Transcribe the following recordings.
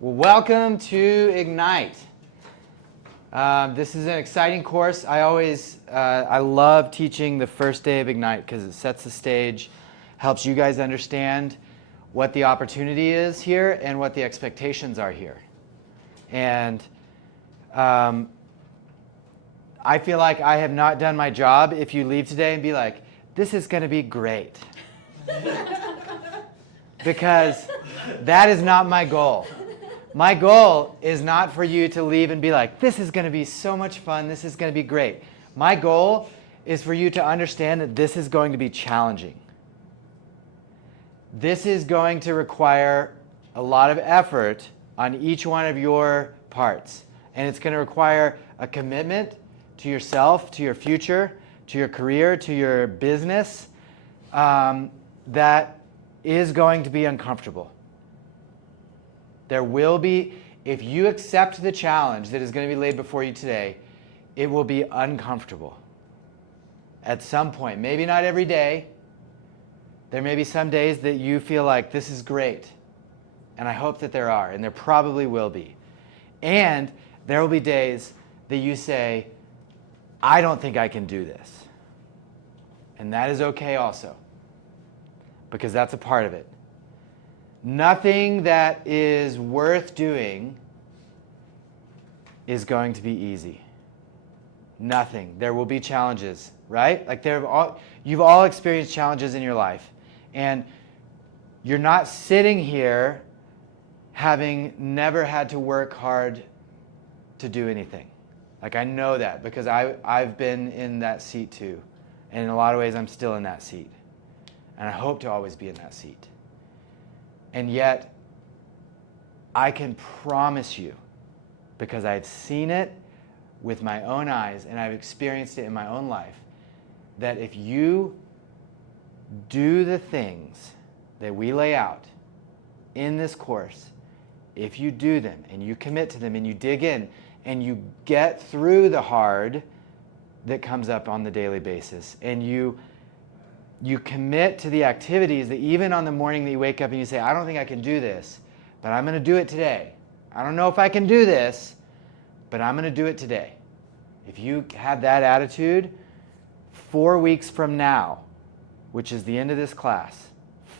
Well, welcome to Ignite. This is an exciting course. I love teaching the first day of Ignite because it sets the stage, helps you guys understand what the opportunity is here and what the expectations are here. And I feel like I have not done my job if you leave today and be like, this is going to be great. Because that is not my goal. My goal is not for you to leave and be like, this is going to be so much fun, this is going to be great. My goal is for you to understand that this is going to be challenging. This is going to require a lot of effort on each one of your parts. And it's going to require a commitment to yourself, to your future, to your career, to your business, that is going to be uncomfortable. There will be, if you accept the challenge that is going to be laid before you today, it will be uncomfortable at some point. Maybe not every day. There may be some days that you feel like this is great. And I hope that there are, and there probably will be. And there will be days that you say, I don't think I can do this. And that is okay also, because that's a part of it. Nothing that is worth doing is going to be easy. Nothing. There will be challenges, right? Like you've all experienced challenges in your life. And you're not sitting here having never had to work hard to do anything. Like I know that because I've been in that seat too. And in a lot of ways I'm still in that seat. And I hope to always be in that seat. And yet, I can promise you, because I've seen it with my own eyes and I've experienced it in my own life, that if you do the things that we lay out in this course, if you do them and you commit to them and you dig in and you get through the hard that comes up on the daily basis and you commit to the activities that even on the morning that you wake up and you say, I don't think I can do this, but I'm going to do it today. I don't know if I can do this, but I'm going to do it today. If you have that attitude, 4 weeks from now, which is the end of this class,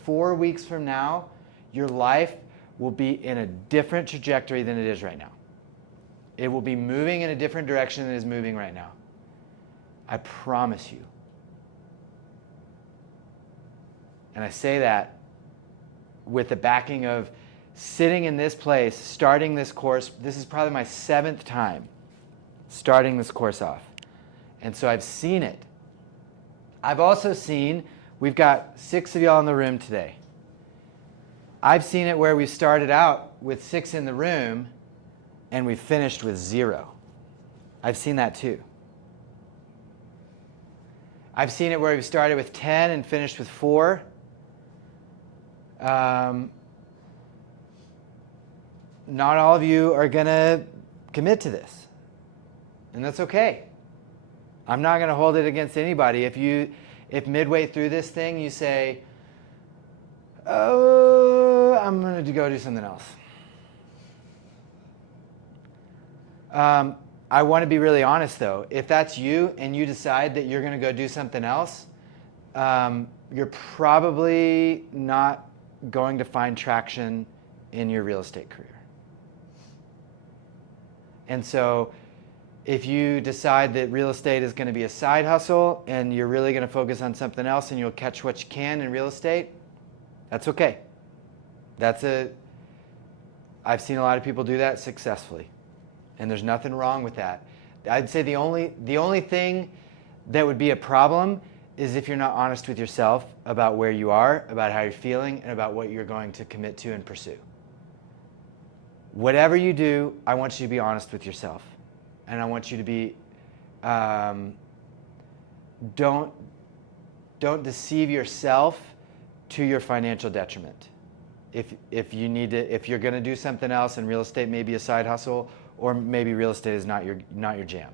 4 weeks from now, your life will be in a different trajectory than it is right now. It will be moving in a different direction than it is moving right now. I promise you. And I say that with the backing of sitting in this place, starting this course. This is probably my 7th time starting this course off. And so I've seen it. I've also seen, we've got 6 of y'all in the room today. I've seen it where we started out with 6 in the room and we finished with 0. I've seen that too. I've seen it where we started with 10 and finished with 4. Not all of you are going to commit to this. And that's okay. I'm not going to hold it against anybody. If midway through this thing you say, oh, I'm going to go do something else. I want to be really honest though. If that's you and you decide that you're going to go do something else, you're probably not going to find traction in your real estate career. And so if you decide that real estate is going to be a side hustle and you're really going to focus on something else and you'll catch what you can in real estate, that's okay. I've seen a lot of people do that successfully. And there's nothing wrong with that. I'd say the only thing that would be a problem is if you're not honest with yourself about where you are, about how you're feeling, and about what you're going to commit to and pursue. Whatever you do, I want you to be honest with yourself. And I want you to be, don't deceive yourself to your financial detriment. If you're going to do something else and real estate may be a side hustle, or maybe real estate is not your jam.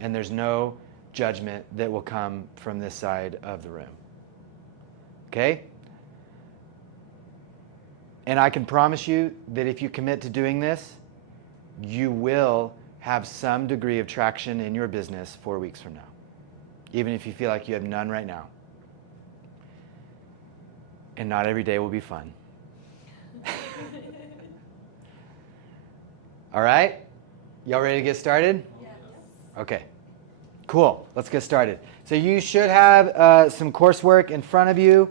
And there's no judgment that will come from this side of the room. Okay? And I can promise you that if you commit to doing this, you will have some degree of traction in your business 4 weeks from now, even if you feel like you have none right now. And not every day will be fun. All right? Y'all ready to get started? Yes. Okay. Cool. Let's get started. So you should have some coursework in front of you.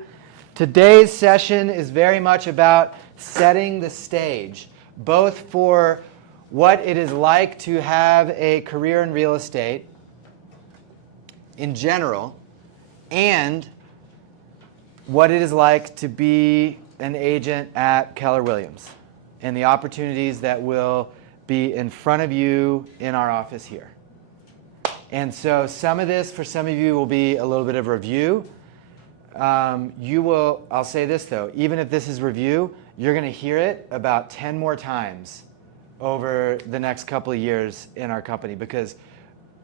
Today's session is very much about setting the stage, both for what it is like to have a career in real estate in general, and what it is like to be an agent at Keller Williams, and the opportunities that will be in front of you in our office here. And so some of this, for some of you, will be a little bit of review. I'll say this though, even if this is review, you're going to hear it about 10 more times over the next couple of years in our company, because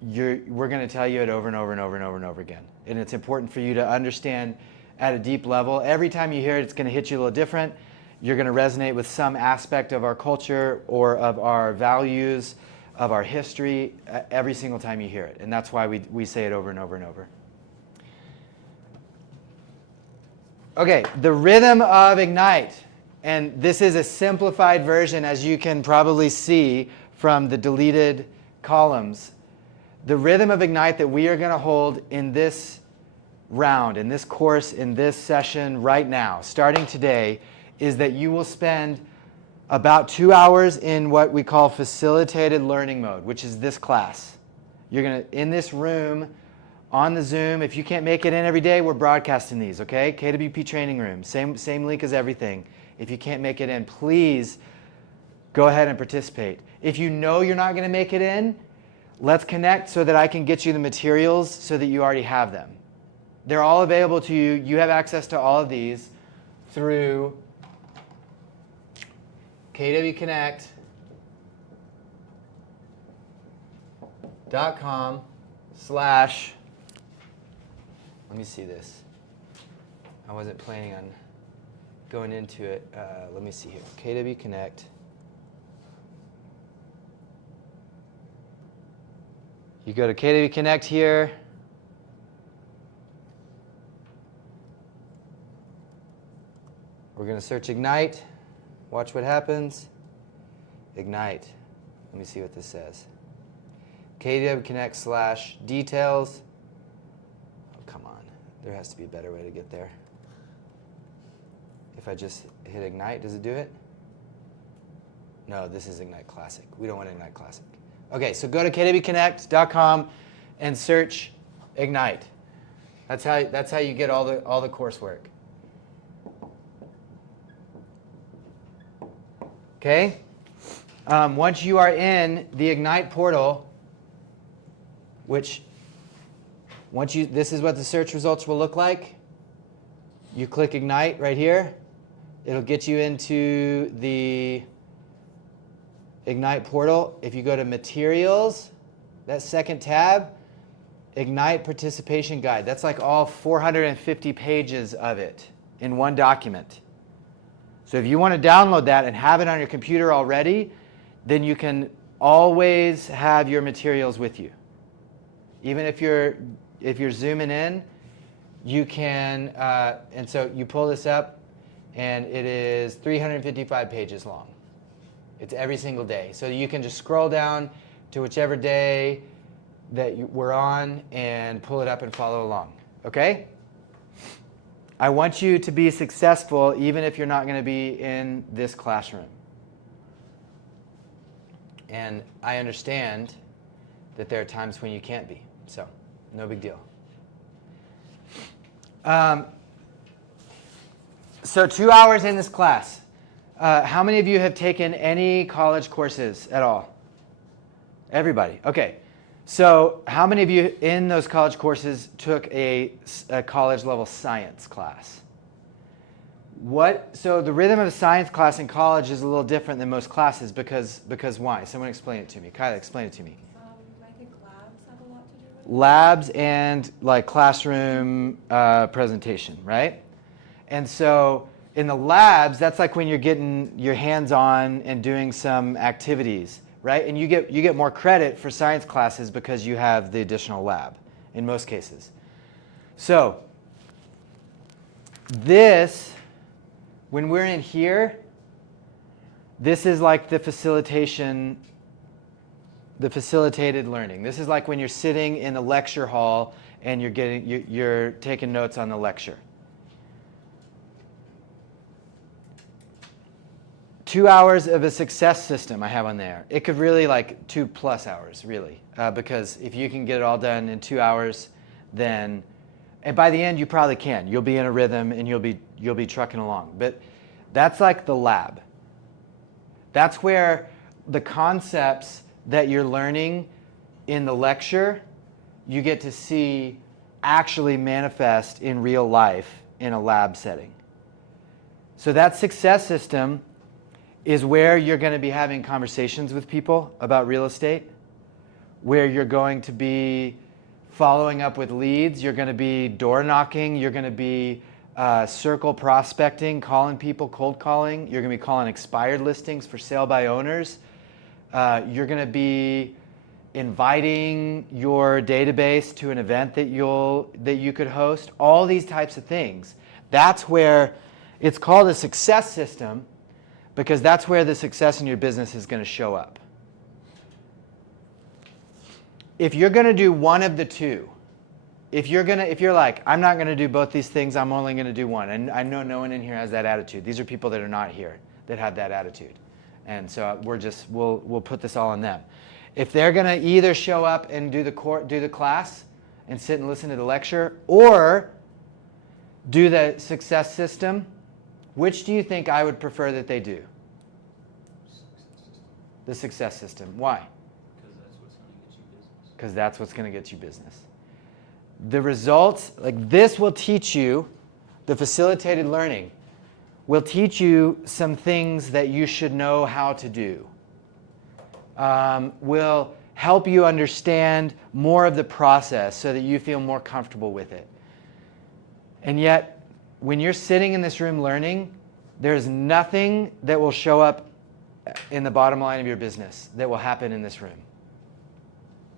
we're going to tell you it over and over and over and over and over again. And it's important for you to understand at a deep level. Every time you hear it, it's going to hit you a little different. You're going to resonate with some aspect of our culture or of our values, of our history, every single time you hear it. And that's why we say it over and over and over. Okay, the rhythm of Ignite. And this is a simplified version, as you can probably see from the deleted columns. The rhythm of Ignite that we are going to hold in this round, in this course, in this session right now, starting today, is that you will spend about 2 hours in what we call facilitated learning mode, which is this class. You're going to, in this room, on the Zoom, if you can't make it in every day, we're broadcasting these, okay? KWP training room, same link as everything. If you can't make it in, please go ahead and participate. If you know you're not going to make it in, let's connect so that I can get you the materials so that you already have them. They're all available to you. You have access to all of these through kwconnect.com/ let me see this. I wasn't planning on going into it. Let me see here. KW Connect. You go to KW Connect here. We're going to search Ignite. Watch what happens. Ignite. Let me see what this says. KW Connect / details. Oh, come on. There has to be a better way to get there. If I just hit Ignite, does it do it? No, this is Ignite Classic. We don't want Ignite Classic. Okay, so go to kwconnect.com and search Ignite. That's how you get all the coursework. Okay? Once you are in the Ignite portal, this is what the search results will look like. You click Ignite right here. It'll get you into the Ignite portal. If you go to Materials, that second tab, Ignite Participation Guide. That's like all 450 pages of it in one document. So if you want to download that and have it on your computer already, then you can always have your materials with you. Even if you're zooming in, you can, and so you pull this up, and it is 355 pages long. It's every single day. So you can just scroll down to whichever day that we're on and pull it up and follow along. Okay? I want you to be successful even if you're not going to be in this classroom. And I understand that there are times when you can't be. So, no big deal. So 2 hours in this class. How many of you have taken any college courses at all? Everybody. Okay. So how many of you in those college courses took a college level science class? So the rhythm of a science class in college is a little different than most classes because why? Someone explain it to me. Kyla, explain it to me. I think labs have a lot to do with it. Labs and like classroom presentation, right? And so In the labs, that's like when you're getting your hands on and doing some activities, right? And you get more credit for science classes because you have the additional lab in most cases. So this, when we're in here, this is like the facilitation, the facilitated learning. This is like when you're sitting in a lecture hall and you're taking notes on the lecture. 2 hours of a success system I have on there. It could really like 2+ hours, really, because if you can get it all done in 2 hours, then, and by the end you probably can. You'll be in a rhythm and you'll be trucking along. But that's like the lab. That's where the concepts that you're learning in the lecture, you get to see actually manifest in real life in a lab setting. So that success system is where you're going to be having conversations with people about real estate, where you're going to be following up with leads, you're going to be door knocking, you're going to be circle prospecting, calling people, cold calling, you're going to be calling expired listings for sale by owners, you're going to be inviting your database to an event that you could host, all these types of things. That's where it's called a success system, because that's where the success in your business is going to show up. If you're going to do one of the two, if you're like, I'm not going to do both these things, I'm only going to do one. And I know no one in here has that attitude. These are people that are not here that have that attitude. And so we'll put this all on them. If they're going to either show up and do the class and sit and listen to the lecture, or do the success system, which do you think I would prefer that they do? The success system. Why? Because that's what's going to get you business. The results, like this will teach you, the facilitated learning will teach you some things that you should know how to do. Will help you understand more of the process so that you feel more comfortable with it. And yet, when you're sitting in this room learning, there's nothing that will show up in the bottom line of your business that will happen in this room.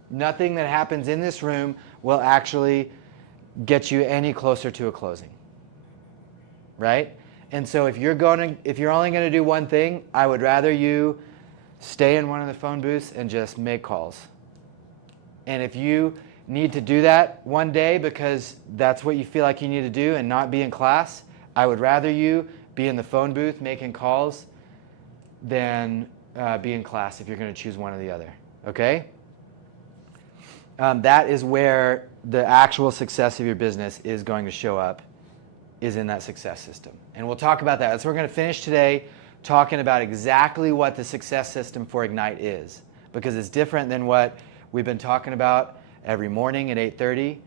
Nothing that happens in this room will actually get you any closer to a closing. Right? And so if you're only going to do one thing, I would rather you stay in one of the phone booths and just make calls. And if you need to do that one day because that's what you feel like you need to do and not be in class, I would rather you be in the phone booth making calls than be in class if you're going to choose one or the other. Okay? That is where the actual success of your business is going to show up, is in that success system. And we'll talk about that. So we're going to finish today talking about exactly what the success system for Ignite is, because it's different than what we've been talking about every morning at 8:30.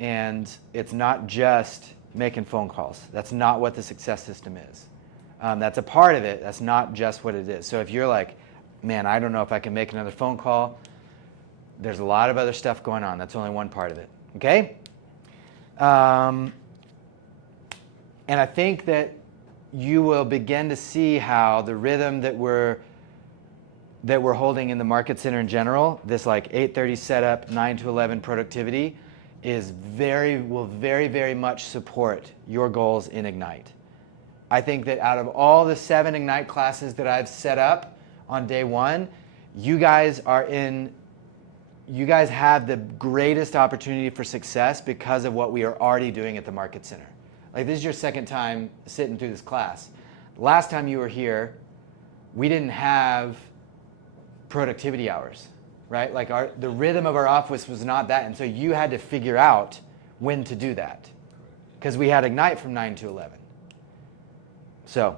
And it's not just making phone calls. That's not what the success system is. That's a part of it. That's not just what it is. So if you're like, man, I don't know if I can make another phone call, there's a lot of other stuff going on. That's only one part of it. Okay? And I think that you will begin to see how the rhythm that we're holding in the Market Center in general, this like 8:30 setup, 9 to 11 productivity, will very, very much support your goals in Ignite. I think that out of all the 7 Ignite classes that I've set up on day 1, you guys have the greatest opportunity for success because of what we are already doing at the Market Center. Like, this is your second time sitting through this class. Last time you were here, we didn't have productivity hours, right? Like the rhythm of our office was not that, and so you had to figure out when to do that because we had Ignite from 9 to 11. So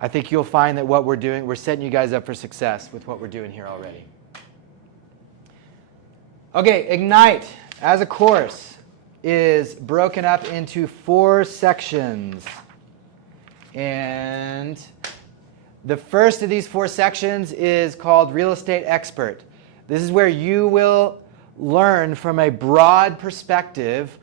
I think you'll find that what we're doing, we're setting you guys up for success with what we're doing here already. Okay, Ignite as a course is broken up into 4 sections. And the first of these 4 sections is called Real Estate Expert. This is where you will learn from a broad perspective,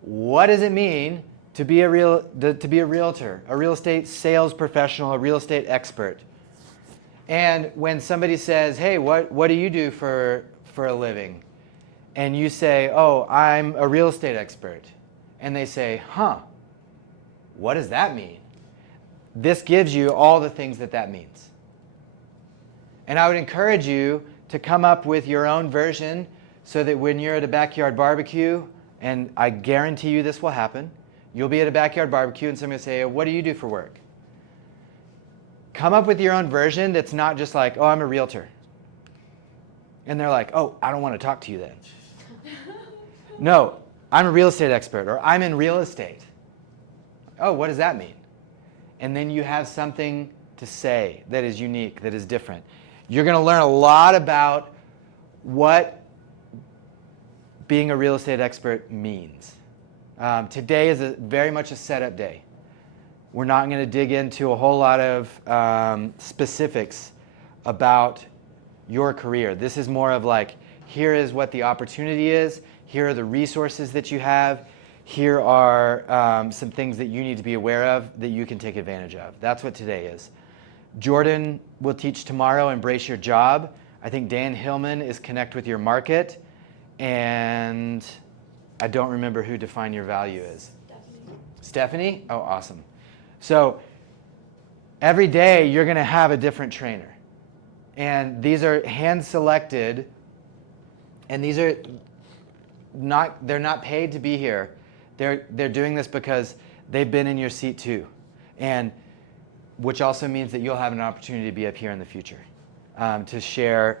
what does it mean to be a realtor, a real estate sales professional, a real estate expert. And when somebody says, hey, what do you do for a living? And you say, oh, I'm a real estate expert. And they say, huh, what does that mean? This gives you all the things that means. And I would encourage you to come up with your own version so that when you're at a backyard barbecue, and I guarantee you this will happen, you'll be at a backyard barbecue and somebody will say, what do you do for work? Come up with your own version that's not just like, oh, I'm a realtor. And they're like, oh, I don't want to talk to you then. No, I'm a real estate expert, or I'm in real estate. Oh, what does that mean? And then you have something to say that is unique, that is different. You're going to learn a lot about what being a real estate expert means. Today is very much a setup day. We're not going to dig into a whole lot of specifics about your career. This is more of like, here is what the opportunity is. Here are the resources that you have. Here are some things that you need to be aware of that you can take advantage of. That's what today is. Jordan will teach tomorrow, Embrace Your Job. I think Dan Hillman is Connect with Your Market. And I don't remember who Define Your Value is. Stephanie? Oh, awesome. So every day you're going to have a different trainer. And these are hand-selected. And these are they're not paid to be here. They're doing this because they've been in your seat too. And which also means that you'll have an opportunity to be up here in the future, to share,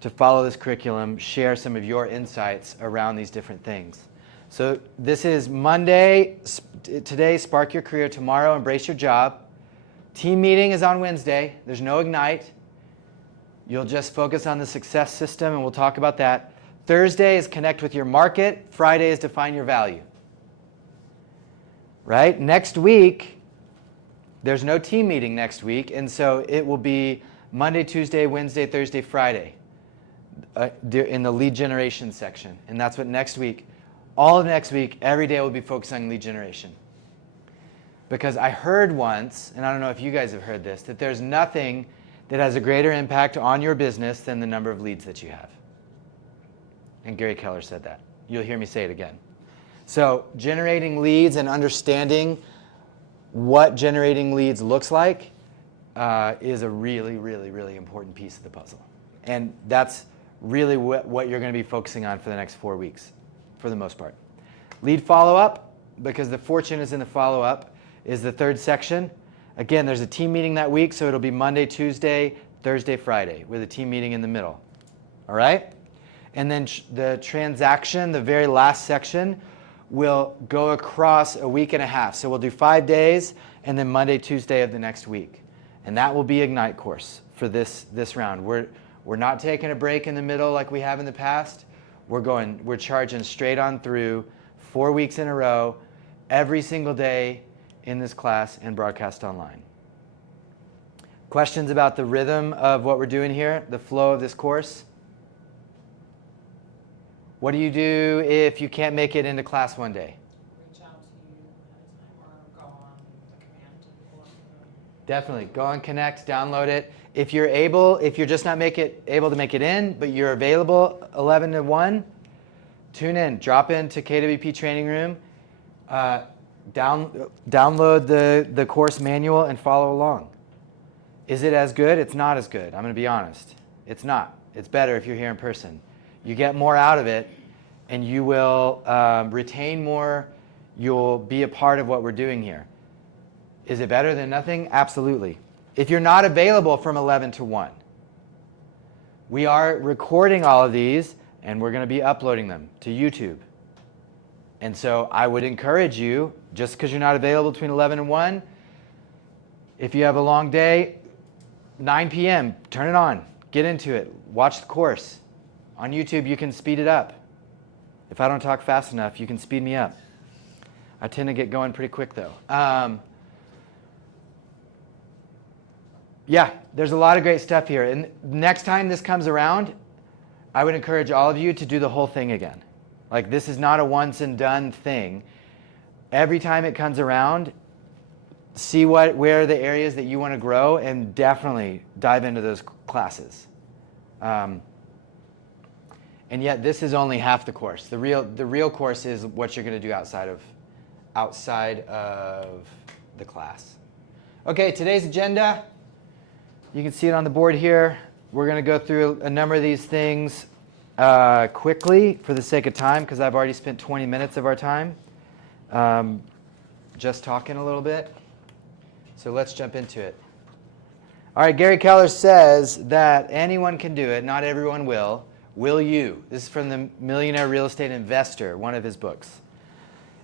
to follow this curriculum, share some of your insights around these different things. So this is Monday, today, Spark Your Career. Tomorrow, Embrace Your Job. Team meeting is on Wednesday. There's no Ignite. You'll just focus on the success system, and we'll talk about that. Thursday is Connect with Your Market. Friday is Define Your Value. Right? Next week, there's no team meeting next week, and so it will be Monday, Tuesday, Wednesday, Thursday, Friday in the lead generation section. And that's what next week, all of next week, every day will be focused on lead generation. Because I heard once, and I don't know if you guys have heard this, that there's nothing that has a greater impact on your business than the number of leads that you have. And Gary Keller said that. You'll hear me say it again. So generating leads and understanding what generating leads looks like is a really, really, really important piece of the puzzle. And that's really what you're going to be focusing on for the next 4 weeks, for the most part. Lead follow-up, because the fortune is in the follow-up, is the third section. Again, there's a team meeting that week, so it'll be Monday, Tuesday, Thursday, Friday, with a team meeting in the middle. All right? And then the transaction, the very last section, will go across a week and a half. So we'll do 5 days, and then Monday, Tuesday of the next week. And that will be Ignite course for this round. We're not taking a break in the middle like we have in the past. We're charging straight on through 4 weeks in a row, every single day in this class and broadcast online. Questions about the rhythm of what we're doing here, the flow of this course? What do you do if you can't make it into class one day? Reach out to you ahead of time or go on the command to pull up Definitely. Go on Connect, download it. If you're just not able to make it in, but you're available 11 to 1, tune in. Drop into KWP Training Room. Download the course manual and follow along. Is it as good? It's not as good. I'm going to be honest. It's not. It's better if you're here in person. You get more out of it, and you will retain more. You'll be a part of what we're doing here. Is it better than nothing? Absolutely. If you're not available from 11 to 1, we are recording all of these, and we're going to be uploading them to YouTube. And so I would encourage you, just because you're not available between 11 and 1, if you have a long day, 9 p.m., turn it on. Get into it. Watch the course. On YouTube, you can speed it up. If I don't talk fast enough, you can speed me up. I tend to get going pretty quick, though. Yeah, there's a lot of great stuff here. And next time this comes around, I would encourage all of you to do the whole thing again. Like, this is not a once and done thing. every time it comes around, see where are the areas that you want to grow, and definitely dive into those classes. And yet this is only half the course. The real course is what you're going to do outside of the class. Okay, today's agenda. You can see it on the board here. We're going to go through a number of these things quickly for the sake of time, because I've already spent 20 minutes of our time just talking a little bit. So let's jump into it. All right, Gary Keller says that anyone can do it, not everyone will. Will you? This is from the Millionaire Real Estate Investor, one of his books.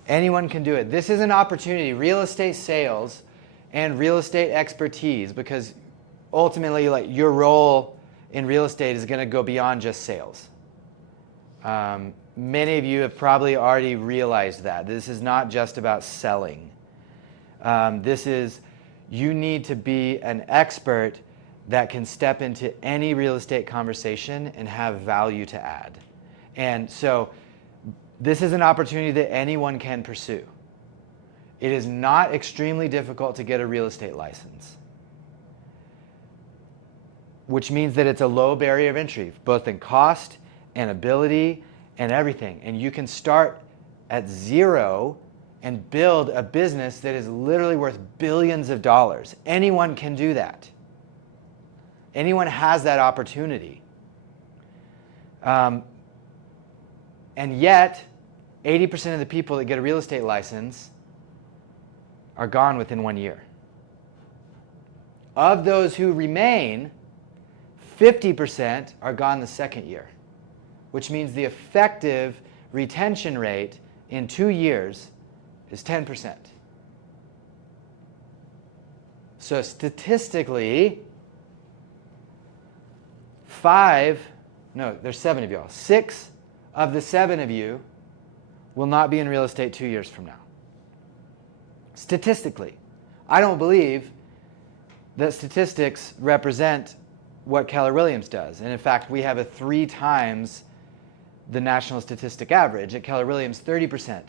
Anyone can do it. This is an opportunity, real estate sales and real estate expertise, because ultimately, like, your role in real estate is going to go beyond just sales. Many of you have probably already realized that. This is not just about selling. You need to be an expert that can step into any real estate conversation and have value to add. And so this is an opportunity that anyone can pursue. It is not extremely difficult to get a real estate license, which means that it's a low barrier of entry, both in cost and ability and everything. And you can start at zero and build a business that is literally worth billions of dollars. Anyone can do that. Anyone has that opportunity. And yet, 80% of the people that get a real estate license are gone within 1 year. Of those who remain, 50% are gone the second year, which means the effective retention rate in 2 years is 10%. So statistically, there's 7 of y'all. 6 of the 7 of you will not be in real estate 2 years from now. Statistically. I don't believe that statistics represent what Keller Williams does. And in fact, we have a 3 times the national statistic average. At Keller Williams, 30%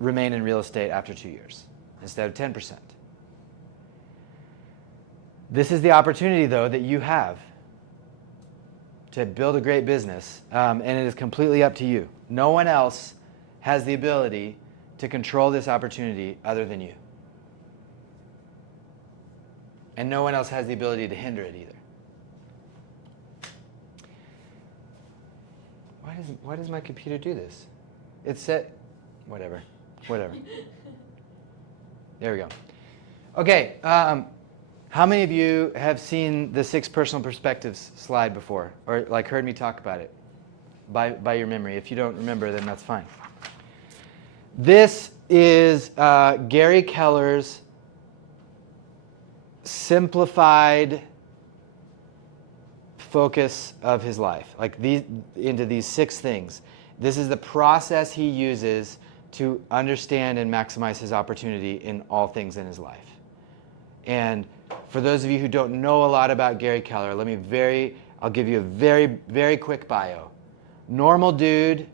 remain in real estate after 2 years instead of 10%. This is the opportunity, though, that you have to build a great business, and it is completely up to you. No one else has the ability to control this opportunity other than you. And no one else has the ability to hinder it either. Why does my computer do this? It said, whatever. There we go. Okay, how many of you have seen the 6 personal perspectives slide before, or like heard me talk about it by your memory? If you don't remember, then that's fine. This is Gary Keller's simplified focus of his life, into these 6 things. This is the process he uses to understand and maximize his opportunity in all things in his life. And for those of you who don't know a lot about Gary Keller, I'll give you a very, very quick bio. Normal dude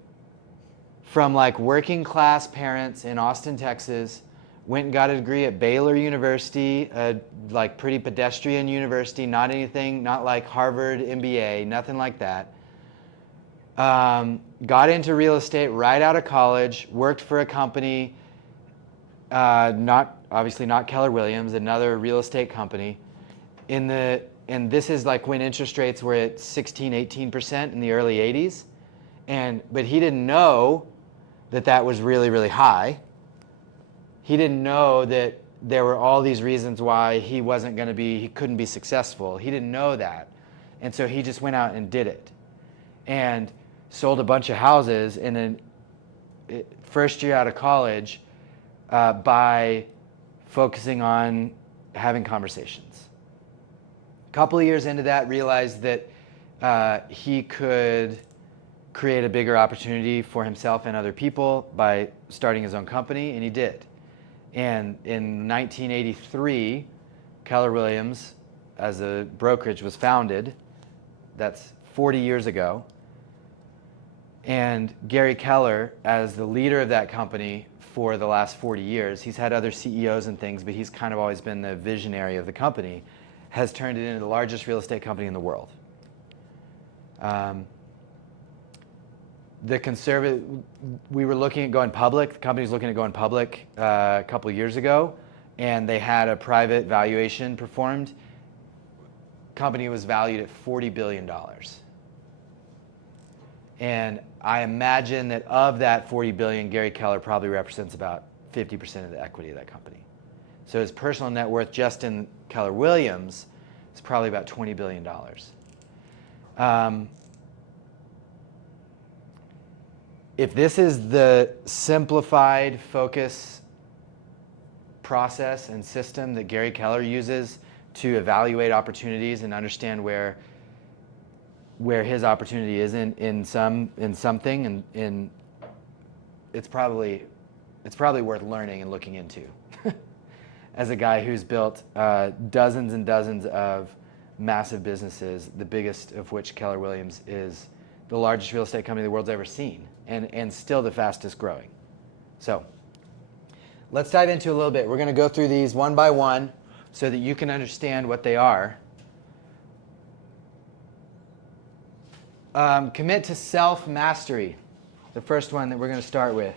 from working class parents in Austin, Texas, went and got a degree at Baylor University, pretty pedestrian university, not like Harvard MBA, nothing like that. Got into real estate right out of college, worked for a company, obviously not Keller Williams, another real estate company. And this is when interest rates were at 16, 18% in the early 80s. But he didn't know that was really, really high. He didn't know that there were all these reasons why he couldn't be successful. He didn't know that. And so he just went out and did it. And sold a bunch of houses in the first year out of college by focusing on having conversations. A couple of years into that, realized that he could create a bigger opportunity for himself and other people by starting his own company, and he did. And in 1983, Keller Williams, as a brokerage, was founded. That's 40 years ago. And Gary Keller, as the leader of that company for the last 40 years, he's had other CEOs and things, but he's kind of always been the visionary of the company, has turned it into the largest real estate company in the world. We were looking at going public. The company was looking at going public a couple of years ago, and they had a private valuation performed. Company was valued at $40 billion. And I imagine that of that 40 billion, Gary Keller probably represents about 50% of the equity of that company. So his personal net worth just in Keller Williams is probably about $20 billion. If this is the simplified focus process and system that Gary Keller uses to evaluate opportunities and understand where his opportunity is in something, and it's probably worth learning and looking into. As a guy who's built dozens and dozens of massive businesses, the biggest of which, Keller Williams, is the largest real estate company the world's ever seen, and still the fastest growing. So let's dive into a little bit. We're going to go through these one by one so that you can understand what they are. Commit to self-mastery, the first one that we're going to start with.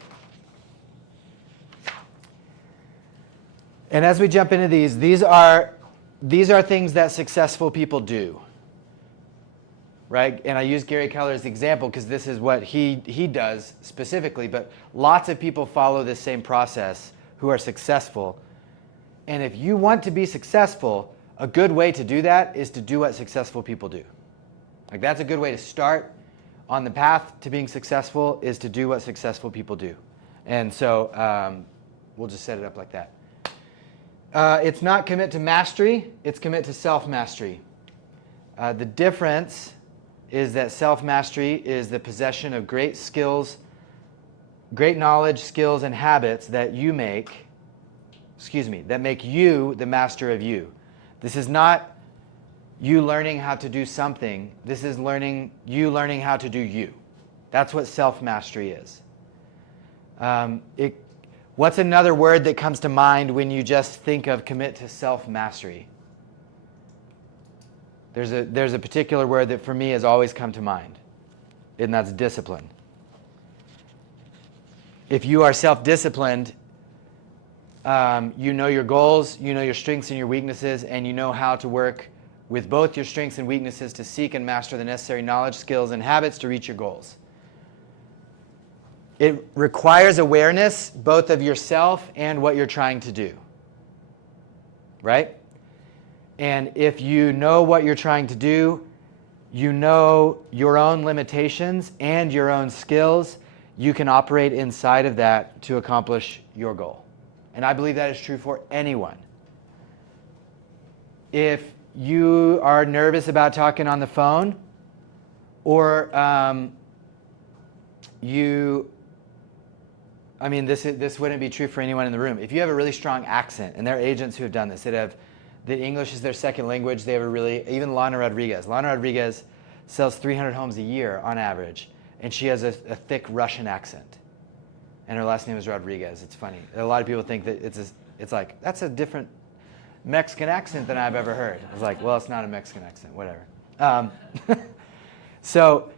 And as we jump into these are things that successful people do, right? And I use Gary Keller as the example because this is what he does specifically, but lots of people follow this same process who are successful. And if you want to be successful, a good way to do that is to do what successful people do. Like, that's a good way to start on the path to being successful, is to do what successful people do. And so we'll just set it up like that. It's not commit to mastery, it's commit to self-mastery. The difference is that self-mastery is the possession of great skills, great knowledge, skills, and habits that make you the master of you. This is not you learning how to do something. This is you learning how to do you. That's what self-mastery is. What's another word that comes to mind when you just think of commit to self-mastery? There's a particular word that for me has always come to mind, and that's discipline. If you are self-disciplined, you know your goals, you know your strengths and your weaknesses, and you know how to work with both your strengths and weaknesses to seek and master the necessary knowledge, skills, and habits to reach your goals. It requires awareness both of yourself and what you're trying to do, right? And if you know what you're trying to do, you know your own limitations and your own skills, you can operate inside of that to accomplish your goal. And I believe that is true for anyone. If you are nervous about talking on the phone, or this wouldn't be true for anyone in the room. If you have a really strong accent, and there are agents who have done this, that English is their second language, they have even Lana Rodriguez sells 300 homes a year on average, and she has a thick Russian accent. And her last name is Rodriguez. It's funny. A lot of people think that it's like, that's a different Mexican accent than I've ever heard. I was like, well, it's not a Mexican accent, whatever. So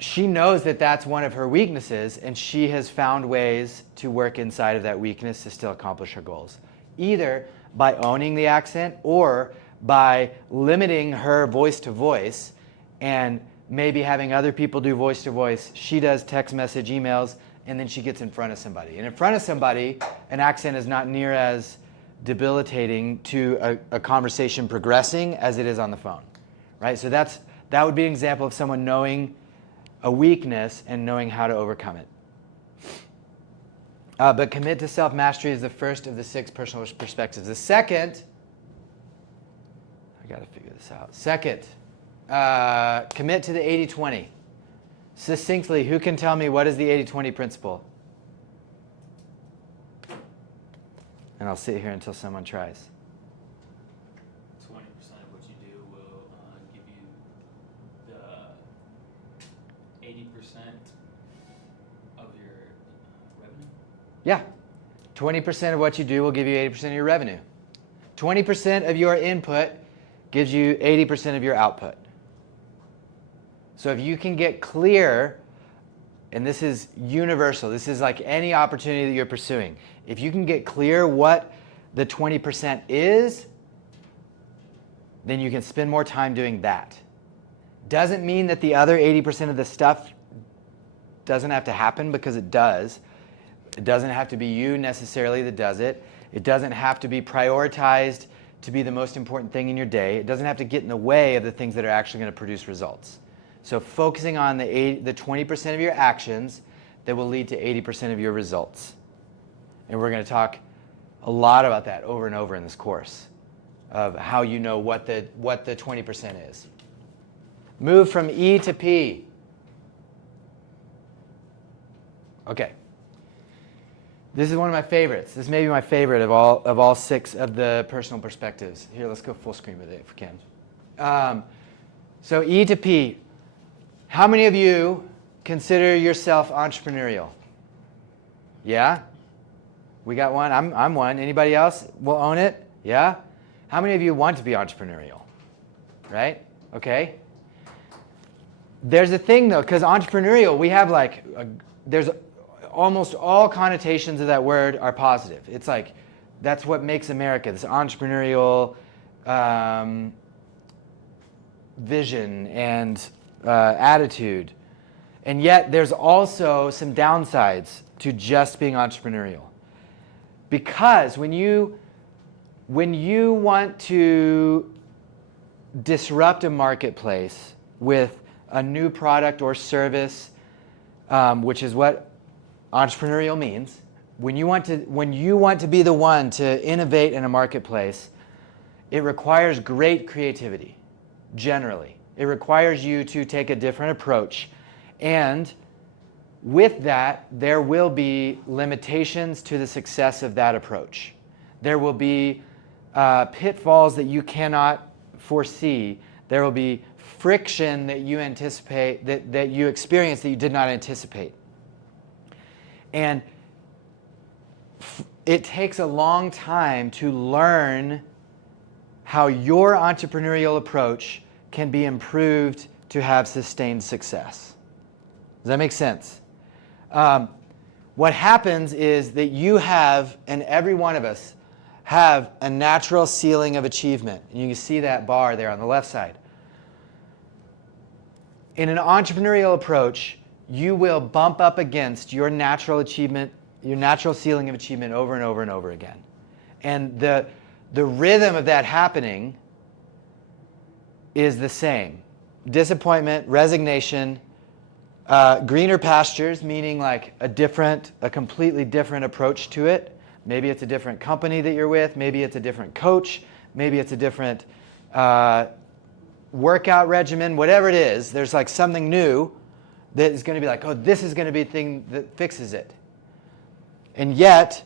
she knows that that's one of her weaknesses, and she has found ways to work inside of that weakness to still accomplish her goals, either by owning the accent or by limiting her voice to voice and maybe having other people do voice to voice. She does text message, emails, and then she gets in front of somebody. And in front of somebody, an accent is not near as debilitating to a conversation progressing as it is on the phone, right? So that would be an example of someone knowing a weakness and knowing how to overcome it. But commit to self-mastery is the first of the 6 personal perspectives. The second, I got to figure this out. Second, commit to the 80-20. Succinctly, who can tell me what is the 80-20 principle? And I'll sit here until someone tries. 20% of what you do will give you the 80% Yeah. 20% of what you do will give you 80% of your revenue. 20% of your input gives you 80% of your output. So if you can get clear, and this is universal, this is like any opportunity that you're pursuing. If you can get clear what the 20% is, then you can spend more time doing that. Doesn't mean that the other 80% of the stuff doesn't have to happen, because it does. It doesn't have to be you necessarily that does it. It doesn't have to be prioritized to be the most important thing in your day. It doesn't have to get in the way of the things that are actually going to produce results. So focusing on the 20% of your actions that will lead to 80% of your results. And we're going to talk a lot about that over and over in this course, of how you know what the 20% is. Move from E to P. Okay. This is one of my favorites. This may be my favorite of all 6 of the personal perspectives. Here, let's go full screen with it if we can. So E to P. How many of you consider yourself entrepreneurial? Yeah? We got one. I'm one. Anybody else will own it? Yeah? How many of you want to be entrepreneurial? Right? Okay. There's a thing though, because entrepreneurial, we have like, there's almost all connotations of that word are positive. It's like, that's what makes America, this entrepreneurial vision and attitude. And yet there's also some downsides to just being entrepreneurial. Because when you want to disrupt a marketplace with a new product or service, which is what entrepreneurial means, when you want to be the one to innovate in a marketplace, it requires great creativity, generally. It requires you to take a different approach. And with that, there will be limitations to the success of that approach. There will be pitfalls that you cannot foresee. There will be friction that you anticipate, that you experience that you did not anticipate. And it takes a long time to learn how your entrepreneurial approach can be improved to have sustained success. Does that make sense? What happens is that you have, and every one of us, have a natural ceiling of achievement. And you can see that bar there on the left side. In an entrepreneurial approach, you will bump up against your natural achievement, your natural ceiling of achievement over and over and over again. And the rhythm of that happening is the same. Disappointment, resignation, greener pastures, meaning like a completely different approach to it. Maybe it's a different company that you're with. Maybe it's a different coach. Maybe it's a different workout regimen. Whatever it is, there's like something new that is going to be like, oh, this is going to be the thing that fixes it. And yet,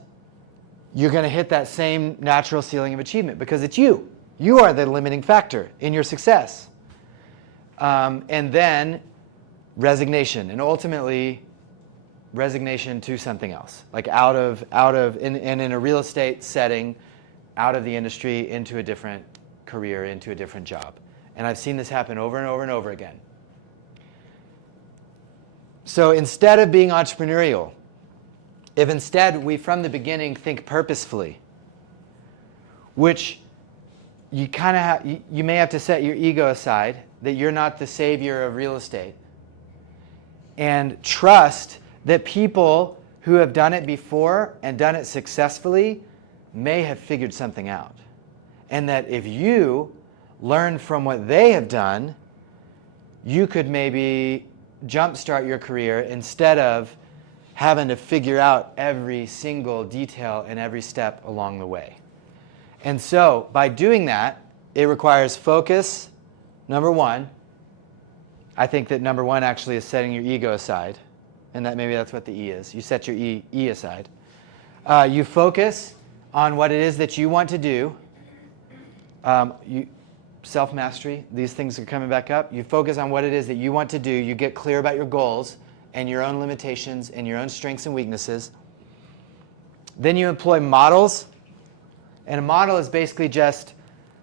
you're going to hit that same natural ceiling of achievement because it's you. You are the limiting factor in your success. And then resignation, and ultimately resignation to something else, like out of in a real estate setting, out of the industry into a different career, into a different job. And I've seen this happen over and over and over again. So instead of being entrepreneurial, if instead we from the beginning think purposefully, which you kind of you may have to set your ego aside, that you're not the savior of real estate, and trust that people who have done it before and done it successfully may have figured something out. And that if you learn from what they have done, you could maybe jumpstart your career instead of having to figure out every single detail and every step along the way. And so by doing that, it requires focus, number one. I think that number one actually is setting your ego aside, and that maybe that's what the E is. You set your E aside. You focus on what it is that you want to do. Self-mastery, these things are coming back up. You focus on what it is that you want to do. You get clear about your goals and your own limitations and your own strengths and weaknesses. Then you employ models. And a model is basically just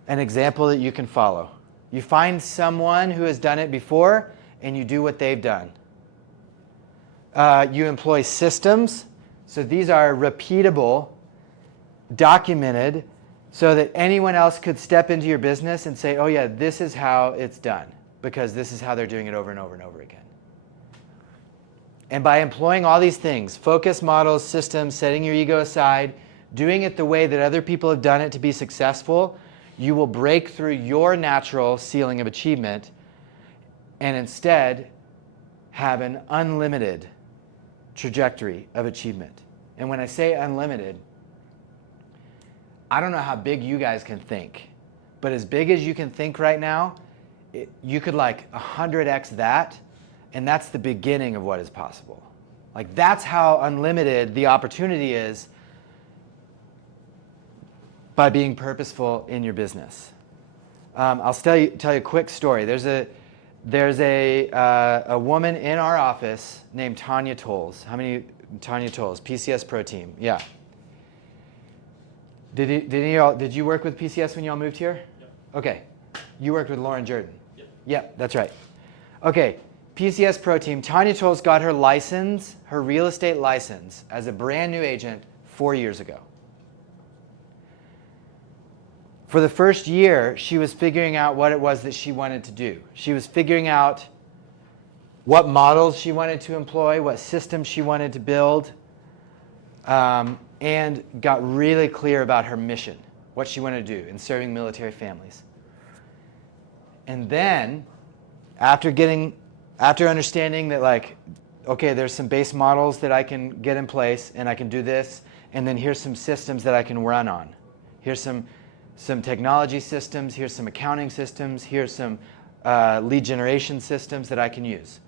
an example that you can follow. You find someone who has done it before, and you do what they've done. You employ systems. So these are repeatable, documented, so that anyone else could step into your business and say, oh yeah, this is how it's done, because this is how they're doing it over and over and over again. And by employing all these things, focus, models, systems, setting your ego aside, doing it the way that other people have done it to be successful, you will break through your natural ceiling of achievement and instead have an unlimited trajectory of achievement. And when I say unlimited, I don't know how big you guys can think, but as big as you can think right now, you could like 100x that, and that's the beginning of what is possible. Like that's how unlimited the opportunity is by being purposeful in your business. I'll tell you a quick story. There's a woman in our office named Tanya Tolles. How many? Tanya Tolles, PCS Pro Team. Yeah. Did you work with PCS when y'all moved here? Yep. Okay. You worked with Lauren Jordan. Yep. Yep, that's right. Okay. PCS Pro Team. Tanya Tolles got her license, her real estate license, as a brand new agent 4 years ago. For the first year, she was figuring out what it was that she wanted to do. She was figuring out what models she wanted to employ, what systems she wanted to build, and got really clear about her mission, what she wanted to do in serving military families. And then, after understanding that, like, okay, there's some base models that I can get in place, and I can do this, and then here's some systems that I can run on. Here's some technology systems, here's some accounting systems, here's some lead generation systems that I can use.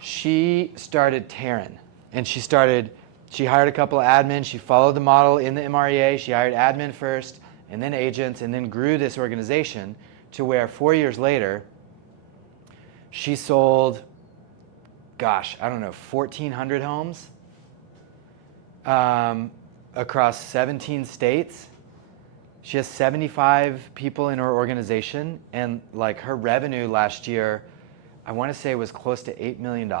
She started tearing, and she hired a couple of admins, she followed the model in the MREA, she hired admin first, and then agents, and then grew this organization to where 4 years later, she sold, gosh, I don't know, 1,400 homes across 17 states. She has 75 people in her organization, and like her revenue last year, I want to say it was close to $8 million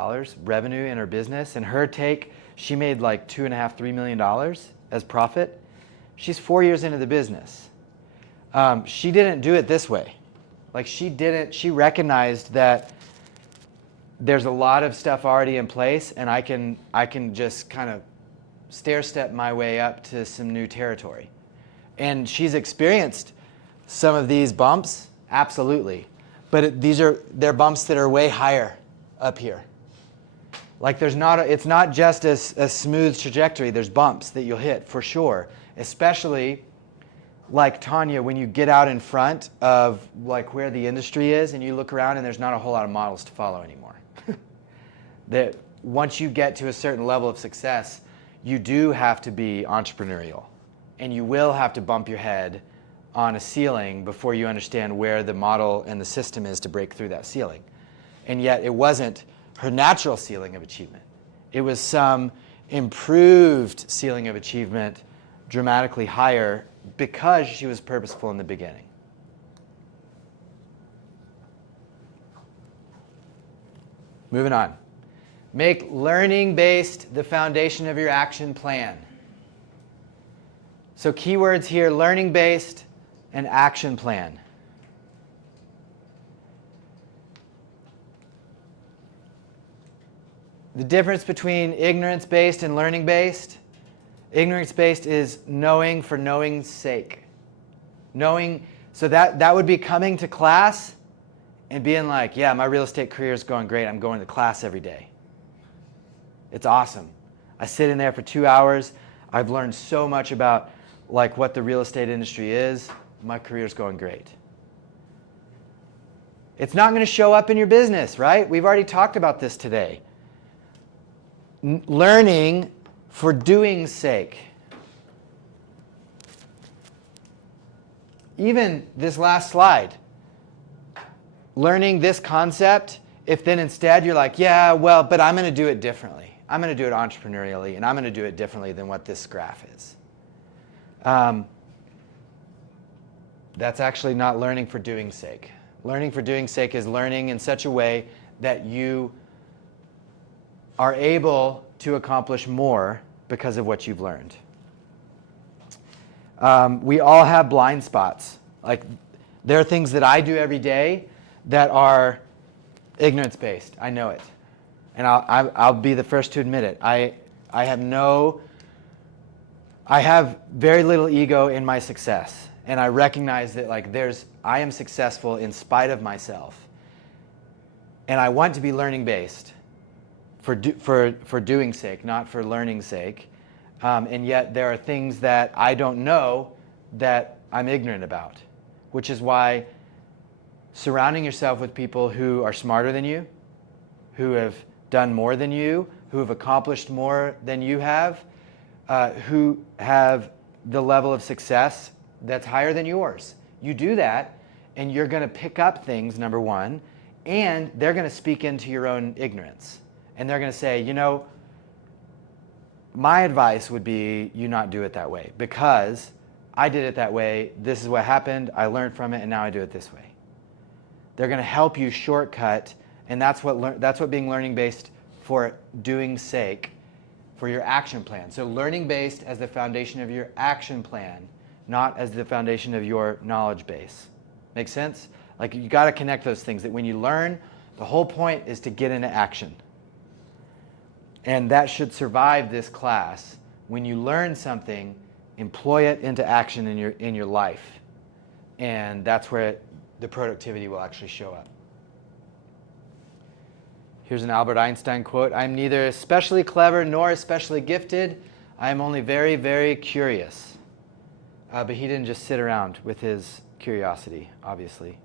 revenue in her business. And her take, she made like $2.5–3 million as profit. She's 4 years into the business. She didn't do it this way. Like she recognized that there's a lot of stuff already in place, and I can just kind of stair step my way up to some new territory. And she's experienced some of these bumps, absolutely. But they're bumps that are way higher up here. Like it's not just a smooth trajectory. There's bumps that you'll hit for sure. Especially like Tanya, when you get out in front of like where the industry is and you look around and there's not a whole lot of models to follow anymore. That once you get to a certain level of success, you do have to be entrepreneurial. And you will have to bump your head on a ceiling before you understand where the model and the system is to break through that ceiling. And yet it wasn't her natural ceiling of achievement. It was some improved ceiling of achievement, dramatically higher, because she was purposeful in the beginning. Moving on. Make learning-based the foundation of your action plan. So keywords here, learning-based and action plan. The difference between ignorance-based and learning-based. Ignorance-based is knowing for knowing's sake. Knowing, so that would be coming to class and being like, yeah, my real estate career is going great. I'm going to class every day. It's awesome. I sit in there for 2 hours. I've learned so much about like what the real estate industry is. My career's going great. It's not going to show up in your business, right? We've already talked about this today. Learning for doing's sake. Even this last slide. Learning this concept, if then instead you're like, yeah, well, but I'm going to do it differently. I'm going to do it entrepreneurially, and I'm going to do it differently than what this graph is. That's actually not learning for doing's sake. Learning for doing's sake is learning in such a way that you are able to accomplish more because of what you've learned. We all have blind spots. Like, there are things that I do every day that are ignorance-based. I know it. And I'll be the first to admit it. I have very little ego in my success. And I recognize that I am successful in spite of myself. And I want to be learning-based for doing's sake, not for learning's sake. And yet there are things that I don't know that I'm ignorant about, which is why surrounding yourself with people who are smarter than you, who have done more than you, who have accomplished more than you have, who have the level of success that's higher than yours. You do that, and you're going to pick up things, number one, and they're going to speak into your own ignorance. And they're going to say, my advice would be you not do it that way, because I did it that way, this is what happened, I learned from it, and now I do it this way. They're going to help you shortcut, and that's what being learning-based for doing's sake, for your action plan. So learning-based as the foundation of your action plan, not as the foundation of your knowledge base. Make sense? Like, you got to connect those things, that when you learn, the whole point is to get into action. And that should survive this class. When you learn something, employ it into action in your life. And that's where the productivity will actually show up. Here's an Albert Einstein quote. "I'm neither especially clever nor especially gifted. I am only very, very curious." But he didn't just sit around with his curiosity, obviously.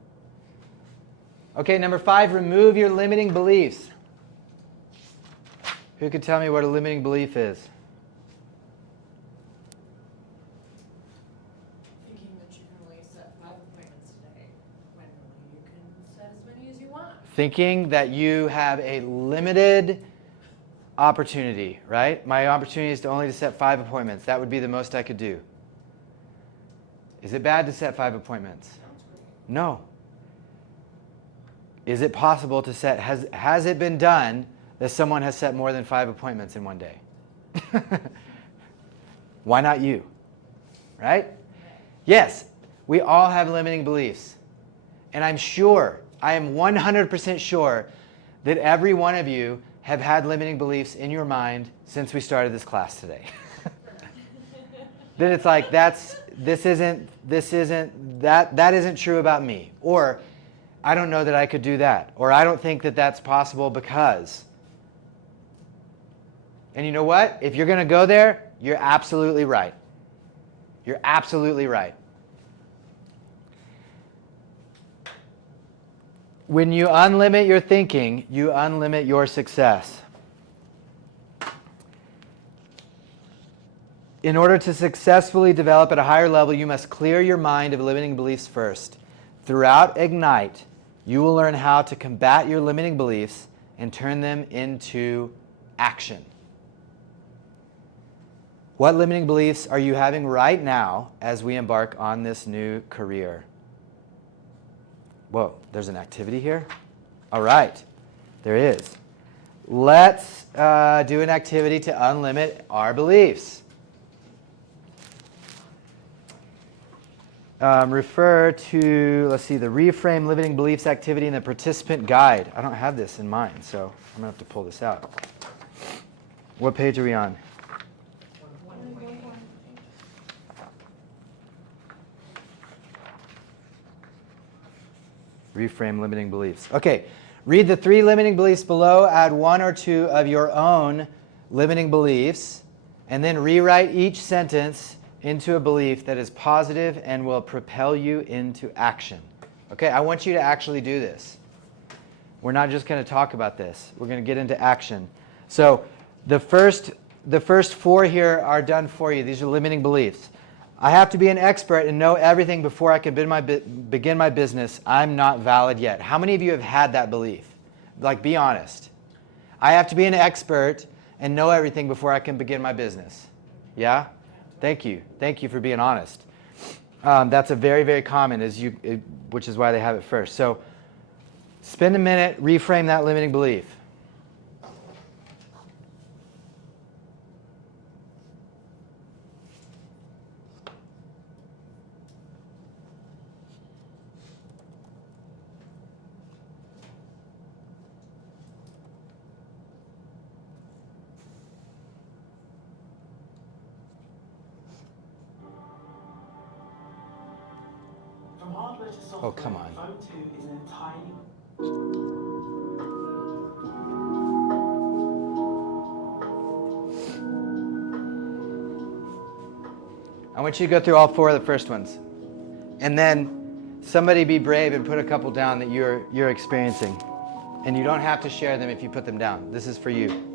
Okay, number 5, remove your limiting beliefs. Who could tell me what a limiting belief is? Thinking that you can only set 5 appointments today, when really you can set as many as you want. Thinking that you have a limited opportunity, right? My opportunity is to set 5 appointments. That would be the most I could do. Is it bad to set 5 appointments? Sounds great. No. Is it possible to set, has it been done that someone has set more than 5 appointments in one day? Why not you? Right? Yes, we all have limiting beliefs. And I'm sure, I am 100% sure that every one of you have had limiting beliefs in your mind since we started this class today. That it's like, that isn't true about me. Or, I don't know that I could do that. Or, I don't think that that's possible because. And you know what? If you're going to go there, you're absolutely right. You're absolutely right. When you unlimit your thinking, you unlimit your success. In order to successfully develop at a higher level, you must clear your mind of limiting beliefs first. Throughout Ignite, you will learn how to combat your limiting beliefs and turn them into action. What limiting beliefs are you having right now as we embark on this new career? Whoa, there's an activity here? All right, there is. Let's do an activity to unlimit our beliefs. Refer to, let's see, the Reframe Limiting Beliefs activity in the participant guide. I don't have this in mind, so I'm going to have to pull this out. What page are we on? 1.8. Reframe limiting beliefs. Okay, read the 3 limiting beliefs below, add 1 or 2 of your own limiting beliefs, and then rewrite each sentence into a belief that is positive and will propel you into action. Okay, I want you to actually do this. We're not just going to talk about this. We're going to get into action. So the first 4 here are done for you. These are limiting beliefs. I have to be an expert and know everything before I can begin my business. I'm not valid yet. How many of you have had that belief? Like, be honest. I have to be an expert and know everything before I can begin my business. Yeah? Thank you. Thank you for being honest. That's a very, very common, which is why they have it first. So spend a minute, reframe that limiting belief. From hardware to software, Oh, come on. Phone 2 is in a tiny... I want you to go through all 4 of the first ones. And then somebody be brave and put a couple down that you're experiencing. And you don't have to share them if you put them down. This is for you.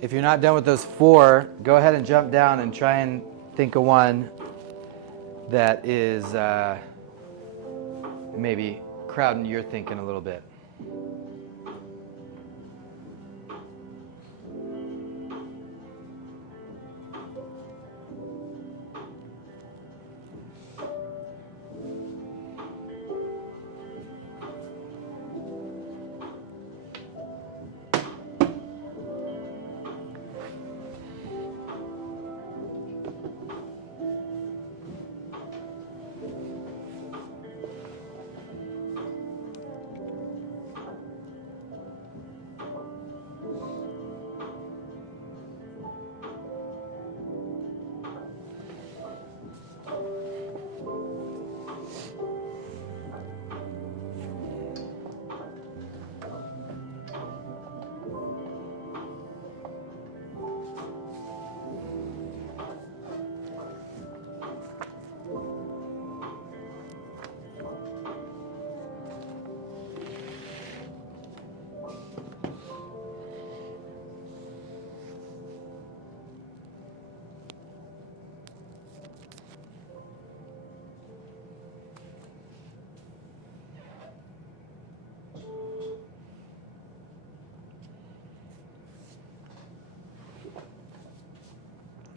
If you're not done with those 4, go ahead and jump down and try and think of one that is maybe crowding your thinking a little bit.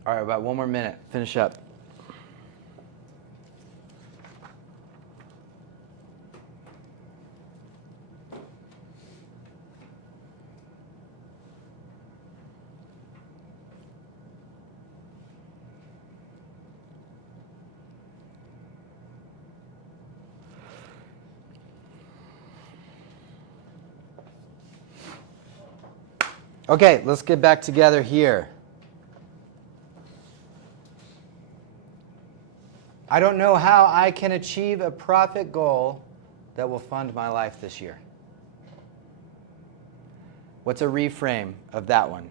All right, about 1 more minute. Finish up. Okay, let's get back together here. I don't know how I can achieve a profit goal that will fund my life this year. What's a reframe of that one?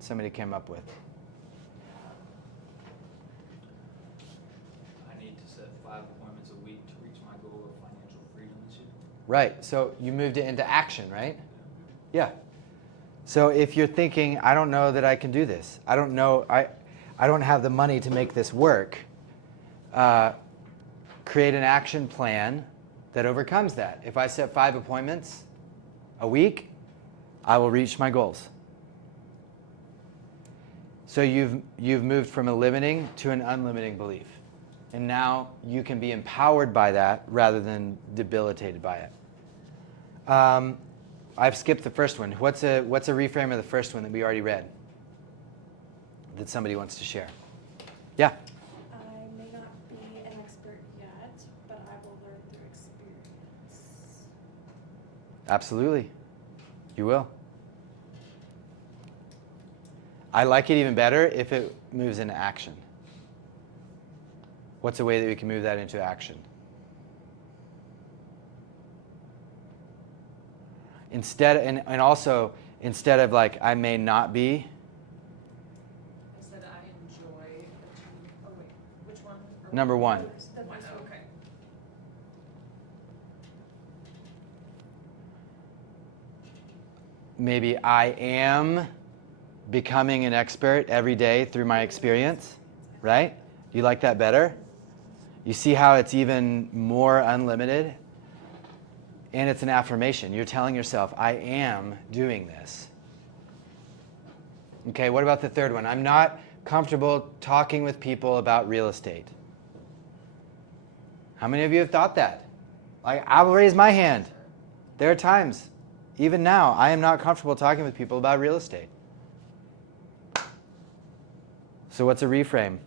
Somebody came up with. I need to set 5 appointments a week to reach my goal of financial freedom this year. Right. So you moved it into action, right? Yeah. So if you're thinking, I don't know that I can do this. I don't know. I don't have the money to make this work. Create an action plan that overcomes that. If I set 5 appointments a week, I will reach my goals. So you've moved from a limiting to an unlimiting belief. And now you can be empowered by that rather than debilitated by it. I've skipped the first one. What's a reframe of the first one that we already read that somebody wants to share? Yeah. I may not be an expert yet, but I will learn through experience. Absolutely. You will. I like it even better if it moves into action. What's a way that we can move that into action? Instead, and also, instead of like, I may not be, I said I enjoy oh wait, which one? number 1. The One, first one. okay. Maybe I am becoming an expert every day through my experience, right? You like that better? You see how it's even more unlimited? And it's an affirmation. You're telling yourself, I am doing this. Okay, what about the third one? I'm not comfortable talking with people about real estate. How many of you have thought that? Like, I'll raise my hand. There are times, even now, I am not comfortable talking with people about real estate. So what's a reframe?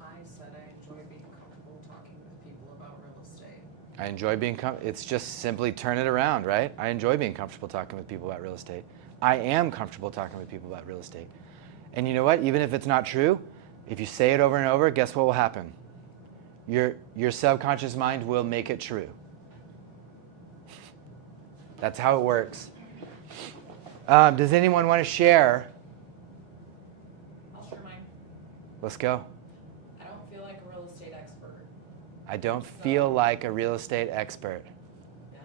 I said I enjoy being comfortable talking with people about real estate. I enjoy being it's just simply turn it around, right? I enjoy being comfortable talking with people about real estate. I am comfortable talking with people about real estate. And you know what? Even if it's not true, if you say it over and over, guess what will happen? Your subconscious mind will make it true. That's how it works. Does anyone want to share? I'll share mine. Let's go. I don't feel like a real estate expert. I don't feel like a real estate expert. Yeah.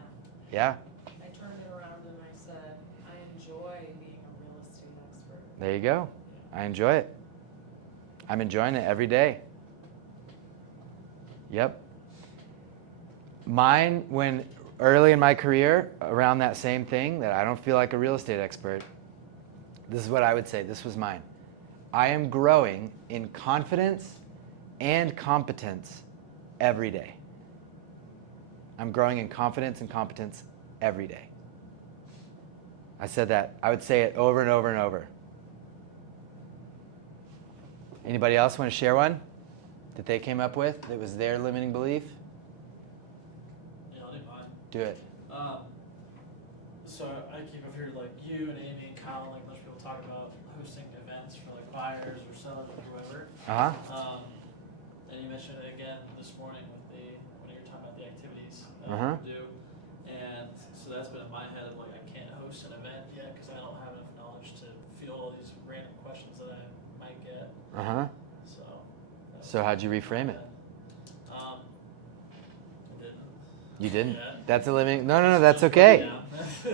Yeah, I turned it around and I said, I enjoy being a real estate expert. there you go. I enjoy it. I'm enjoying it every day. Yep. Mine, when early in my career, around that same thing, that I don't feel like a real estate expert, this is what I would say. This was mine. I am growing in confidence and competence every day. I'm growing in confidence and competence every day. I said that. I would say it over and over and over. Anybody else want to share one that they came up with that was their limiting belief? Yeah, I'll do mine. Do it. So I keep up here like you and Amy and Kyle and like a bunch of people talk about hosting events for like buyers or sellers or whoever. Uh-huh. And you mentioned it again this morning with when you were talking about the activities that Uh-huh. we do. And so that's been in my head, like I can't host an event yet because I don't have enough knowledge to field all these random questions that I might get. Uh-huh. So. So how'd you reframe it? I didn't. You didn't? Yeah. That's a limiting... No, that's okay. Yeah.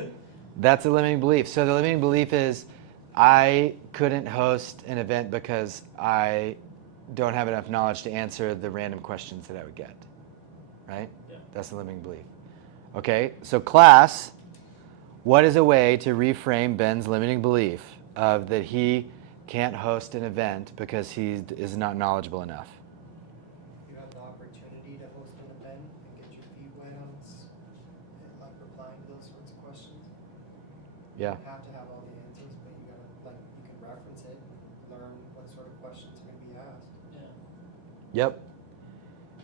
That's a limiting belief. So the limiting belief is I couldn't host an event because I don't have enough knowledge to answer the random questions that I would get. Right? Yeah. That's the limiting belief. Okay, so class, what is a way to reframe Ben's limiting belief of that he can't host an event because he is not knowledgeable enough? You have the opportunity to host an event and get your feet wet on like replying to those sorts of questions. Yeah. You have to have all the answers, but you gotta you can reference it and learn what sort of questions are gonna be asked. Yeah. Yep.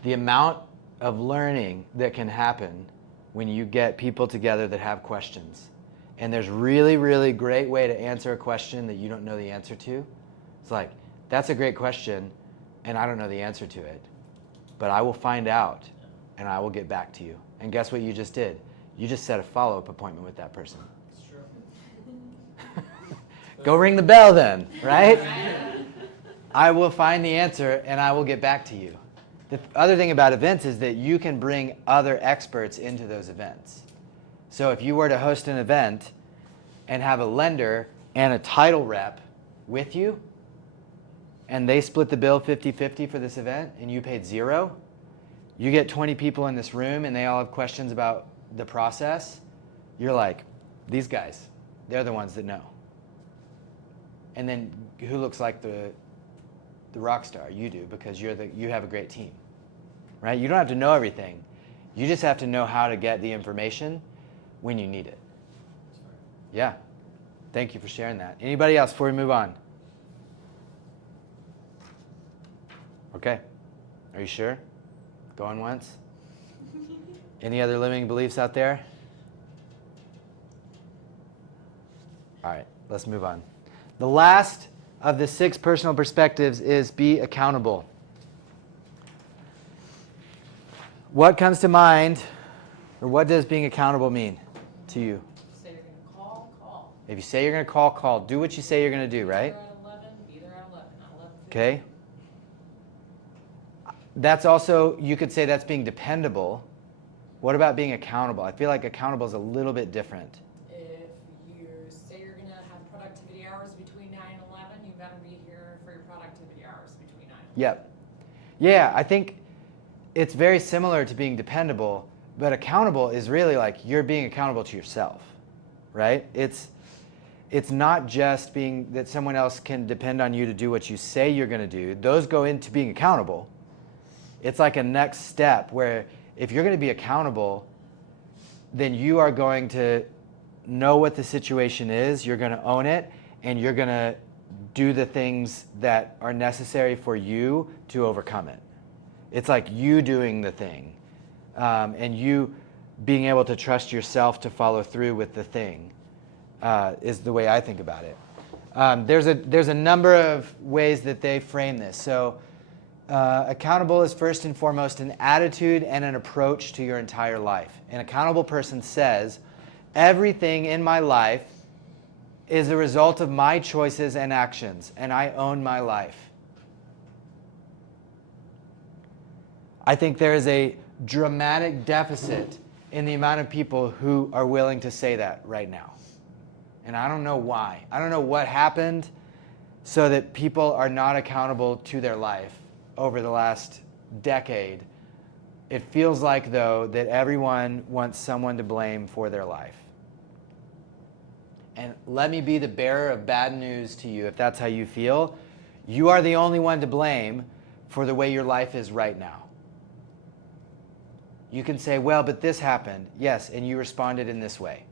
The amount of learning that can happen when you get people together that have questions. And there's really, really great way to answer a question that you don't know the answer to. It's like, that's a great question, and I don't know the answer to it. But I will find out, and I will get back to you. And guess what you just did? You just set a follow-up appointment with that person. It's true. Go ring the bell then, right? I will find the answer and I will get back to you. The other thing about events is that you can bring other experts into those events. So if you were to host an event and have a lender and a title rep with you, and they split the bill 50-50 for this event, and you paid $0, you get 20 people in this room and they all have questions about the process, you're like, these guys, they're the ones that know. And then who looks like the rock star? You do, because you have a great team, right? You don't have to know everything. You just have to know how to get the information when you need it. Yeah. Thank you for sharing that. Anybody else before we move on? Okay. Are you sure? Going once? Any other limiting beliefs out there? All right, let's move on. The last of the 6 personal perspectives is be accountable. What comes to mind, or what does being accountable mean to you? Say you're gonna call. If you say you're going to call, call. Do what you say you're going to do, right? Be there at 11, not 11:15. Okay. That's also, you could say that's being dependable. What about being accountable? I feel like accountable is a little bit different. If you say you're gonna have productivity hours between 9 and 11, you better be here for your productivity hours between 9 and 11. Yep. Yeah, I think it's very similar to being dependable, but accountable is really like you're being accountable to yourself, right? It's not just being that someone else can depend on you to do what you say you're going to do. Those go into being accountable. It's like a next step where if you're going to be accountable, then you are going to know what the situation is, you're going to own it, and you're going to do the things that are necessary for you to overcome it. It's like you doing the thing, and you being able to trust yourself to follow through with the thing is the way I think about it. There's a number of ways that they frame this. So accountable is first and foremost an attitude and an approach to your entire life. An accountable person says, everything in my life is a result of my choices and actions, and I own my life. I think there is a dramatic deficit in the amount of people who are willing to say that right now. And I don't know why. I don't know what happened so that people are not accountable to their life over the last decade. It feels like, though, that everyone wants someone to blame for their life. And let me be the bearer of bad news to you if that's how you feel. You are the only one to blame for the way your life is right now. You can say, well, but this happened. Yes, and you responded in this way.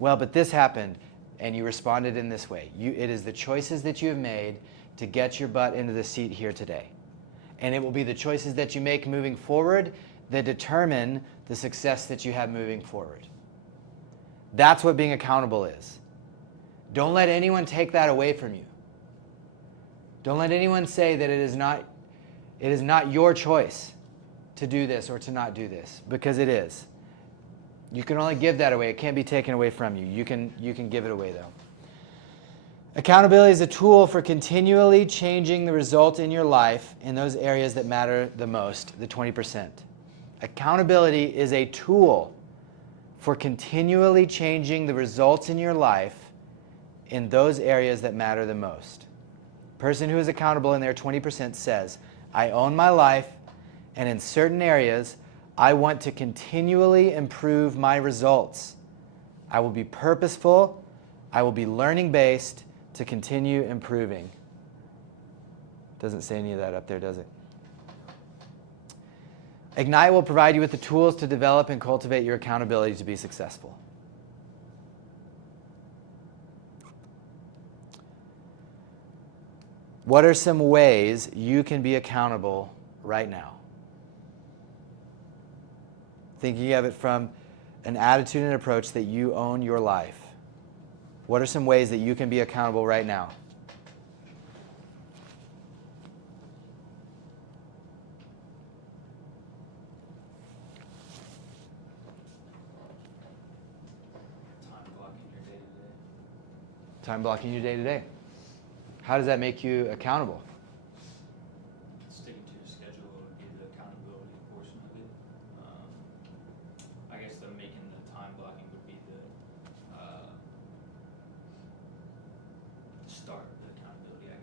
Well, but this happened, and you responded in this way. It is the choices that you have made to get your butt into the seat here today. And it will be the choices that you make moving forward that determine the success that you have moving forward. That's what being accountable is. Don't let anyone take that away from you. Don't let anyone say that it is not your choice to do this or to not do this, because it is. You can only give that away. It can't be taken away from you. You can give it away, though. Accountability is a tool for continually changing the result in your life in those areas that matter the most, the 20%. Accountability is a tool for continually changing the results in your life in those areas that matter the most. The person who is accountable in their 20% says, I own my life, and in certain areas, I want to continually improve my results. I will be purposeful. I will be learning-based to continue improving. Doesn't say any of that up there, does it? Ignite will provide you with the tools to develop and cultivate your accountability to be successful. What are some ways you can be accountable right now? Thinking of it from an attitude and approach that you own your life. What are some ways that you can be accountable right now? Time blocking your day to day. Time blocking your day to day. How does that make you accountable?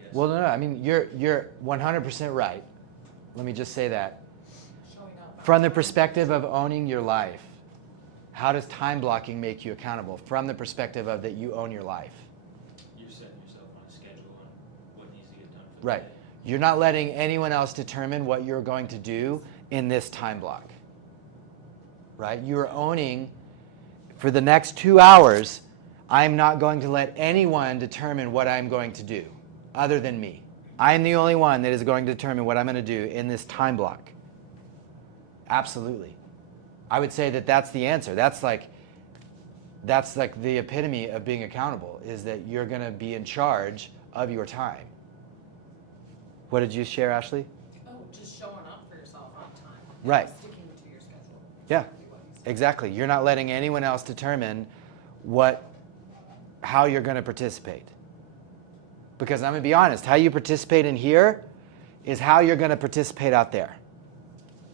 guess. Well, no, I mean, you're 100% right. Let me just say that. Showing up. From the perspective of owning your life, how does time blocking make you accountable? From the perspective of that you own your life. You're setting yourself on a schedule on what needs to get done for the Right. day. You're not letting anyone else determine what you're going to do in this time block. Right? You're owning, for the next 2 hours, I'm not going to let anyone determine what I'm going to do other than me. I'm the only one that is going to determine what I'm going to do in this time block. Absolutely. I would say that that's the answer. That's like the epitome of being accountable, is that you're going to be in charge of your time. What did you share, Ashley? Oh, just showing up for yourself on time. Right. Sticking to your schedule. Yeah. Exactly what you said. Exactly. You're not letting anyone else determine how you're going to participate. Because I'm going to be honest, how you participate in here is how you're going to participate out there.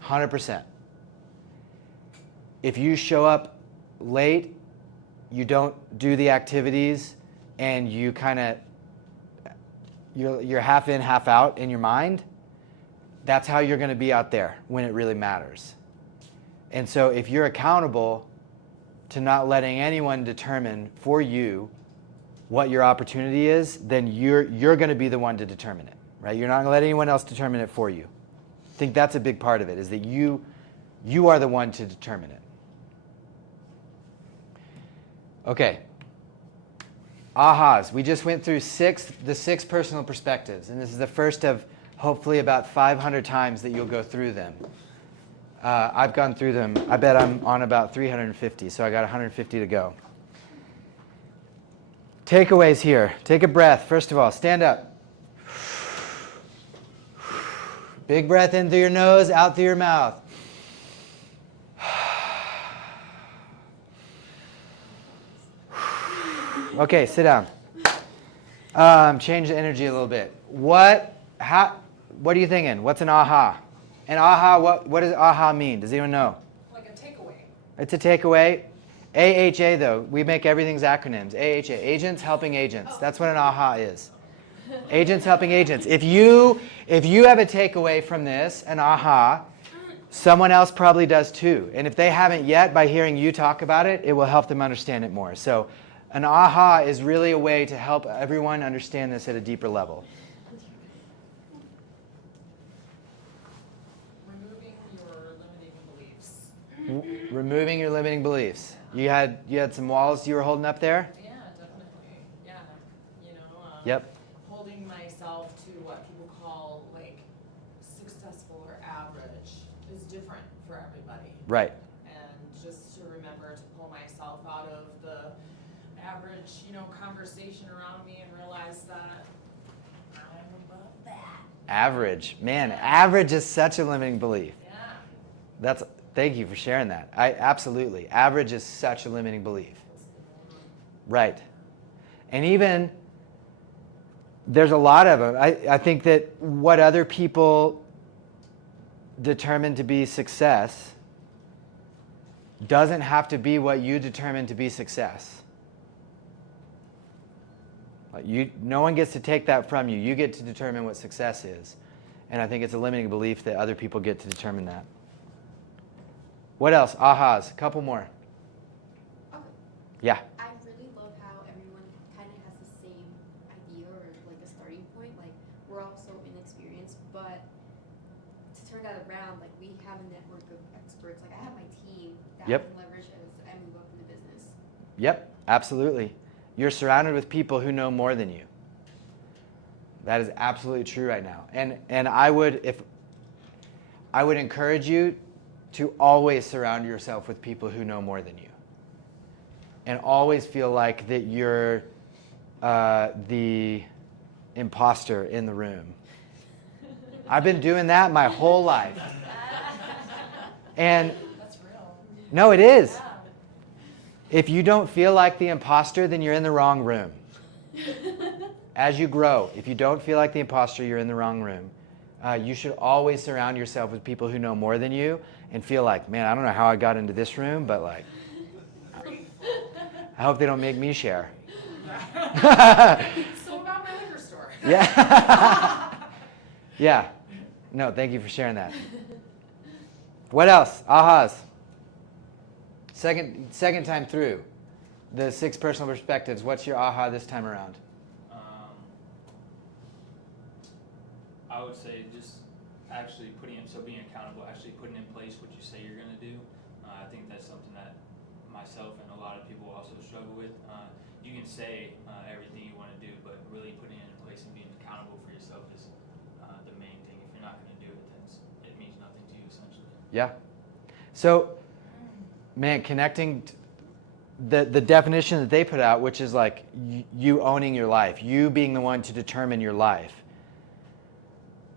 100%. If you show up late, you don't do the activities, and you kind of, you're half in, half out in your mind, that's how you're going to be out there when it really matters. And so if you're accountable to not letting anyone determine for you what your opportunity is, then you're going to be the one to determine it, right? You're not going to let anyone else determine it for you. I think that's a big part of it, is that you are the one to determine it. Okay. Ahas. We just went through the six personal perspectives, and this is the first of hopefully about 500 times that you'll go through them. I've gone through them. I bet I'm on about 350, so I got 150 to go. Takeaways here. Take a breath. First of all, stand up. Big breath in through your nose, out through your mouth. Okay, sit down. Change the energy a little bit. What are you thinking? What's an aha? An aha, what does aha mean? Does anyone know? Like a takeaway. It's a takeaway. AHA, though, we make everything's acronyms. AHA, agents helping agents. That's what an aha is. Agents helping agents. If you have a takeaway from this, an aha, someone else probably does too. And if they haven't yet, by hearing you talk about it, it will help them understand it more. So an aha is really a way to help everyone understand this at a deeper level. Removing your limiting beliefs. Removing your limiting beliefs. You had some walls you were holding up there? Yeah, definitely. Yeah. Yep. Holding myself to what people call like successful or average is different for everybody. Right. And just to remember to pull myself out of the average, conversation around me and realize that I'm above that. Average. Man, average is such a limiting belief. Yeah. Thank you for sharing that. Absolutely. Average is such a limiting belief. Right. And even, there's a lot of them. I think that what other people determine to be success doesn't have to be what you determine to be success. No one gets to take that from you. You get to determine what success is. And I think it's a limiting belief that other people get to determine that. What else? Ahas. A couple more. Okay. Yeah. I really love how everyone kind of has the same idea or like a starting point. Like we're all so inexperienced, but to turn that around, like we have a network of experts. Like I have my team that Yep. I can leverage as I move up in the business. Yep. Absolutely. You're surrounded with people who know more than you. That is absolutely true right now. And I would encourage you to always surround yourself with people who know more than you. And always feel like that you're the imposter in the room. I've been doing that my whole life. And That's real. no, it is. Yeah. If you don't feel like the imposter, then you're in the wrong room. As you grow, if you don't feel like the imposter, you're in the wrong room. You should always surround yourself with people who know more than you and feel like, man, I don't know how I got into this room, but like, I hope they don't make me share. So about my liquor store. Yeah. Yeah. No, thank you for sharing that. What else? Ahas. Second time through. The 6 personal perspectives. What's your aha this time around? I would say just actually being accountable, actually putting in place what you say you're going to do. I think that's something that myself and a lot of people also struggle with. You can say everything you want to do, but really putting it in place and being accountable for yourself is the main thing. If you're not going to do it, then it means nothing to you, essentially. Yeah. So, man, connecting the definition that they put out, which is like you owning your life, you being the one to determine your life.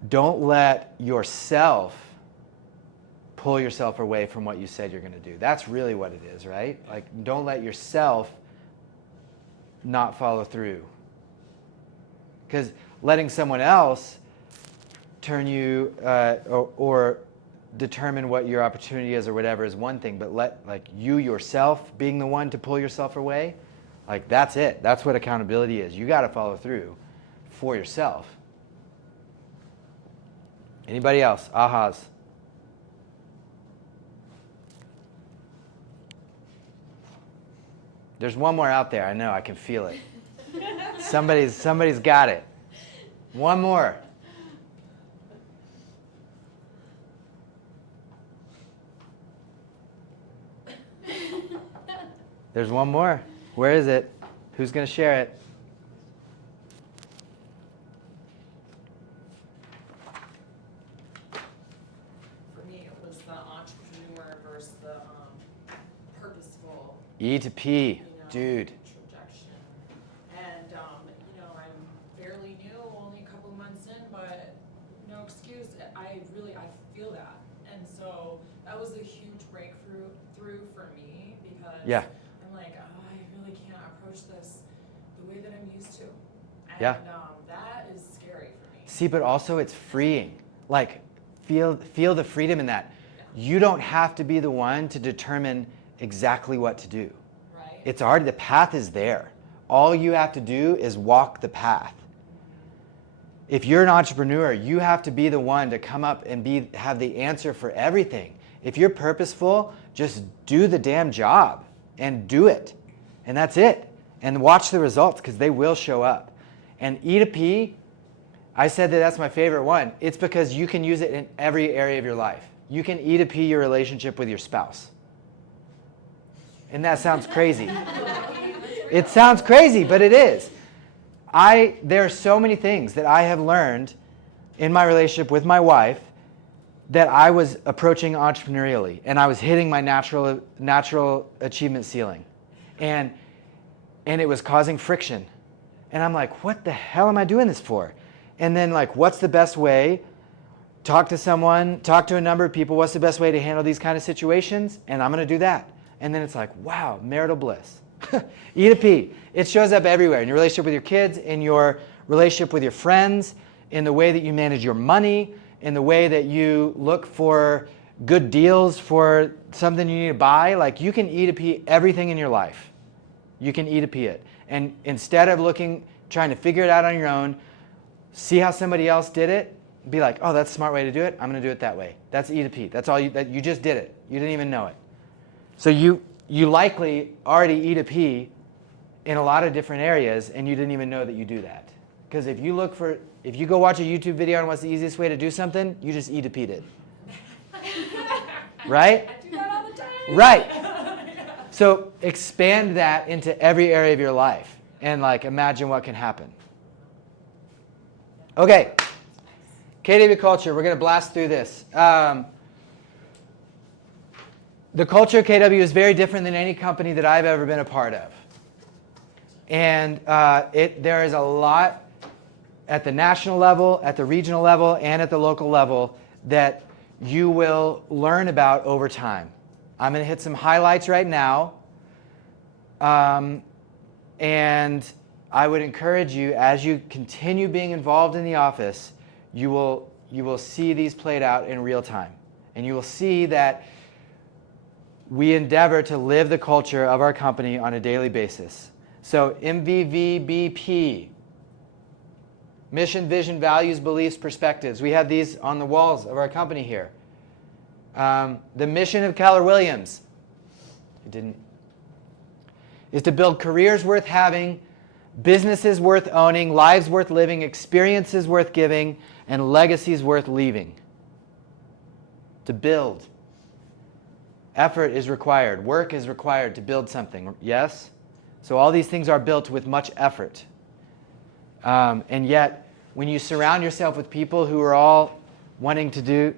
Don't let yourself pull yourself away from what you said you're going to do. That's really what it is, right? Like, don't let yourself not follow through. Because letting someone else turn you or determine what your opportunity is or whatever is one thing, but let you yourself being the one to pull yourself away, like that's it. That's what accountability is. You got to follow through for yourself. Anybody else? Ahas. There's one more out there. I know. I can feel it. Somebody's got it. One more. There's one more. Where is it? Who's going to share it? For me, it was the entrepreneur versus the purposeful, E to P, you know, dude. trajectory. And I'm fairly new, only a couple months in, but no excuse. I feel that, and so that was a huge breakthrough for me because Yeah. I'm like, I really can't approach this the way that I'm used to, and Yeah. that is scary for me. See, but also it's freeing. Like, feel the freedom in that. You don't have to be the one to determine exactly what to do. Right. It's already, the path is there. All you have to do is walk the path. If you're an entrepreneur, you have to be the one to come up and have the answer for everything. If you're purposeful, just do the damn job and do it. And that's it. And watch the results because they will show up. And E to P, I said that that's my favorite one. It's because you can use it in every area of your life. You can E to P your relationship with your spouse. And that sounds crazy. It sounds crazy, but it is. There are so many things that I have learned in my relationship with my wife that I was approaching entrepreneurially, and I was hitting my natural achievement ceiling. And it was causing friction. And I'm like, what the hell am I doing this for? And then like, what's the best way? Talk to someone, talk to a number of people. What's the best way to handle these kind of situations? And I'm going to do that. And then it's like, wow, marital bliss. E to P. It shows up everywhere. In your relationship with your kids, in your relationship with your friends, in the way that you manage your money, in the way that you look for good deals for something you need to buy. Like, you can E to P everything in your life. You can E to P it. And instead of trying to figure it out on your own, see how somebody else did it, be like, oh, that's a smart way to do it. I'm going to do it that way. That's E to P. That's all you just did it. You didn't even know it. So you likely already E to P in a lot of different areas, and you didn't even know that you do that. Because if you go watch a YouTube video on what's the easiest way to do something, you just E to P'd it. Right? I do that all the time. Right. So expand that into every area of your life and like imagine what can happen. Okay. KW culture, we're going to blast through this. The culture of KW is very different than any company that I've ever been a part of. And there is a lot at the national level, at the regional level, and at the local level that you will learn about over time. I'm going to hit some highlights right now. And I would encourage you, as you continue being involved in the office, you will see these played out in real time. And you will see that we endeavor to live the culture of our company on a daily basis. So MVVBP. Mission, vision, values, beliefs, perspectives. We have these on the walls of our company here. The mission of Keller Williams, it didn't, is to build careers worth having, businesses worth owning, lives worth living, experiences worth giving, and legacies worth leaving. To build. Effort is required. Work is required to build something. Yes? So all these things are built with much effort. And yet, when you surround yourself with people who are all wanting to do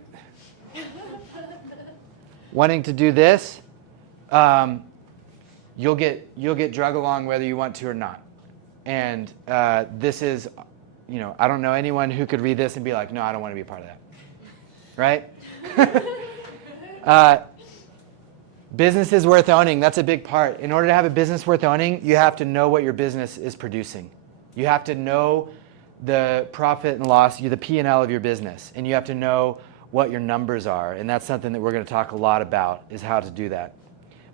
this, you'll get drug along whether you want to or not. And this is, I don't know anyone who could read this and be like, no, I don't want to be a part of that. Right? Business is worth owning. That's a big part. In order to have a business worth owning, you have to know what your business is producing. You have to know the profit and loss, the P&L of your business. And you have to know what your numbers are. And that's something that we're going to talk a lot about, is how to do that.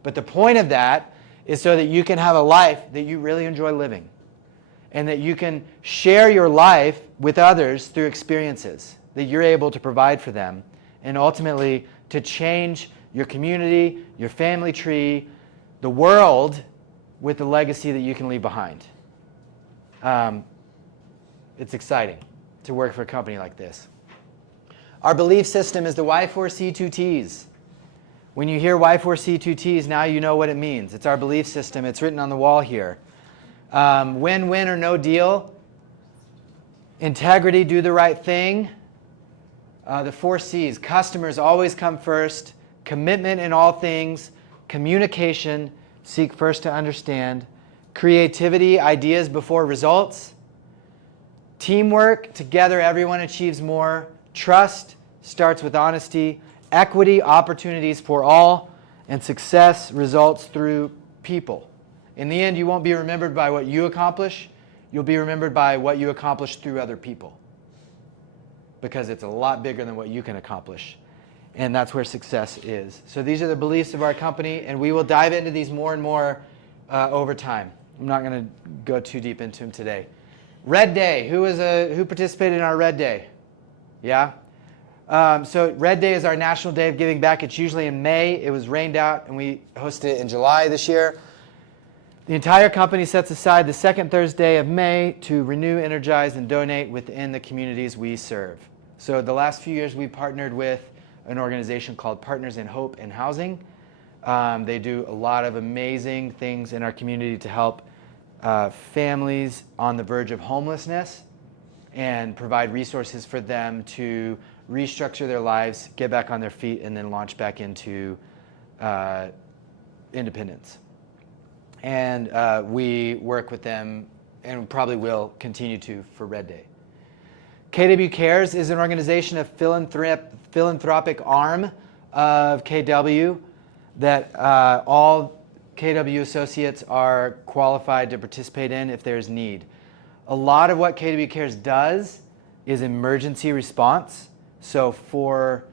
But the point of that is so that you can have a life that you really enjoy living. And that you can share your life with others through experiences that you're able to provide for them. And ultimately, to change your community, your family tree, the world with the legacy that you can leave behind. It's exciting to work for a company like this. Our belief system is the Y4C2Ts. When you hear Y4C2Ts, now you know what it means. It's our belief system. It's written on the wall here. Win, win, or no deal. Integrity, do the right thing. The 4 C's. Customers always come first. Commitment in all things. Communication, seek first to understand. Creativity, ideas before results. Teamwork, together everyone achieves more. Trust starts with honesty. Equity, opportunities for all. And success results through people. In the end, you won't be remembered by what you accomplish. You'll be remembered by what you accomplish through other people. Because it's a lot bigger than what you can accomplish. And that's where success is. So these are the beliefs of our company, and we will dive into these more and more over time. I'm not going to go too deep into them today. Red Day. Who participated in our Red Day? Yeah? So Red Day is our National Day of Giving Back. It's usually in May. It was rained out, and we hosted it in July this year. The entire company sets aside the second Thursday of May to renew, energize, and donate within the communities we serve. So the last few years, we've partnered with an organization called Partners in Hope and Housing. They do a lot of amazing things in our community to help families on the verge of homelessness and provide resources for them to restructure their lives, get back on their feet, and then launch back into independence. And we work with them and probably will continue to for Red Day. KW Cares is an organization of philanthropic arm of KW that all KW associates are qualified to participate in if there's need. A lot of what KW Cares does is emergency response. So for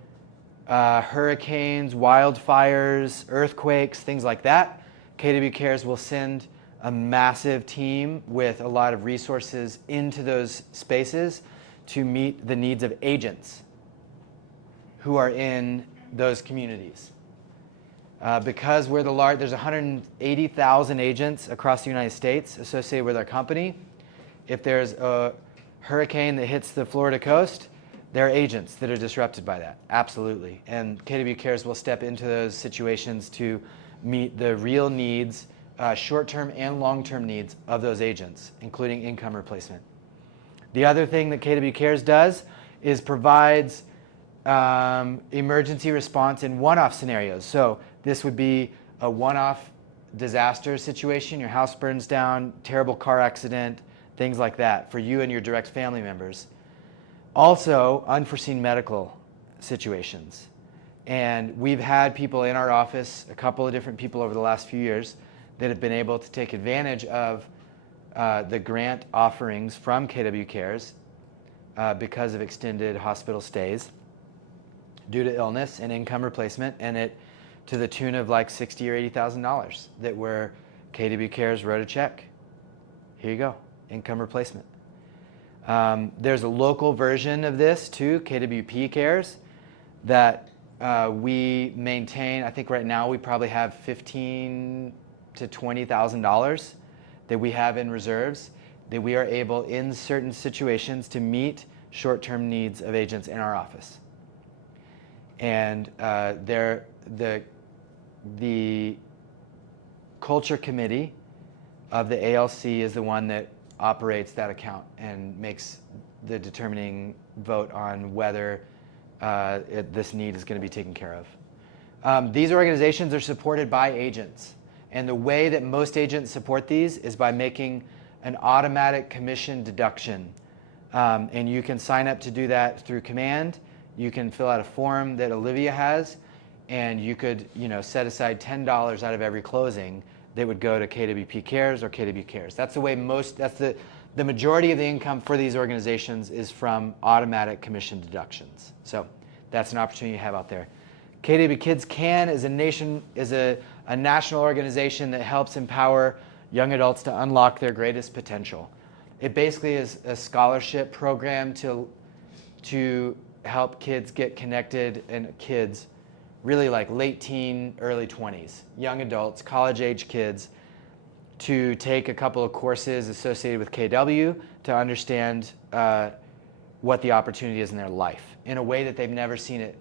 hurricanes, wildfires, earthquakes, things like that, KW Cares will send a massive team with a lot of resources into those spaces to meet the needs of agents who are in those communities. Because we're there's 180,000 agents across the United States associated with our company. If there's a hurricane that hits the Florida coast, there are agents that are disrupted by that, absolutely. And KW Cares will step into those situations to meet the real needs, short-term and long-term needs of those agents, including income replacement. The other thing that KW Cares does is provides emergency response in one-off scenarios. So this would be a one-off disaster situation. Your house burns down, terrible car accident, things like that for you and your direct family members. Also, unforeseen medical situations. And we've had people in our office, a couple of different people over the last few years, that have been able to take advantage of the grant offerings from KW Cares because of extended hospital stays due to illness and income replacement, and it to the tune of like $60,000 or $80,000 that where KW Cares wrote a check. Here you go, income replacement. There's a local version of this too, KWP Cares, that we maintain. I think right now we probably have $15,000 to $20,000 that we have in reserves that we are able in certain situations to meet short-term needs of agents in our office. And the culture committee of the ALC is the one that operates that account and makes the determining vote on whether this need is going to be taken care of. These organizations are supported by agents. And the way that most agents support these is by making an automatic commission deduction. And you can sign up to do that through Command. You can fill out a form that Olivia has, and you could, set aside $10 out of every closing that would go to KWP Cares or KW Cares. That's the way the majority of the income for these organizations is from automatic commission deductions. So that's an opportunity you have out there. KW Kids Can is a national organization that helps empower young adults to unlock their greatest potential. It basically is a scholarship program to help kids get connected, and kids really like late teen, early 20s, young adults, college-age kids, to take a couple of courses associated with KW to understand what the opportunity is in their life in a way that they've never seen it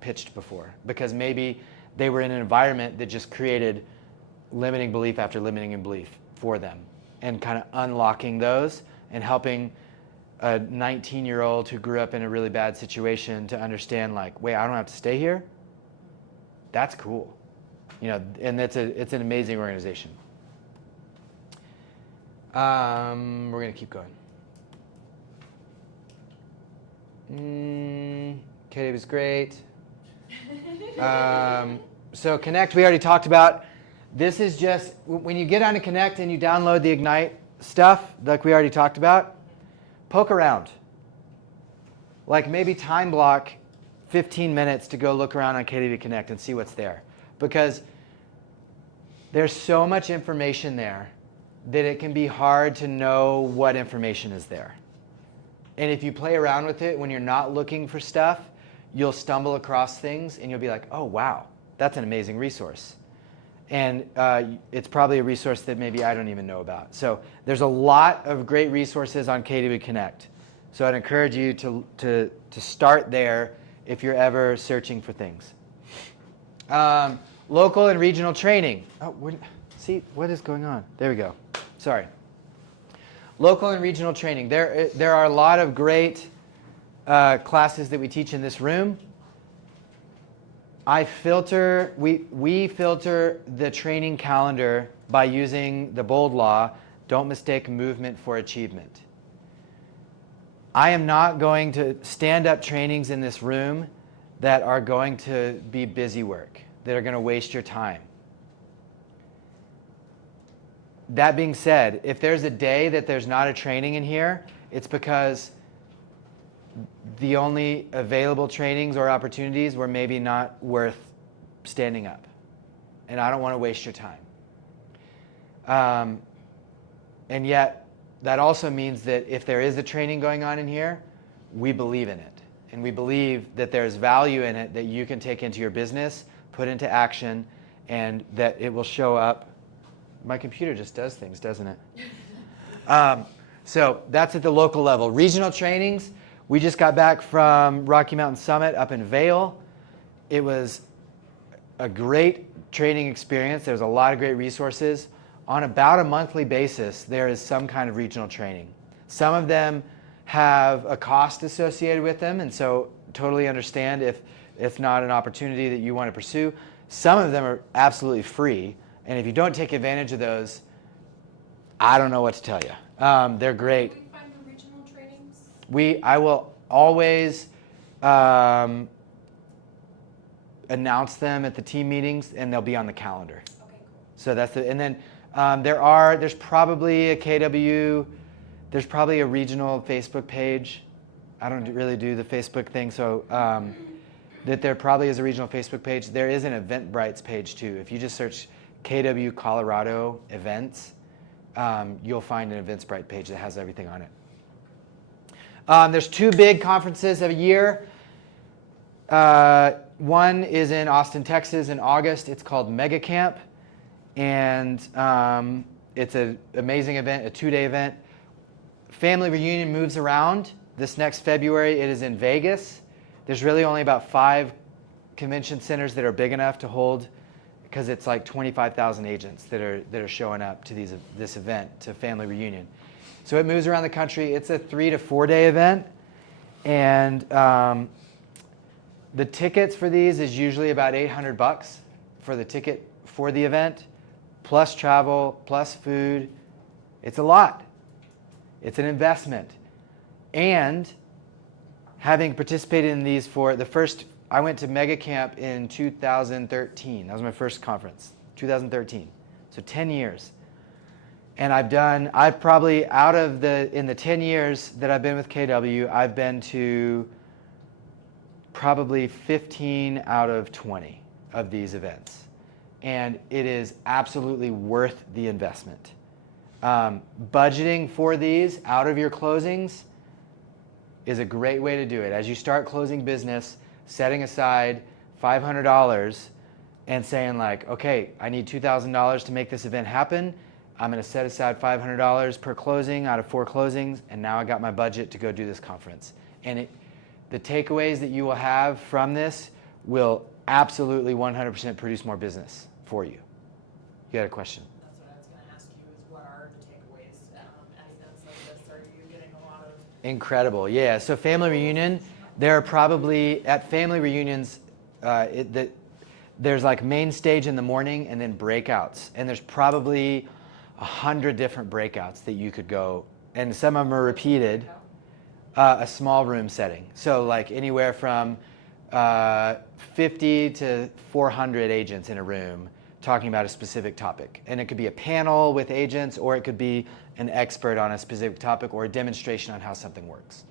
pitched before, because maybe they were in an environment that just created limiting belief after limiting belief for them, and kind of unlocking those and helping a 19-year-old who grew up in a really bad situation to understand, like, wait, I don't have to stay here? That's cool. And it's an amazing organization. We're going to keep going. KW is great. So Connect, we already talked about. This is just, when you get onto Connect and you download the Ignite stuff, like we already talked about, poke around. Like maybe time block 15 minutes to go look around on KW Connect and see what's there. Because there's so much information there that it can be hard to know what information is there. And if you play around with it when you're not looking for stuff, you'll stumble across things and you'll be like, oh, wow, that's an amazing resource. And it's probably a resource that maybe I don't even know about. So there's a lot of great resources on KW Connect. So I'd encourage you to start there if you're ever searching for things. Local and regional training. Oh, see, what is going on? There we go. Sorry. Local and regional training. There are a lot of great classes that we teach in this room. We filter the training calendar by using the bold law, don't mistake movement for achievement. I am not going to stand up trainings in this room that are going to be busy work, that are going to waste your time. That being said, if there's a day that there's not a training in here, it's because the only available trainings or opportunities were maybe not worth standing up. And I don't want to waste your time. And yet, that also means that if there is a training going on in here, we believe in it. And we believe that there's value in it that you can take into your business, put into action, and that it will show up. My computer just does things, doesn't it? So that's at the local level. Regional trainings. We just got back from Rocky Mountain Summit up in Vail. It was a great training experience. There's a lot of great resources. On about a monthly basis, there is some kind of regional training. Some of them have a cost associated with them, and so totally understand if it's not an opportunity that you want to pursue. Some of them are absolutely free, and if you don't take advantage of those, I don't know what to tell you. They're great. Where do we find the regional trainings? I will always announce them at the team meetings, and they'll be on the calendar. Okay, cool. So that's it. And then there's probably a KW, there's probably a regional Facebook page. I don't really do the Facebook thing, so that there probably is a regional Facebook page. There is an Eventbrite's page too. If you just search KW Colorado events, you'll find an Eventbrite page that has everything on it. There's 2 big conferences a year. One is in Austin, Texas in August. It's called Mega Camp. And it's an amazing event, a 2-day event. Family Reunion moves around. This next February, it is in Vegas. There's really only about 5 convention centers that are big enough to hold, because it's like 25,000 agents that are showing up to this event, to Family Reunion. So it moves around the country. It's a 3 to 4 day event. And the tickets for these is usually about $800 for the ticket for the event, plus travel, plus food. It's a lot. It's an investment. And having participated in these for the first, I went to Mega Camp in 2013. That was my first conference, 2013. So 10 years. And I've probably in the 10 years that I've been with KW, I've been to probably 15 out of 20 of these events. And it is absolutely worth the investment. Budgeting for these out of your closings is a great way to do it. As you start closing business, setting aside $500 and saying like, okay, I need $2,000 to make this event happen. I'm going to set aside $500 per closing out of 4 closings, and now I got my budget to go do this conference. And the takeaways that you will have from this will absolutely 100% produce more business for you. You had a question? That's what I was gonna ask you, is what are the takeaways at events like this? Are you getting a lot of? Incredible, yeah. So Family Reunion, there are probably, at family reunions, there's like main stage in the morning and then breakouts. And there's probably 100 different breakouts that you could go, and some of them are repeated. A small room setting. So like anywhere from 50 to 400 agents in a room talking about a specific topic. And it could be a panel with agents, or it could be an expert on a specific topic, or a demonstration on how something works.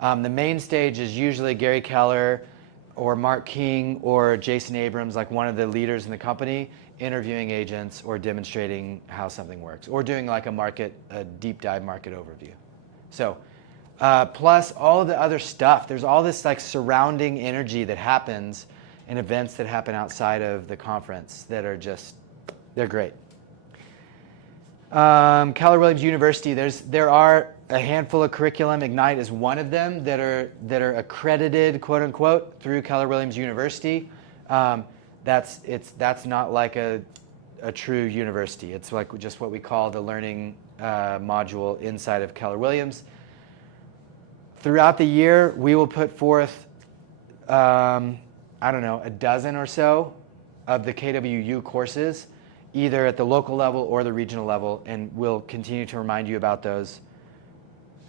The main stage is usually Gary Keller or Mark King or Jason Abrams, like one of the leaders in the company, interviewing agents or demonstrating how something works, or doing like a deep dive market overview. So plus all of the other stuff. There's all this like surrounding energy that happens in events that happen outside of the conference that are they're great. Keller Williams University, there are a handful of curriculum. Ignite is one of them that are accredited, quote unquote, through Keller Williams University. That's not like a true university. It's like just what we call the learning module inside of Keller Williams. Throughout the year, we will put forth, a dozen or so of the KWU courses, either at the local level or the regional level, and we'll continue to remind you about those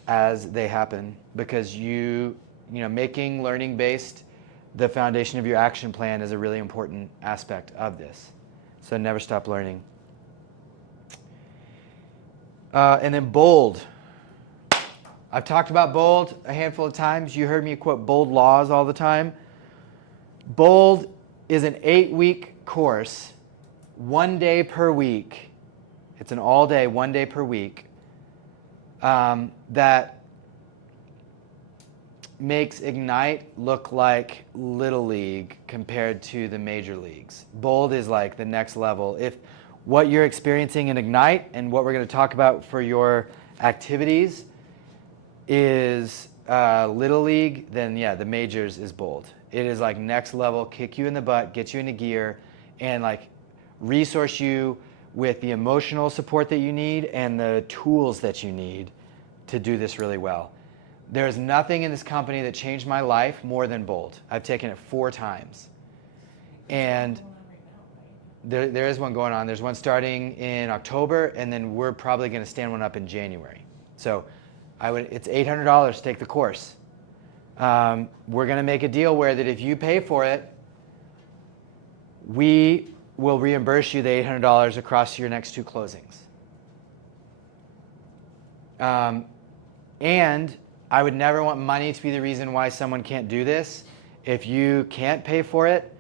as they happen, because making learning-based the foundation of your action plan is a really important aspect of this. So never stop learning. And then BOLD. I've talked about BOLD a handful of times. You heard me quote BOLD laws all the time. BOLD is an 8-week course, 1 day per week. It's an all day, 1 day per week, that makes Ignite look like Little League compared to the major leagues. BOLD is like the next level. If what you're experiencing in Ignite and what we're going to talk about for your activities is Little League, then yeah, the majors is BOLD. It is like next level, kick you in the butt, get you into gear, and like resource you with the emotional support that you need and the tools that you need to do this really well. There's nothing in this company that changed my life more than BOLD. I've taken it 4 times. And there is one going on. There's one starting in October, and then we're probably going to stand one up in January. So it's $800 to take the course. We're going to make a deal where that if you pay for it, we will reimburse you the $800 across your next 2 closings. And I would never want money to be the reason why someone can't do this. If you can't pay for it,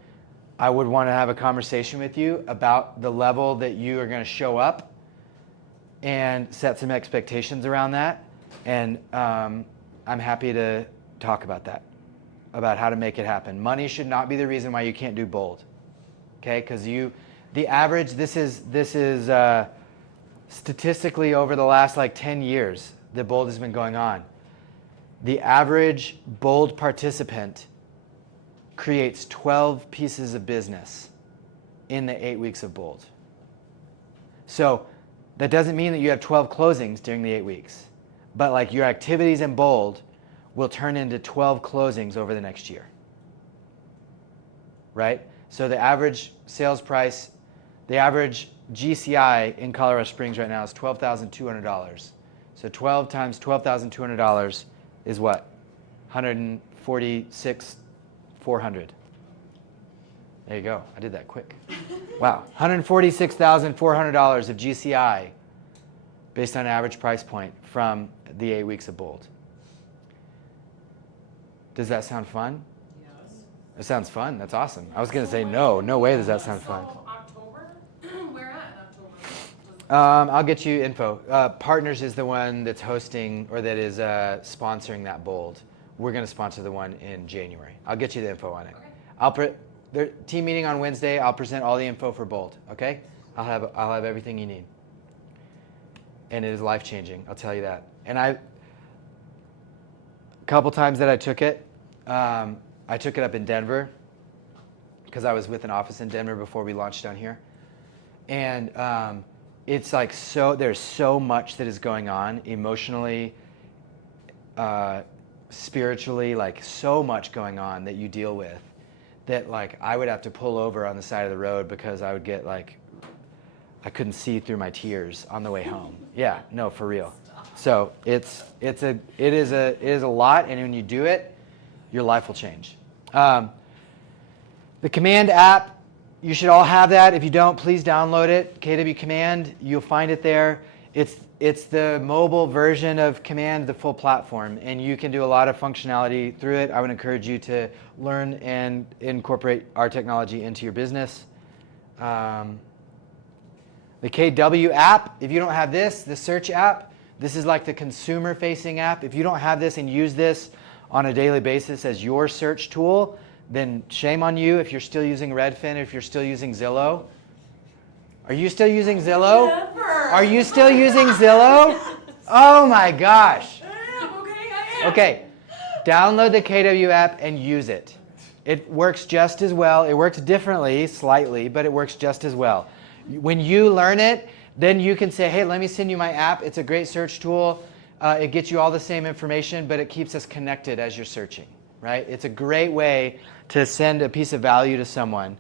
I would want to have a conversation with you about the level that you are going to show up and set some expectations around that. And I'm happy to talk about that, about how to make it happen. Money should not be the reason why you can't do bold, okay? Because the average, this is statistically over the last like 10 years that bold has been going on. The average bold participant creates 12 pieces of business in the 8 weeks of bold. So that doesn't mean that you have 12 closings during the 8 weeks, but like your activities in bold will turn into 12 closings over the next year, right? So the average sales price, the average GCI in Colorado Springs right now is $12,200. So 12 times $12,200 is what? 146,400. There you go. I did that quick. Wow. $146,400 of GCI based on average price point from the 8 weeks of bold. Does that sound fun? Yes. It sounds fun. That's awesome. I was going to say no. No way does that sound fun. So October? Where at in October? I'll get you info. Partners is the one that's hosting or that is sponsoring that bold. We're going to sponsor the one in January. I'll get you the info on it. Okay. The team meeting on Wednesday. I'll present all the info for bold. Okay? I'll have everything you need. And it is life changing. I'll tell you that. And a couple times that I took it up in Denver because I was with an office in Denver before we launched down here. And it's like there's so much that is going on emotionally, spiritually, like so much going on that you deal with that like I would have to pull over on the side of the road because I would get like, I couldn't see through my tears on the way home. Yeah, no, for real. So it is a lot, and when you do it, your life will change. The Command app, you should all have that. If you don't, please download it. KW Command, you'll find it there. It's the mobile version of Command, the full platform, and you can do a lot of functionality through it. I would encourage you to learn and incorporate our technology into your business. The KW app, if you don't have this, the search app, this is like the consumer-facing app. If you don't have this and use this on a daily basis as your search tool, then shame on you if you're still using Redfin or if you're still using Zillow. Are you still using Zillow? Never. Are you still using Zillow? Oh my gosh. I am, okay, I am. Okay, download the KW app and use it. It works just as well. It works differently, slightly, but it works just as well. When you learn it, then you can say, hey, let me send you my app. It's a great search tool. It gets you all the same information, but it keeps us connected as you're searching, right? It's a great way to send a piece of value to someone.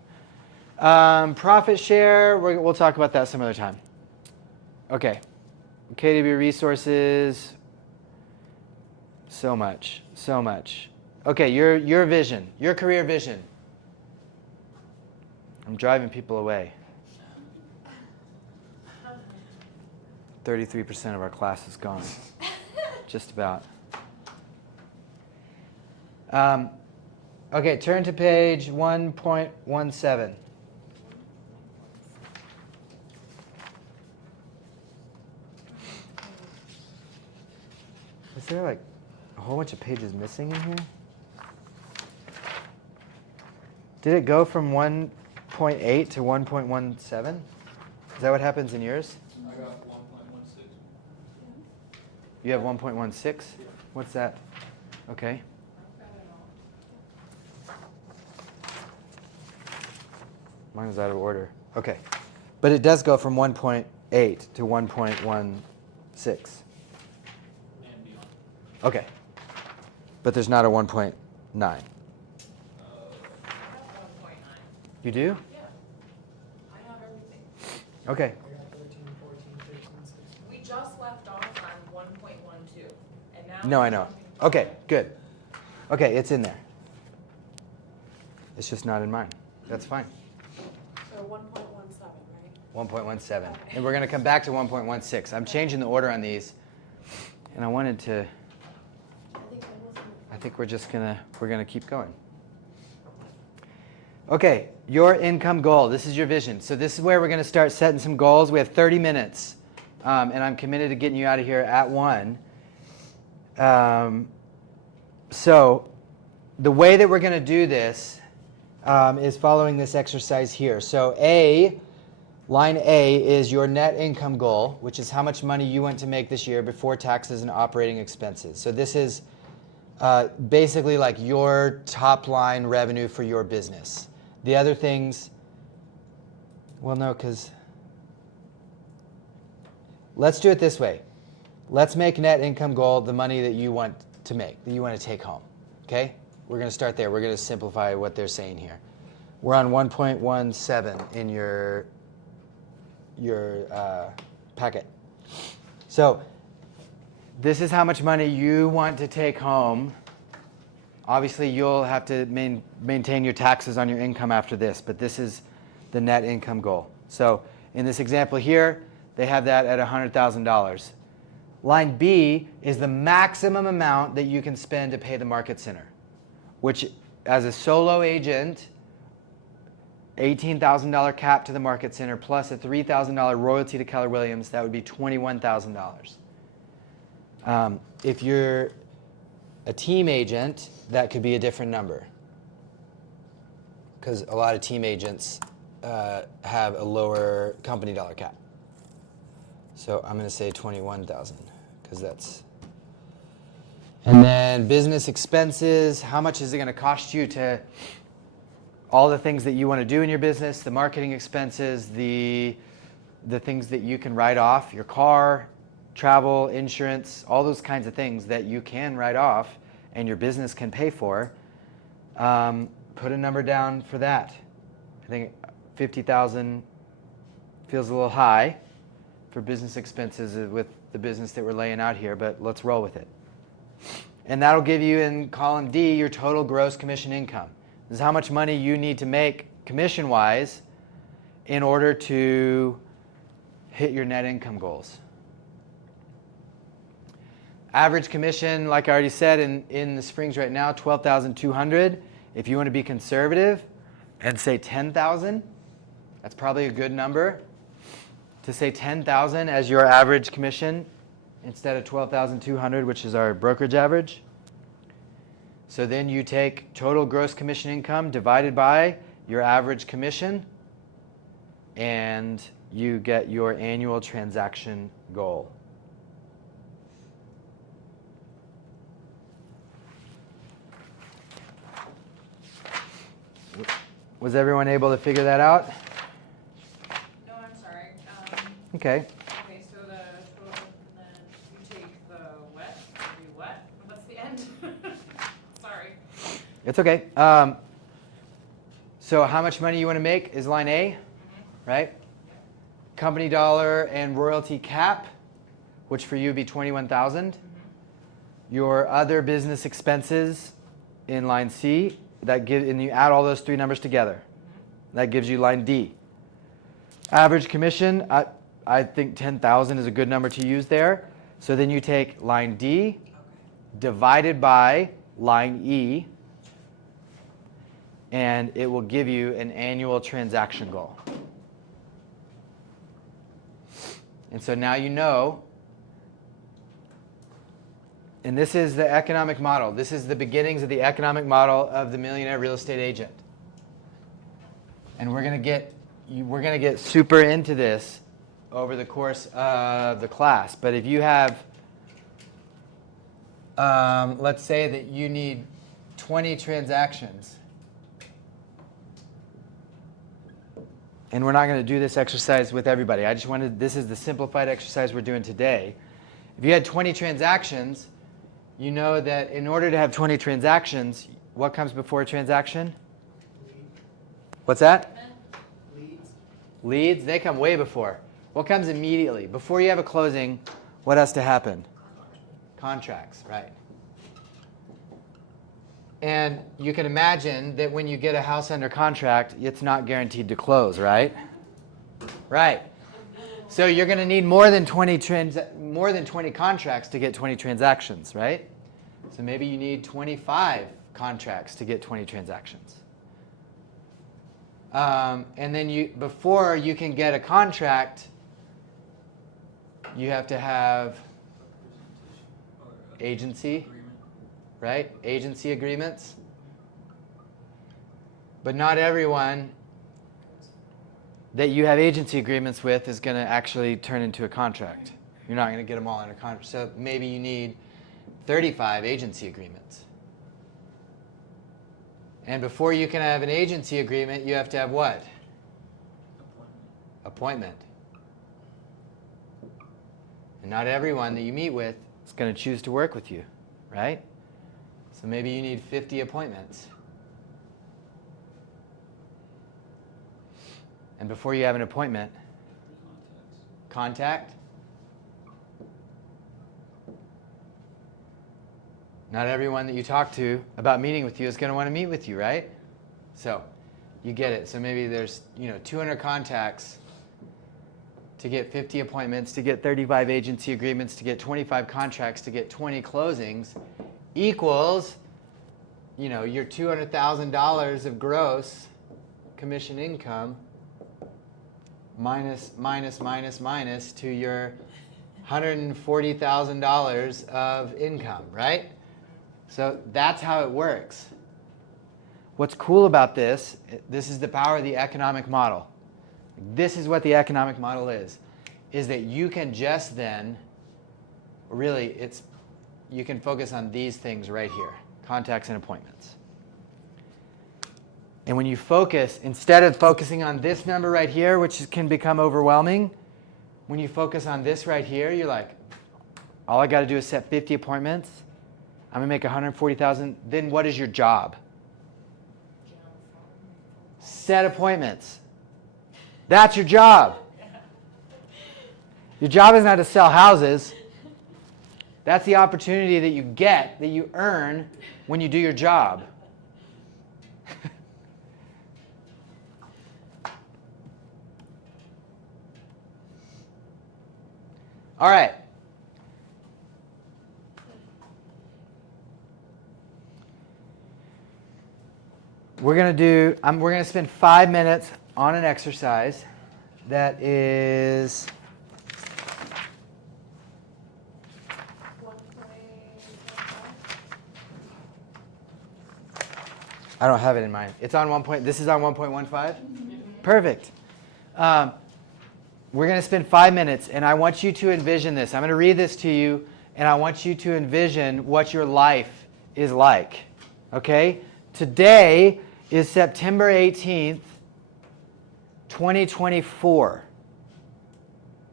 Profit share, we'll talk about that some other time. Okay, KW resources, so much. Okay, your vision, your career vision. I'm driving people away. 33% of our class is gone, just about. Okay, turn to page 1.17. Is there like a whole bunch of pages missing in here? Did it go from 1.8 to 1.17? Is that what happens in yours? I got 1.16. You have 1.16? What's that? Okay. Mine was out of order. Okay. But it does go from 1.8 to 1.16. And beyond. Okay. But there's not a 1.9. I have 1.9. You do? Yeah. I have everything. Okay. I got 13, 14, 15, 16. We just left off on 1.12, and now. No, we're I know. jumping to- Okay, good. Okay, it's in there. It's just not in mine. That's fine. So 1.17, right? 1.17. And we're going to come back to 1.16. I'm changing the order on these. And I wanted to, I think we're going to keep going. Okay, your income goal. This is your vision. So this is where we're going to start setting some goals. We have 30 minutes. And I'm committed to getting you out of here at 1. So the way that we're going to do this is following this exercise here. So line A is your net income goal, which is how much money you want to make this year before taxes and operating expenses. So this is basically like your top line revenue for your business. The other things, well, no, because let's do it this way. Let's make net income goal the money that you want to make, that you want to take home. Okay? We're going to start there. We're going to simplify what they're saying here. We're on 1.17 in your packet. So this is how much money you want to take home. Obviously, you'll have to maintain your taxes on your income after this, but this is the net income goal. So in this example here, they have that at $100,000. Line B is the maximum amount that you can spend to pay the market center, which as a solo agent, $18,000 cap to the market center plus a $3,000 royalty to Keller Williams, that would be $21,000. If you're a team agent, that could be a different number, because a lot of team agents have a lower company dollar cap. So I'm going to say 21,000 because that's. And then business expenses, how much is it going to cost you to all the things that you want to do in your business, the marketing expenses, the things that you can write off, your car, travel, insurance, all those kinds of things that you can write off and your business can pay for. Put a number down for that. I think 50,000 feels a little high for business expenses with the business that we're laying out here, but let's roll with it. And that'll give you in column D your total gross commission income. This is how much money you need to make commission-wise in order to hit your net income goals. Average commission, like I already said, in the Springs right now, $12,200. If you want to be conservative and say $10,000, that's probably a good number. To say $10,000 as your average commission instead of $12,200, which is our brokerage average. So then you take total gross commission income divided by your average commission, and you get your annual transaction goal. Was everyone able to figure that out? No, I'm sorry. Okay. Okay, so the total, and then you take the wet, the what? What's the end? Sorry. It's okay. So how much money you want to make is line A, right? Company dollar and royalty cap, which for you would be 21,000. Your other business expenses in line C, and you add all those three numbers together. That gives you line D. Average commission, I think 10,000 is a good number to use there. So then you take line D divided by line E, and it will give you an annual transaction goal. And so now you know, and this is the economic model. This is the beginnings of the economic model of the millionaire real estate agent. And we're going to get super into this over the course of the class. But if you have, let's say that you need 20 transactions. And we're not going to do this exercise with everybody. This is the simplified exercise we're doing today. If you had 20 transactions, you know that in order to have 20 transactions, what comes before a transaction? What's that? Leads. Leads, they come way before. What comes immediately? Before you have a closing, what has to happen? Contracts, right. And you can imagine that when you get a house under contract, it's not guaranteed to close, right? Right. So you're going to need more than 20 contracts to get 20 transactions, right? So maybe you need 25 contracts to get 20 transactions. And then before you can get a contract, you have to have agency, right? Agency agreements. But not everyone that you have agency agreements with is going to actually turn into a contract. You're not going to get them all under contract. So maybe you need 35 agency agreements. And before you can have an agency agreement, you have to have what? Appointment. And not everyone that you meet with is going to choose to work with you, right? So maybe you need 50 appointments. And before you have an appointment, contact. Not everyone that you talk to about meeting with you is going to want to meet with you, right? So you get it. So maybe there's 200 contacts to get 50 appointments, to get 35 agency agreements, to get 25 contracts, to get 20 closings equals your $200,000 of gross commission income minus to your $140,000 of income, right? So that's how it works. What's cool about this is the power of the economic model. This is what the economic model is that you can just then, you can focus on these things right here, contacts and appointments. And when you focus, instead of focusing on this number right here, which can become overwhelming, when you focus on this right here, you're like, all I got to do is set 50 appointments. I'm going to make $140,000. Then what is your job? Set appointments. That's your job. Your job is not to sell houses. That's the opportunity that you get, that you earn when you do your job. All right. We're going to spend 5 minutes on an exercise that is 1.15. I don't have it in mind. It's on 1 point. This is on 1.15? Perfect. We're going to spend 5 minutes, and I want you to envision this. I'm going to read this to you, and I want you to envision what your life is like. Okay? Today is September 18th, 2024.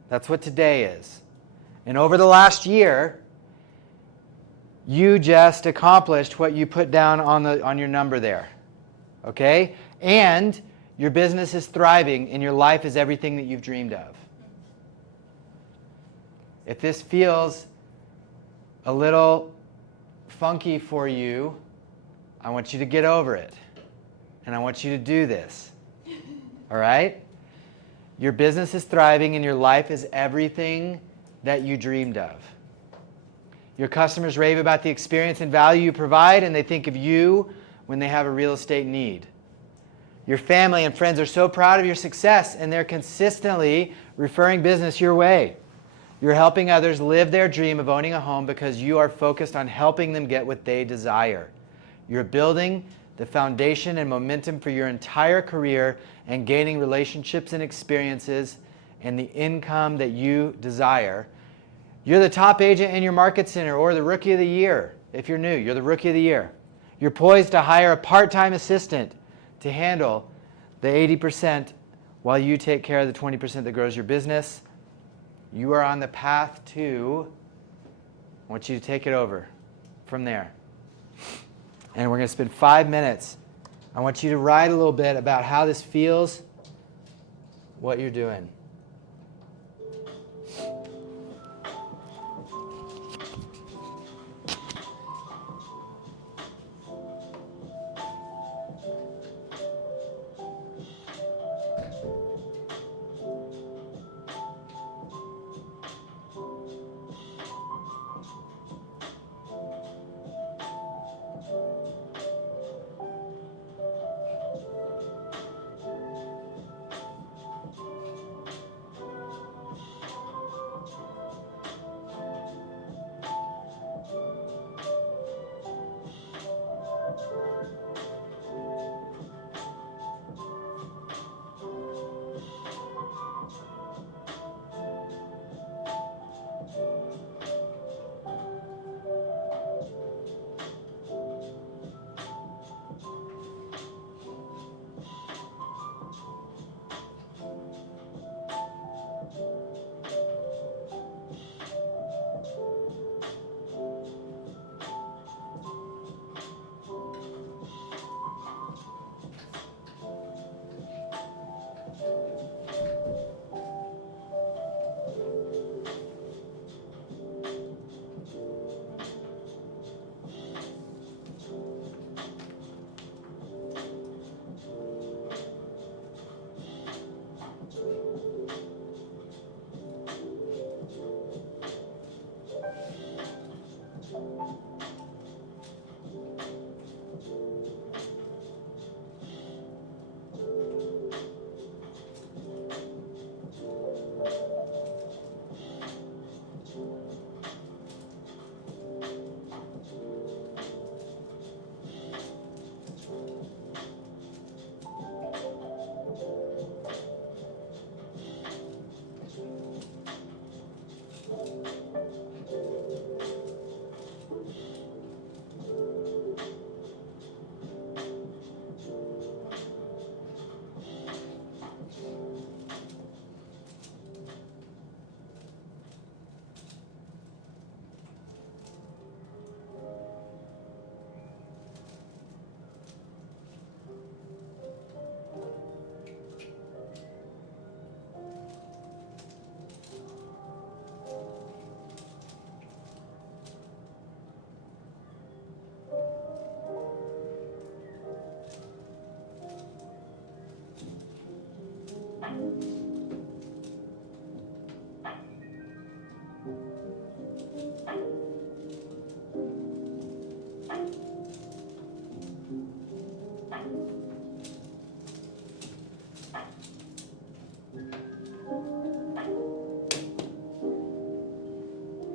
That's what today is. And over the last year, you just accomplished what you put down on your number there. Okay? And your business is thriving and your life is everything that you've dreamed of. If this feels a little funky for you, I want you to get over it. And I want you to do this. All right? Your business is thriving and your life is everything that you dreamed of. Your customers rave about the experience and value you provide, and they think of you when they have a real estate need. Your family and friends are so proud of your success, and they're consistently referring business your way. You're helping others live their dream of owning a home because you are focused on helping them get what they desire. You're building the foundation and momentum for your entire career and gaining relationships and experiences and the income that you desire. You're the top agent in your market center or the rookie of the year. If you're new, you're the rookie of the year. You're poised to hire a part-time assistant to handle the 80% while you take care of the 20% that grows your business. You are on the path to, I want you to take it over from there. And we're going to spend 5 minutes. I want you to write a little bit about how this feels, what you're doing.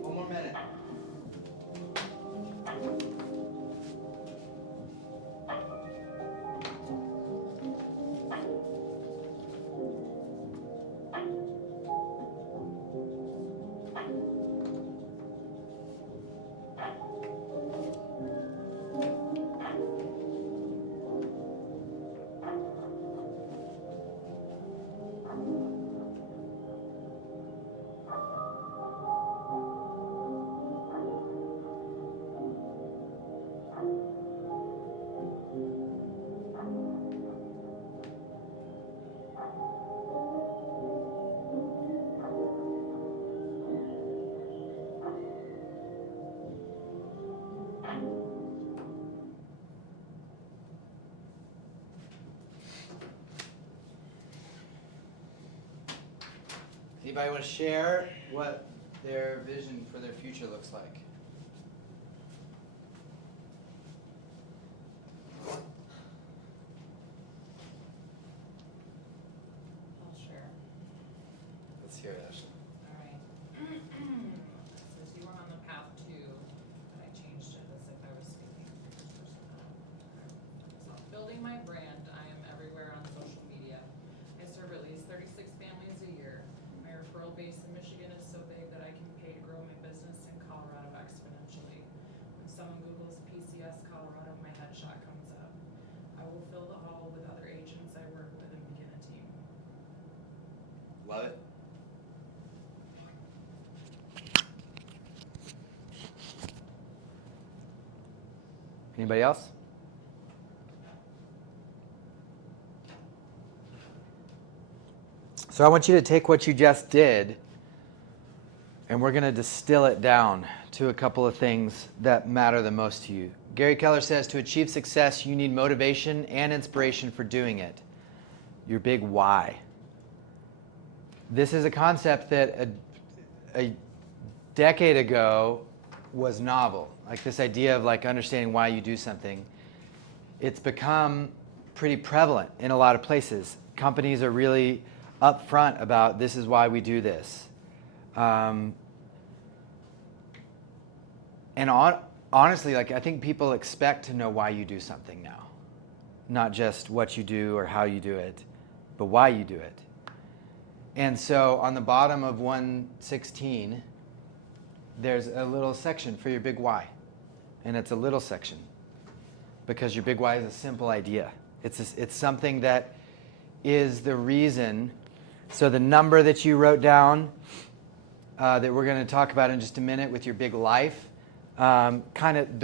One more minute. Anybody want to share what their vision for their future looks like? I'll share. Let's hear it, Ashley. Alright. Since you were on the path to, and I changed it as if I was speaking first person. So, building my brand, I am everywhere on social media. I serve at least 36 families a year. My referral base in Michigan is so big that I can pay to grow my business in Colorado exponentially. When someone Googles PCS Colorado, my headshot comes up. I will fill the hall with other agents I work with and begin a team. Love it. Anybody else? So I want you to take what you just did, and we're going to distill it down to a couple of things that matter the most to you. Gary Keller says, to achieve success, you need motivation and inspiration for doing it. Your big why. This is a concept that a decade ago was novel. Like this idea of like understanding why you do something. It's become pretty prevalent in a lot of places. Companies are really upfront about this is why we do this. Honestly, like I think people expect to know why you do something now. Not just what you do or how you do it, but why you do it. And so on the bottom of 116, there's a little section for your big why. And it's a little section because your big why is a simple idea. It's something that is the reason. So the number that you wrote down that we're going to talk about in just a minute with your big life, kind of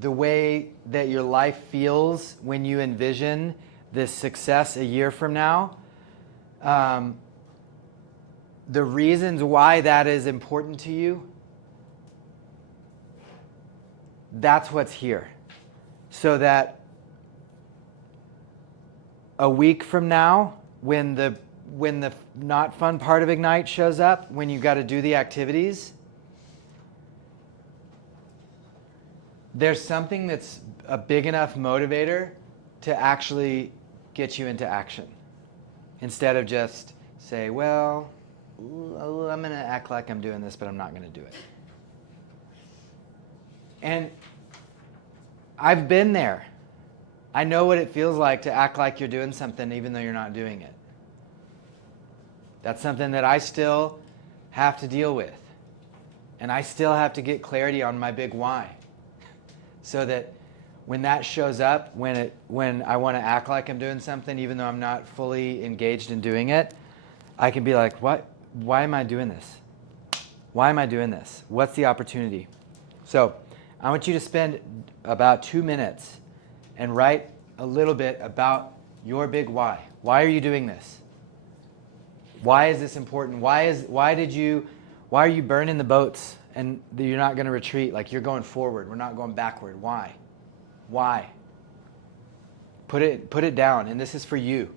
the way that your life feels when you envision this success a year from now, the reasons why that is important to you, that's what's here. So that a week from now, when the not fun part of Ignite shows up, when you got to do the activities, there's something that's a big enough motivator to actually get you into action. Instead of just say, well, I'm going to act like I'm doing this, but I'm not going to do it. And I've been there. I know what it feels like to act like you're doing something even though you're not doing it. That's something that I still have to deal with. And I still have to get clarity on my big why. So that when that shows up, when I want to act like I'm doing something even though I'm not fully engaged in doing it, I can be like, what? Why am I doing this? Why am I doing this? What's the opportunity? So I want you to spend about 2 minutes and write a little bit about your big why. Why are you doing this? Why is this important? Why are you burning the boats and you're not going to retreat? Like you're going forward. We're not going backward. Why? Why? Put it down, and this is for you.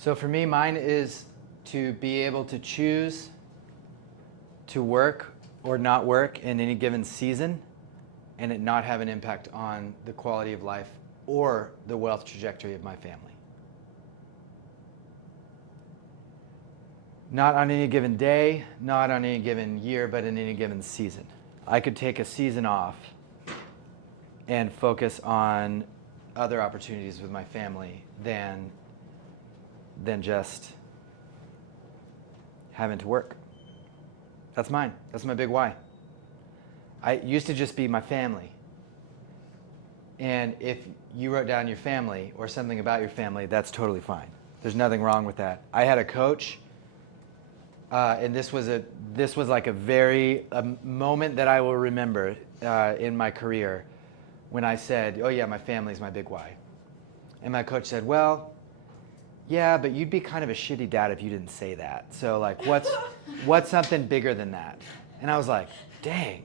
So for me, mine is to be able to choose to work or not work in any given season and it not have an impact on the quality of life or the wealth trajectory of my family. Not on any given day, not on any given year, but in any given season. I could take a season off and focus on other opportunities with my family than just having to work. That's mine. That's my big why. I used to just be my family. And if you wrote down your family or something about your family, that's totally fine. There's nothing wrong with that. I had a coach, and this was like a moment that I will remember in my career when I said, oh yeah, my family's my big why. And my coach said, well, yeah, but you'd be kind of a shitty dad if you didn't say that. So like, what's something bigger than that? And I was like, dang.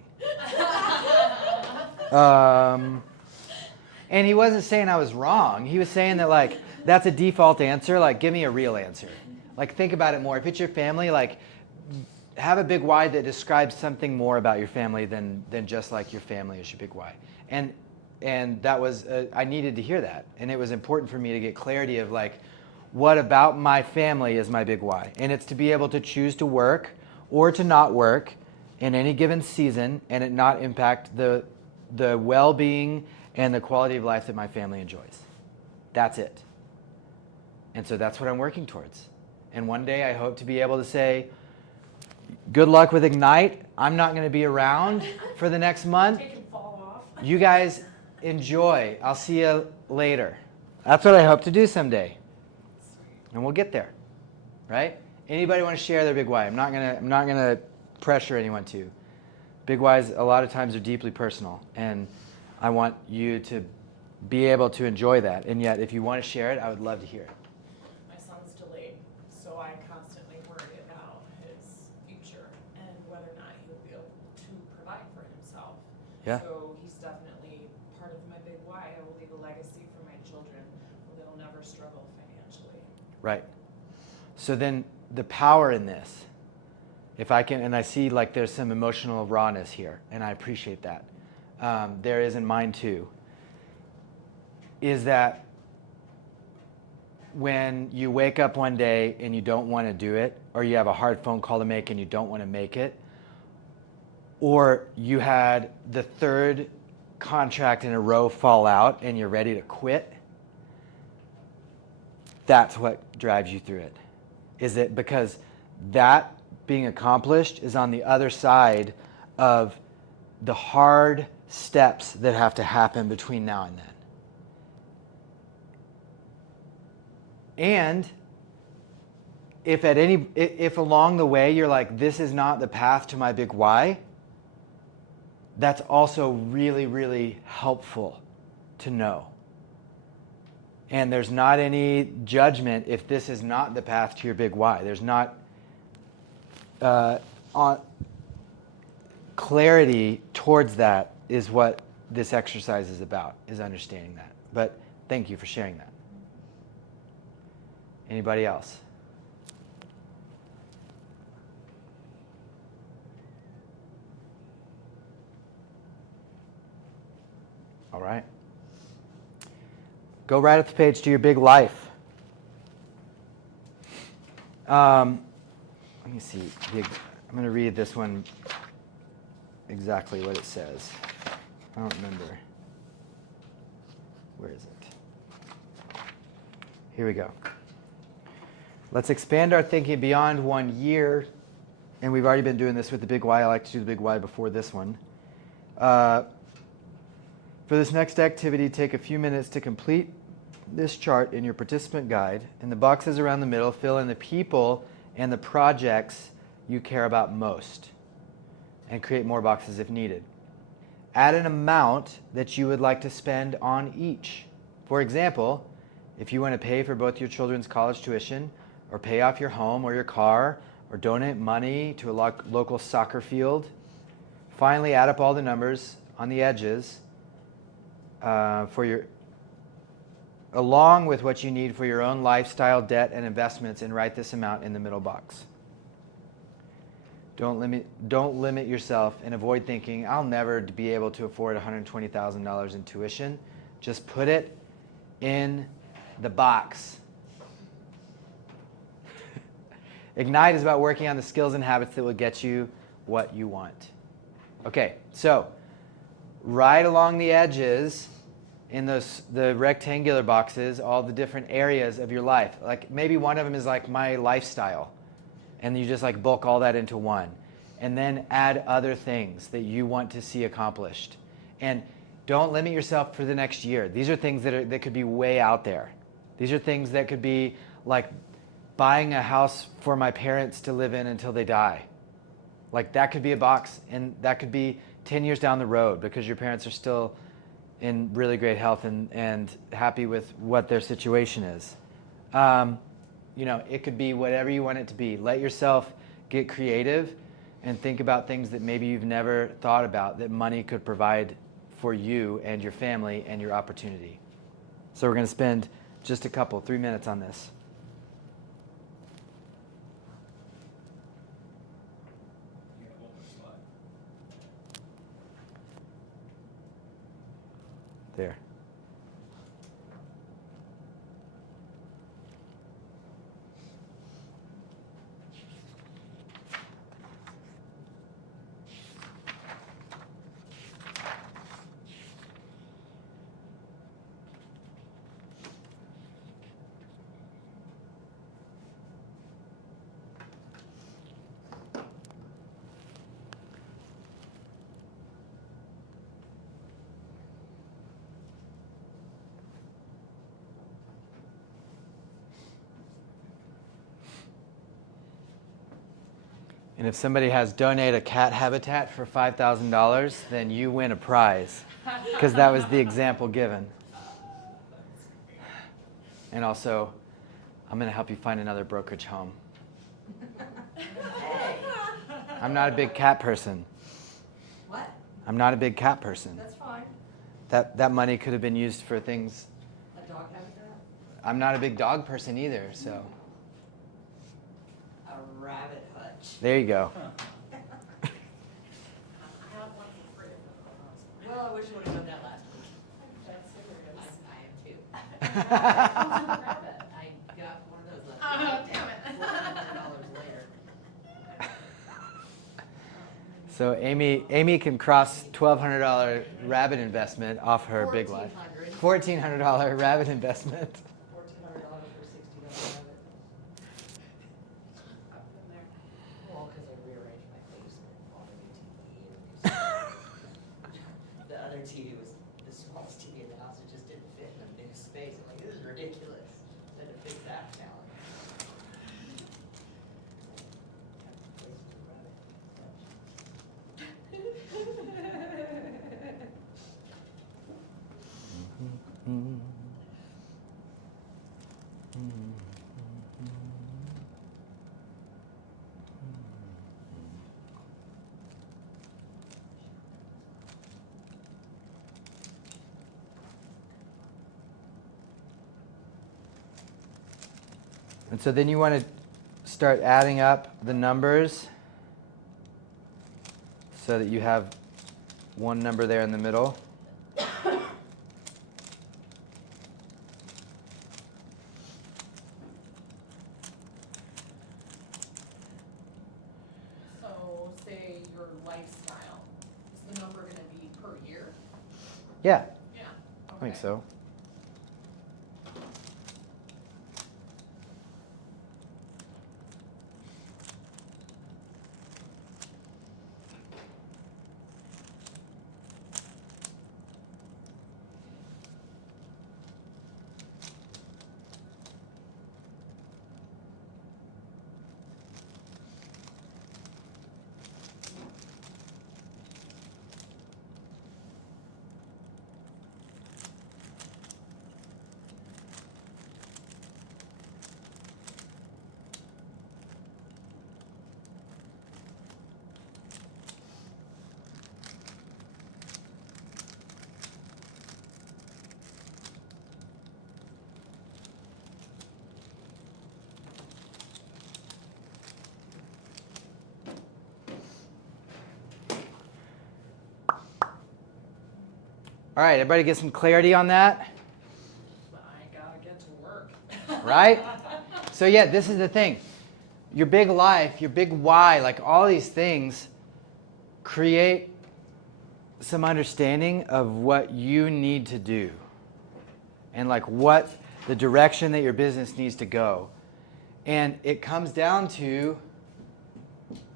And he wasn't saying I was wrong. He was saying that like, that's a default answer. Like, give me a real answer. Like, think about it more. If it's your family, like, have a big why that describes something more about your family than just like your family is your big why. And that was, I needed to hear that. And it was important for me to get clarity of like, what about my family is my big why? And it's to be able to choose to work or to not work in any given season and it not impact the well-being and the quality of life that my family enjoys. That's it. And so that's what I'm working towards. And one day I hope to be able to say, good luck with Ignite. I'm not going to be around for the next month. It can fall off. You guys enjoy. I'll see you later. That's what I hope to do someday. And we'll get there, right? Anybody want to share their big why? I'm not gonna pressure anyone to. Big whys a lot of times are deeply personal, and I want you to be able to enjoy that. And yet, if you want to share it, I would love to hear it. My son's delayed, so I constantly worry about his future and whether or not he'll be able to provide for himself. Yeah. So he's definitely part of my big why. I will leave a legacy for my children where they'll never struggle financially. Right. So then the power in this, if I can, and I see like there's some emotional rawness here, and I appreciate that. There is in mine too, is that when you wake up one day and you don't want to do it, or you have a hard phone call to make and you don't want to make it, or you had the third contract in a row fall out and you're ready to quit, that's what drives you through it. Is it because that being accomplished is on the other side of the hard steps that have to happen between now and then. And if along the way you're like, this is not the path to my big why, that's also really, really helpful to know. And there's not any judgment if this is not the path to your big why. There's not on clarity towards that is what this exercise is about, is understanding that. But thank you for sharing that. Anybody else? All right. Go right up the page to your big life. Let me see. I'm going to read this one exactly what it says. I don't remember. Where is it? Here we go. Let's expand our thinking beyond 1 year. And we've already been doing this with the big why. I like to do the big why before this one. For this next activity, take a few minutes to complete this chart in your participant guide. In the boxes around the middle, fill in the people and the projects you care about most, and create more boxes if needed. Add an amount that you would like to spend on each. For example, if you want to pay for both your children's college tuition, or pay off your home or your car, or donate money to a local soccer field. Finally, add up all the numbers on the edges for your along with what you need for your own lifestyle, debt, and investments, and write this amount in the middle box. Don't limit yourself and avoid thinking, I'll never be able to afford $120,000 in tuition. Just put it in the box. Ignite is about working on the skills and habits that will get you what you want. Okay, so right along the edges in the rectangular boxes, all the different areas of your life. Like maybe one of them is like my lifestyle. And you just like bulk all that into one. And then add other things that you want to see accomplished. And don't limit yourself for the next year. These are things that could be way out there. These are things that could be like buying a house for my parents to live in until they die. Like that could be a box, and that could be 10 years down the road because your parents are still in really great health and happy with what their situation is. It could be whatever you want it to be. Let yourself get creative and think about things that maybe you've never thought about that money could provide for you and your family and your opportunity. So we're going to spend just 3 minutes on this. You got one more slide. There. And if somebody has donate a cat habitat for $5,000, then you win a prize, because that was the example given. And also, I'm going to help you find another brokerage home. Hey, I'm not a big cat person. what? I'm not a big cat person. That's fine. That money could have been used for things. A dog habitat? I'm not a big dog person either, so A rabbit hutch. there you go. I have one for free. Well, I wish I would have done that last week. That's serious. I am too. Rabbit. I got one of those left. Oh, damn it. $400 later. So Amy can cross $1,200 rabbit investment off her big life. $1,400 rabbit investment. $1,400 for $60 rabbit. I've been there. Well, because I rearranged my basement and bought a new TV. The other TV was the smallest TV in the house. It just didn't fit in the new space. I'm like, this is ridiculous. Then to fix that challenge. And so then you want to start adding up the numbers so that you have one number there in the middle. So, say your lifestyle, is the number gonna be per year? Yeah, Yeah. I think Okay. so. All right, everybody get some clarity on that, I gotta get to work. right? So yeah, this is the thing. Your big life, your big why, like all these things create some understanding of what you need to do and like what the direction that your business needs to go. And it comes down to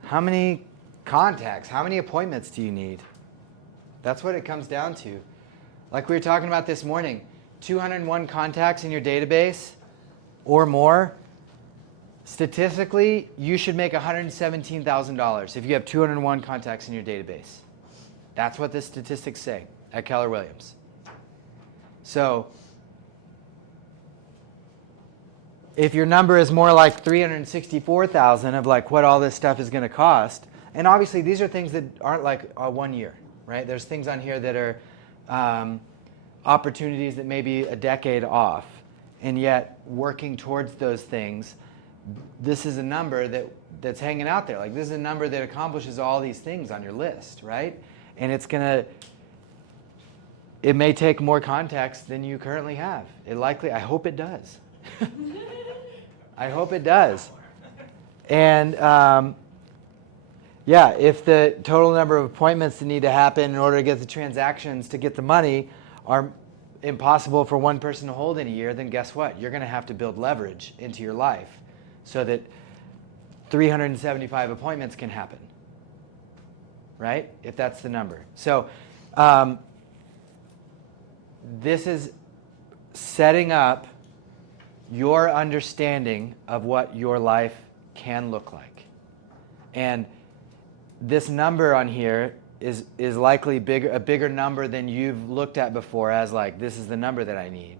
how many contacts, how many appointments do you need? That's what it comes down to. Like we were talking about this morning, 201 contacts in your database or more, statistically, you should make $117,000 if you have 201 contacts in your database. That's what the statistics say at Keller Williams. So if your number is more like 364,000 of like what all this stuff is going to cost, and obviously these are things that aren't like 1 year, right? There's things on here that are opportunities that may be a decade off, and yet working towards those things, this is a number that's hanging out there. Like this is a number that accomplishes all these things on your list, right? And it may take more contacts than you currently have. I hope it does. I hope it does. And yeah, if the total number of appointments that need to happen in order to get the transactions to get the money are impossible for one person to hold in a year, then guess what? You're going to have to build leverage into your life so that 375 appointments can happen, right? If that's the number. So this is setting up your understanding of what your life can look like. And this number on here is likely a bigger number than you've looked at before as like, this is the number that I need.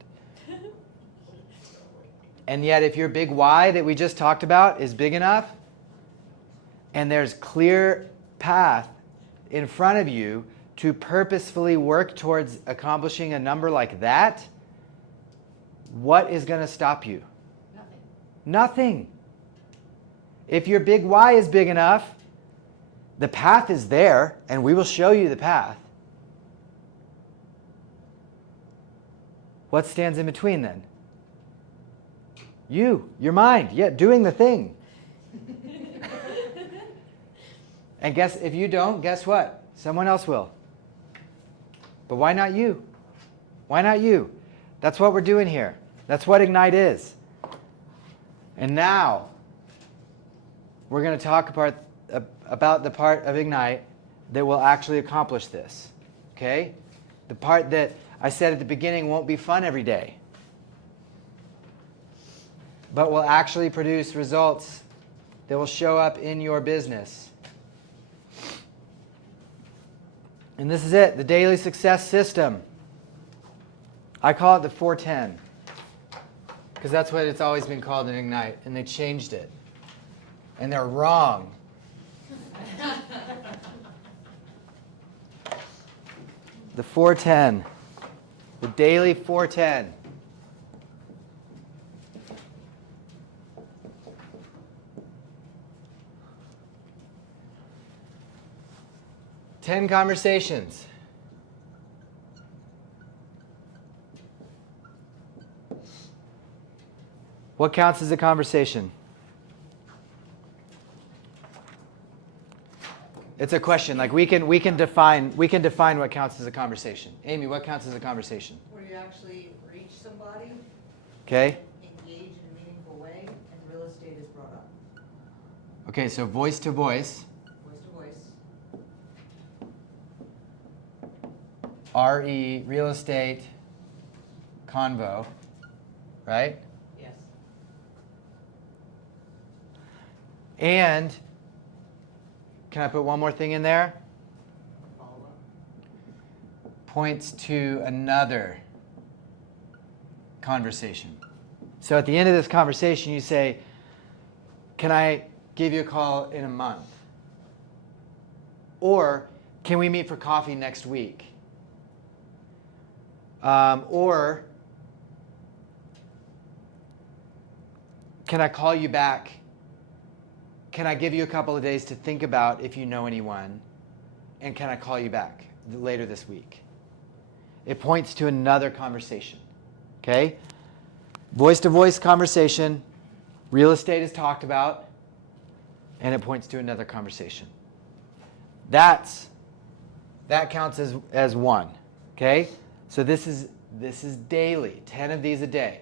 And yet if your big why that we just talked about is big enough, and there's clear path in front of you to purposefully work towards accomplishing a number like that, what is going to stop you? Nothing. Nothing. If your big why is big enough, the path is there, and we will show you the path. What stands in between then? Your mind, doing the thing. And if you don't, guess what? Someone else will. But why not you? Why not you? That's what we're doing here. That's what Ignite is. And now, we're going to talk about the part of Ignite that will actually accomplish this. Okay? The part that I said at the beginning won't be fun every day, but will actually produce results that will show up in your business. And this is it, the daily success system. I call it the 410 because that's what it's always been called in Ignite, and they changed it. And they're wrong. The 410. The daily 410. Ten conversations. What counts as a conversation? It's a question. Like we can define what counts as a conversation. Amy, what counts as a conversation? Where you actually reach somebody, Okay. engage in a meaningful way, and real estate is brought up. Okay, so voice to voice. Voice to voice. RE, real estate, convo, right? Yes. And can I put one more thing in there? Follow up. Points to another conversation. So at the end of this conversation, you say, can I give you a call in a month? Or can we meet for coffee next week? Or can I call you back? Can I give you a couple of days to think about if you know anyone? And can I call you back later this week? It points to another conversation. Okay? Voice-to-voice conversation. Real estate is talked about. And it points to another conversation. That counts as one. Okay? So this is daily. 10 of these a day.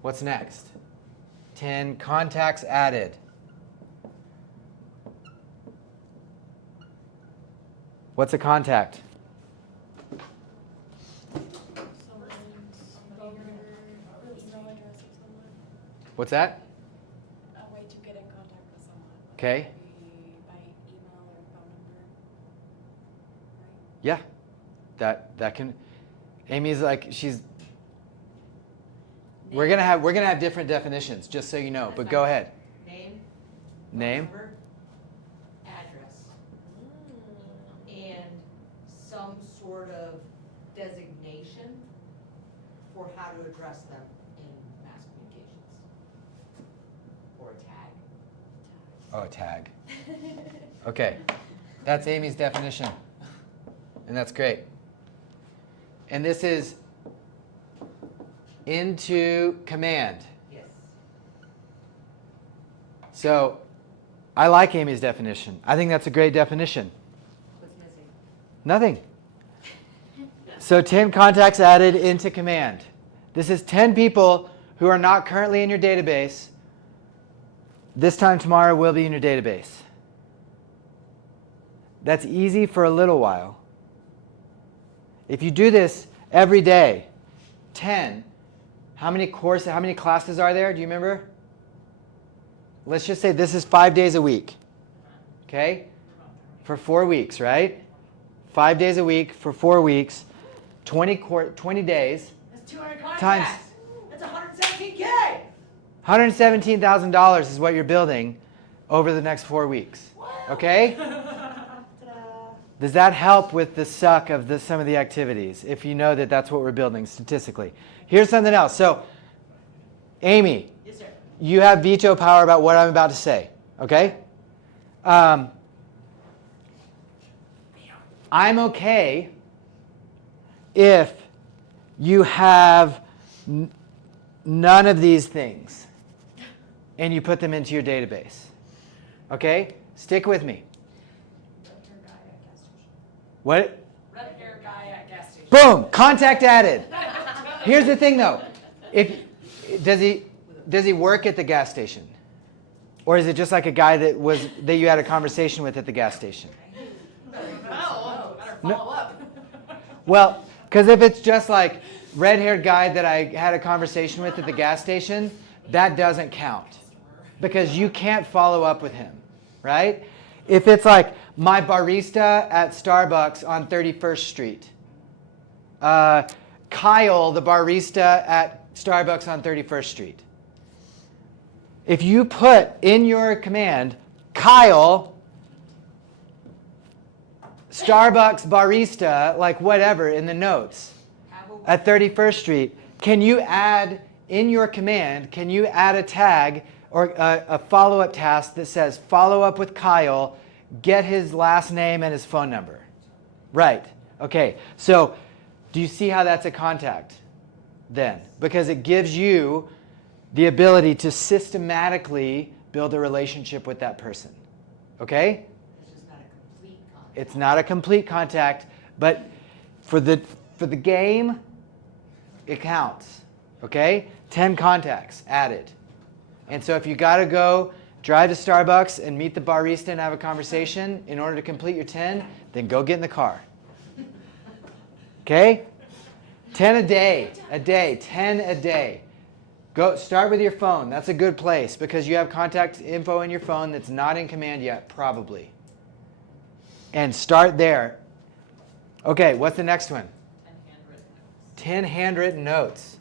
What's next? 10 contacts added. What's a contact? Someone's phone number, email address of someone. What's that? A way to get in contact with someone. Like Okay. maybe by email or phone number. Right? Yeah. That can. Amy's like she's. We're gonna have different definitions, just so you know. But go ahead. Name. Name. Phone number, address, and some sort of designation for how to address them in mass communications. Or a tag. Oh, tag. Okay. That's Amy's definition. And that's great. And this is into command. Yes. So I like Amy's definition. I think that's a great definition. What's missing? Nothing. So 10 contacts added into command. This is 10 people who are not currently in your database. This time tomorrow will be in your database. That's easy for a little while. If you do this every day, 10, how many classes are there? Do you remember? Let's just say this is 5 days a week. Okay? For 4 weeks, right? 5 days a week for 4 weeks, 20 days. That's 200 contacts. Times- That's $117K. $117,000 is what you're building over the next 4 weeks. Okay? Does that help with the suck of some of the activities, if you know that that's what we're building statistically? Here's something else. So, Amy, Yes, sir. you have veto power about what I'm about to say. Okay? I'm okay if you have none of these things and you put them into your database. Okay? Stick with me. What? Red hair guy at gas station. Boom! Contact added. Here's the thing though. Does he work at the gas station? Or is it just like a guy that you had a conversation with at the gas station? Oh, better follow up. Well, because if it's just like red-haired guy that I had a conversation with at the gas station, that doesn't count. Because you can't follow up with him, right? If it's like my barista at Starbucks on 31st Street. Kyle, the barista at Starbucks on 31st Street. If you put in your command, Kyle, Starbucks barista, like whatever, in the notes at 31st Street, can you add in your command, can you add a tag or a follow-up task that says follow up with Kyle, get his last name and his phone number? Right. Okay. So do you see how that's a contact then? Because it gives you the ability to systematically build a relationship with that person. Okay? It's just not a complete contact. It's not a complete contact, but for the game, it counts. Okay? 10 contacts added. And so if you got to go drive to Starbucks and meet the barista and have a conversation in order to complete your 10, then go get in the car. Okay? 10 a day, 10 a day. Go start with your phone. That's a good place because you have contact info in your phone that's not in command yet, probably. And start there. Okay, what's the next one? 10 handwritten notes.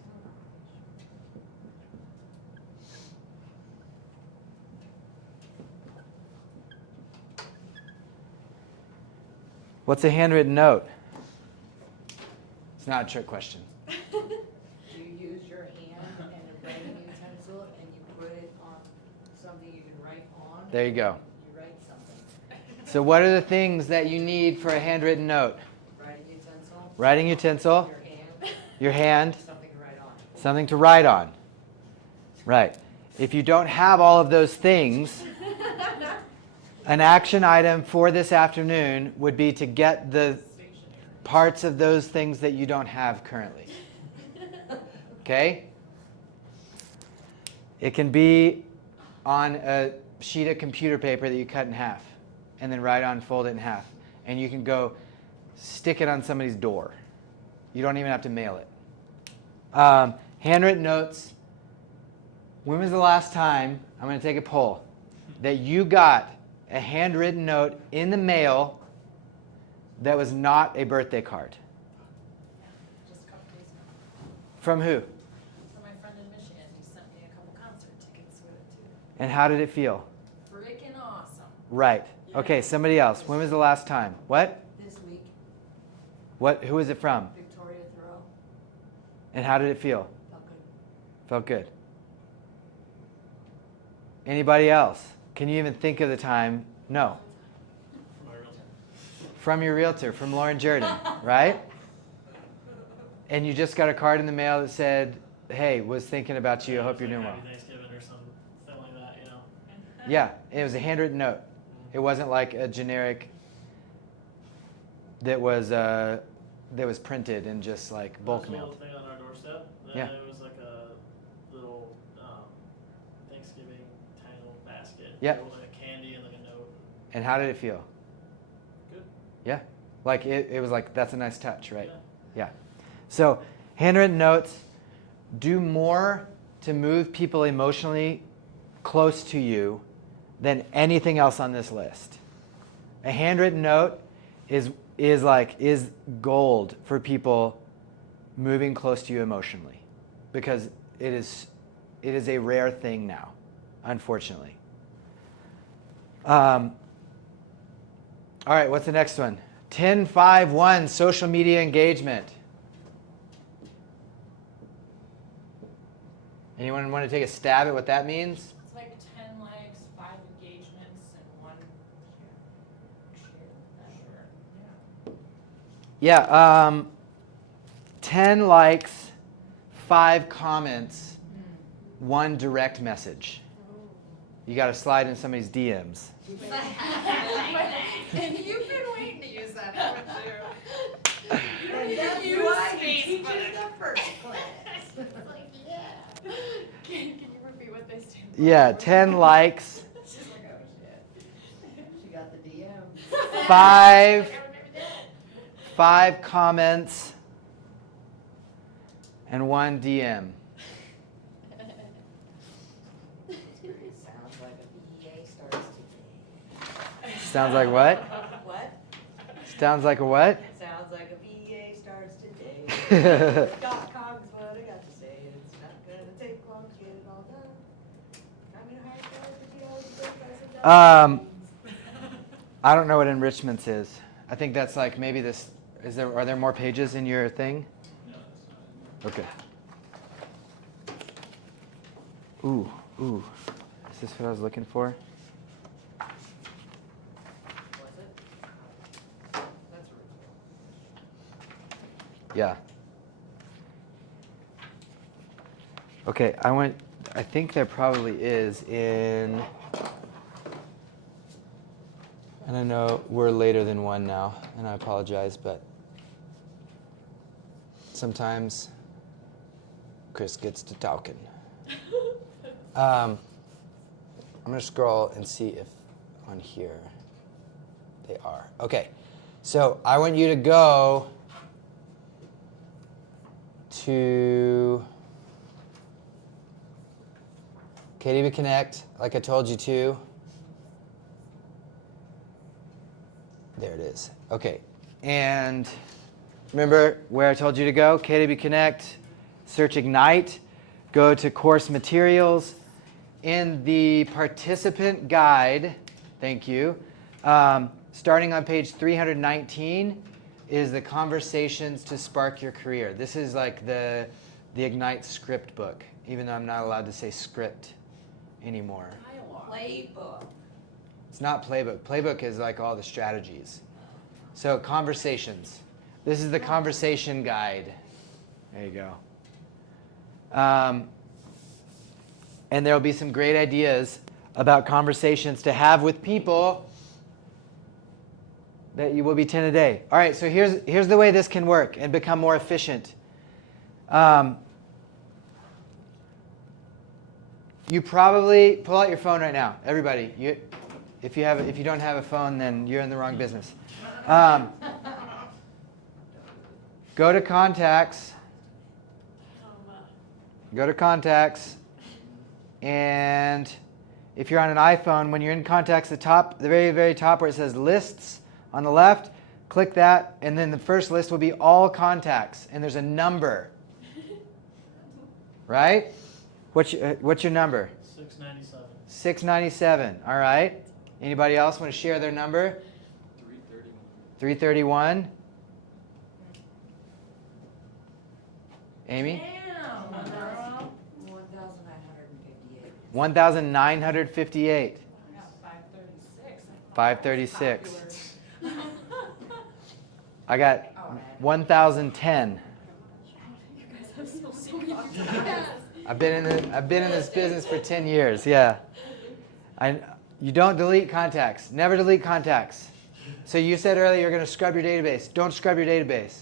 What's a handwritten note? It's not a trick question. You use your hand and a writing utensil and you put it on something you can write on. There you go. You write something. So what are the things that you need for a handwritten note? Writing utensil. Writing utensil. Your hand, Your hand. something to write on. Something to write on. Right. If you don't have all of those things, an action item for this afternoon would be to get the parts of those things that you don't have currently. Okay? It can be on a sheet of computer paper that you cut in half and then write on, fold it in half. And you can go stick it on somebody's door. You don't even have to mail it. Handwritten notes. When was the last time, I'm going to take a poll, that you got a handwritten note in the mail that was not a birthday card? Just a couple days ago. From who? From my friend in Michigan, he sent me a couple concert tickets with it too. And how did it feel? Freaking awesome. Right. Okay, somebody else. When was the last time? What? This week, What? Who was it from? Victoria Thoreau, And how did it feel? felt good. Felt good. Anybody else? Can you even think of the time? No. From my realtor. From your realtor, from Lauren Jordan, right? And you just got a card in the mail that said, hey, was thinking about you. I hope you're doing well. Happy Thanksgiving or something like that, you know. Yeah, it was a handwritten note. It wasn't like a generic that was printed in just like bulk There was a mailed. little thing on our doorstep. Yeah. It was like a little Thanksgiving tiny little basket. Yep. With like a candy and like a note. And how did it feel? Good. Yeah, like it was like, that's a nice touch, right? Yeah. Yeah. So handwritten notes do more to move people emotionally close to you than anything else on this list. A handwritten note is gold for people moving close to you emotionally, because it is a rare thing now, unfortunately. All right, what's the next one? 10.5.1, social media engagement. Anyone want to take a stab at what that means? It's like 10 likes, 5 engagements, and 1 share. Yeah, 10 likes, 5 comments, 1 direct message. You got to slide in somebody's DMs. And you've been waiting to use that, haven't you? You don't That's even use why he teaches Facebook. the first class. Can you repeat what they stand for? Yeah, 10 likes, She's like, oh shit. She got the DM. 5 comments, and 1 DM. Sounds like a VA starts today. Sounds like what? What? Sounds like a what? Sounds like a VA starts today. .com is what I got to say. It's not gonna take long to get it all done. I'm gonna hire $50 I don't know what enrichments is. I think that's like maybe this. Are there more pages in your thing? No, that's not. Okay. Ooh. Is this what I was looking for? Was it? That's Yeah. Okay, I think there probably is in, and I know we're later than 1 now, and I apologize, but sometimes Chris gets to talking. I'm going to scroll and see if on here they are. Okay, so I want you to go to KDB Connect, like I told you to. There it is. Okay, and remember where I told you to go? KDB Connect, search Ignite, go to course materials. In the participant guide, thank you, starting on page 319 is the Conversations to Spark Your Career. This is like the Ignite script book, even though I'm not allowed to say script anymore. Playbook. It's not playbook. Playbook is like all the strategies. So conversations. This is the conversation guide. There you go. And there will be some great ideas about conversations to have with people that you will be 10 a day. All right, so here's the way this can work and become more efficient. You probably pull out your phone right now, everybody. If you don't have a phone, then you're in the wrong business. Go to contacts. Go to contacts, and if you're on an iPhone, when you're in contacts, the very, very top where it says lists on the left, click that, and then the first list will be all contacts, and there's a number. Right? What's your number? 697. 697. All right. Anybody else want to share their number? 331. 331. Amy? 1,958. 536. I got 1,010. I've been in this business for 10 years. Yeah. You don't delete contacts. Never delete contacts. So you said earlier you're going to scrub your database. Don't scrub your database.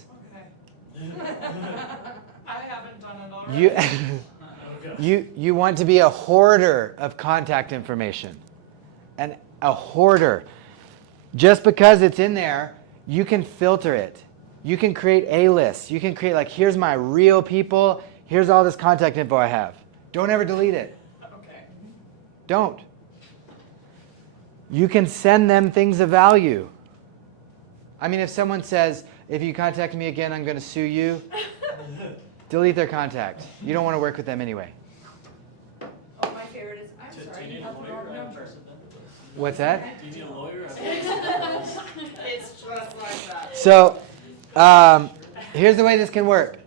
Okay. I haven't done it already. You want to be a hoarder of contact information. And a hoarder. Just because it's in there, you can filter it. You can create a list. You can create like, here's my real people. Here's all this contact info I have. Don't ever delete it. Okay. Don't. You can send them things of value. I mean, if someone says, if you contact me again, I'm going to sue you, delete their contact. You don't want to work with them anyway. Oh, my favorite is, I'm Do sorry, you you need a have the lawyer? wrong I have number. trusted them. What's that? Do you need a lawyer? It's just like that. So here's the way this can work.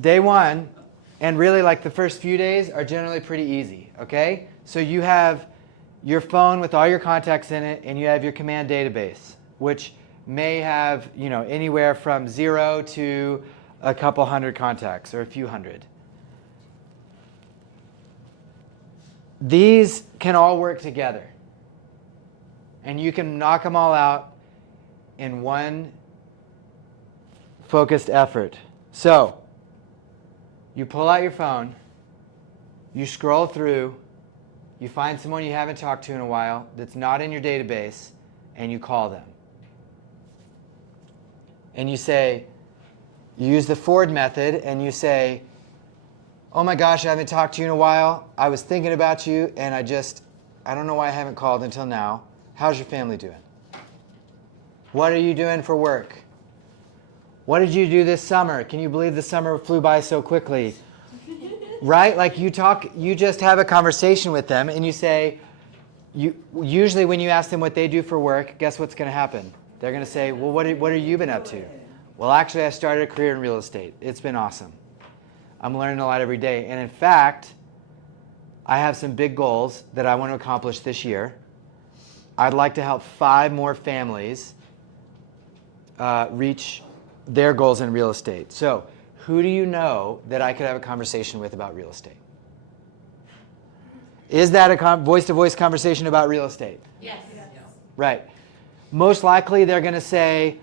Day one, and really like the first few days, are generally pretty easy, okay? So you have your phone with all your contacts in it, and you have your command database, which may have anywhere from 0 to a couple hundred contacts or a few hundred. These can all work together, and you can knock them all out in one focused effort. So you pull out your phone, you scroll through, you find someone you haven't talked to in a while that's not in your database, and you call them. And you use the Ford method, and you say, oh my gosh, I haven't talked to you in a while. I was thinking about you, and I don't know why I haven't called until now. How's your family doing? What are you doing for work? What did you do this summer? Can you believe the summer flew by so quickly? Right? Like you just have a conversation with them, and you say, usually when you ask them what they do for work, guess what's going to happen? They're going to say, well, what have you been up to? Well, actually, I started a career in real estate. It's been awesome. I'm learning a lot every day. And in fact, I have some big goals that I want to accomplish this year. I'd like to help 5 more families reach their goals in real estate. So who do you know that I could have a conversation with about real estate? Is that a voice-to-voice conversation about real estate? Yes. Right. Most likely they're going to say,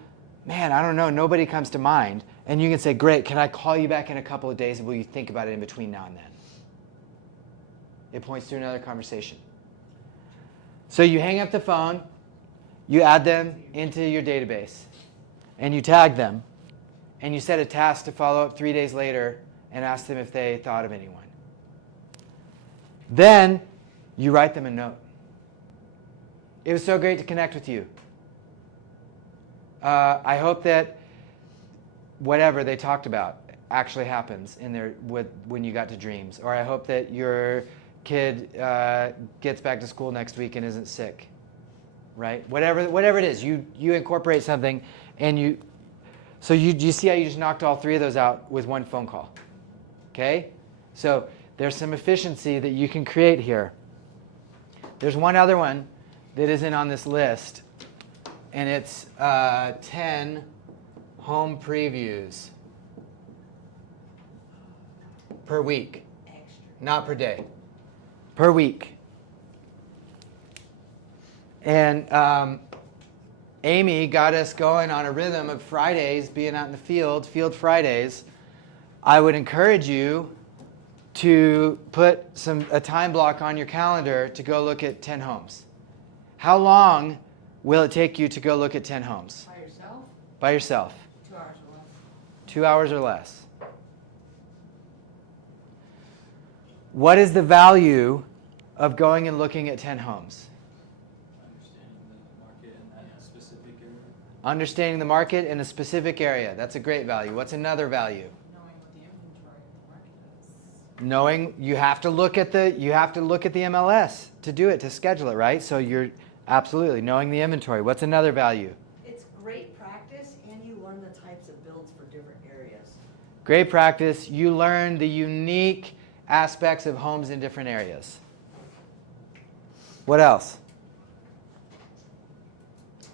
man, I don't know, nobody comes to mind. And you can say, great, can I call you back in a couple of days and will you think about it in between now and then? It points to another conversation. So you hang up the phone, you add them into your database, and you tag them, and you set a task to follow up 3 days later and ask them if they thought of anyone. Then you write them a note. It was so great to connect with you. I hope that whatever they talked about actually happens when you got to dreams. Or I hope that your kid gets back to school next week and isn't sick. Right? Whatever it is, you incorporate something, and you see how you just knocked all 3 of those out with one phone call. Okay? So there's some efficiency that you can create here. There's one other one that isn't on this list, and it's 10 home previews per week? Extra. Not per day. Per week. And Amy got us going on a rhythm of Fridays, being out in the field Fridays. I would encourage you to put a time block on your calendar to go look at 10 homes. How long will it take you to go look at 10 homes? By yourself? By yourself. 2 hours or less. 2 hours or less. What is the value of going and looking at 10 homes? Understanding the market in that specific area. Understanding the market in a specific area. That's a great value. What's another value? Knowing what the inventory of the market is. Knowing you have to look at the MLS to do it, to schedule it, right? So you're absolutely knowing the inventory. What's another value? It's great practice, and you learn the types of builds for different areas. Great practice. You learn the unique aspects of homes in different areas. What else?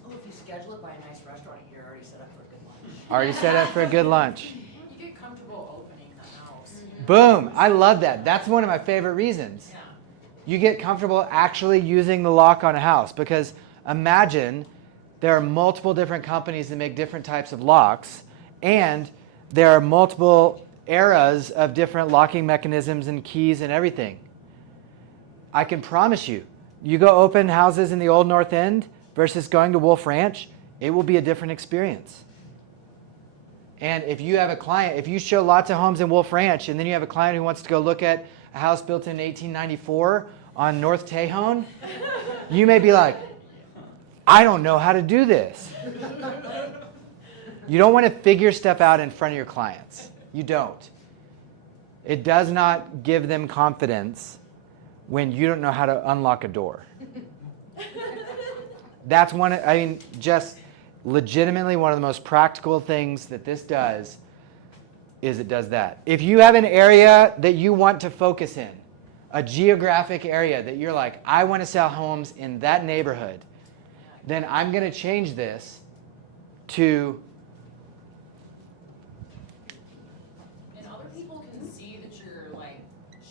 Oh, if you schedule it by a nice restaurant, you're already set up for a good lunch. Already set up for a good lunch. You get comfortable opening the house. Boom. I love that. That's one of my favorite reasons. Yeah. You get comfortable actually using the lock on a house, because imagine there are multiple different companies that make different types of locks, and there are multiple eras of different locking mechanisms and keys and everything. I can promise you, you go open houses in the Old North End versus going to Wolf Ranch, it will be a different experience. And if you have a client, if you show lots of homes in Wolf Ranch and then you have a client who wants to go look at a house built in 1894 on North Tejon, you may be like, I don't know how to do this. You don't want to figure stuff out in front of your clients. You don't. It does not give them confidence when you don't know how to unlock a door. That's just legitimately one of the most practical things that this does is it does that. If you have an area that you want to focus in, a geographic area that you're like, I want to sell homes in that neighborhood, then I'm going to change this to And other people can see that you're like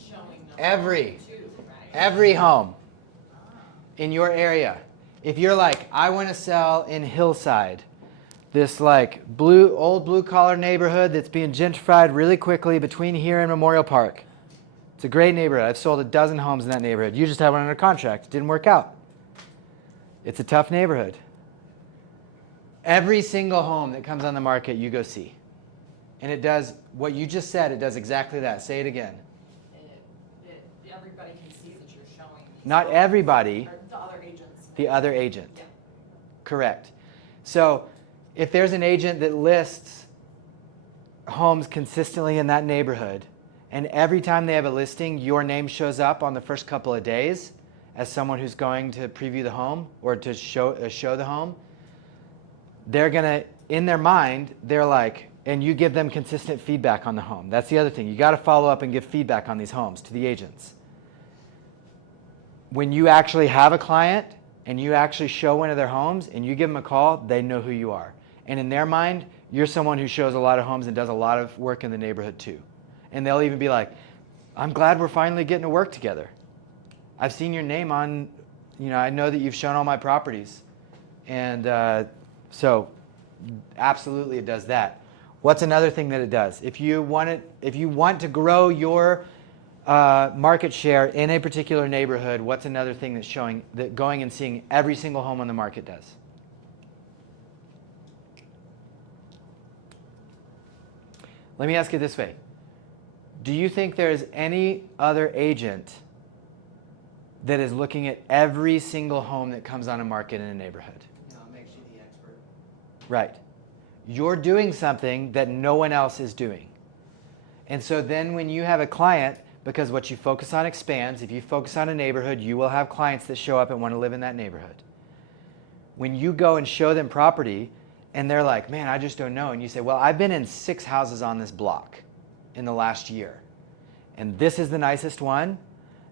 showing them Every. too, right? every home in your area. If you're like, I want to sell in Hillside, this like old blue collar neighborhood that's being gentrified really quickly between here and Memorial Park. It's a great neighborhood. I've sold a dozen homes in that neighborhood. You just had one under contract. It didn't work out. It's a tough neighborhood. Every single home that comes on the market, you go see. And it does what you just said. It does exactly that. Say it again. Everybody can see that you're showing these Not homes. everybody. Or the other agents. The other agent. Yeah. Correct. So if there's an agent that lists homes consistently in that neighborhood, and every time they have a listing, your name shows up on the first couple of days as someone who's going to preview the home or to show the home, they're going to, in their mind, they're like, and you give them consistent feedback on the home. That's the other thing. You got to follow up and give feedback on these homes to the agents. When you actually have a client and you actually show one of their homes and you give them a call, they know who you are. And in their mind, you're someone who shows a lot of homes and does a lot of work in the neighborhood too. And they'll even be like, I'm glad we're finally getting to work together. I've seen your name on, I know that you've shown all my properties. And so absolutely it does that. What's another thing that it does? If you want to grow your market share in a particular neighborhood, what's another thing that's showing that going and seeing every single home on the market does? Let me ask it this way. Do you think there's any other agent that is looking at every single home that comes on a market in a neighborhood? No, it makes you the expert. Right. You're doing something that no one else is doing. And so then when you have a client, because what you focus on expands, if you focus on a neighborhood, you will have clients that show up and want to live in that neighborhood. When you go and show them property and they're like, man, I just don't know. And you say, well, I've been in 6 houses on this block in the last year. And this is the nicest one,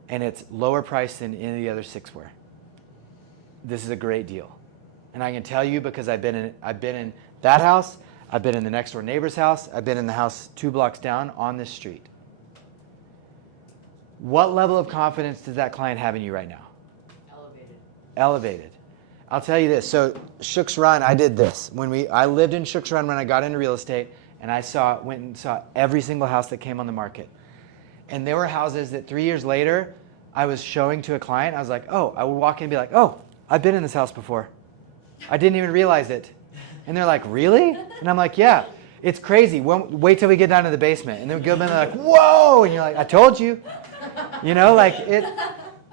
and it's lower priced than any of the other 6 were. This is a great deal. And I can tell you because I've been in that house, I've been in the next door neighbor's house. I've been in the house 2 blocks down on this street. What level of confidence does that client have in you right now? Elevated. Elevated. I'll tell you this. So Shook's Run, I did this. I lived in Shook's Run when I got into real estate, and I went and saw every single house that came on the market. And there were houses that 3 years later, I was showing to a client. I was like, oh, I would walk in and be like, oh, I've been in this house before. I didn't even realize it. And they're like, really? And I'm like, yeah. It's crazy. Wait till we get down to the basement. And then we go in and they're like, whoa. And you're like, I told you. You know, like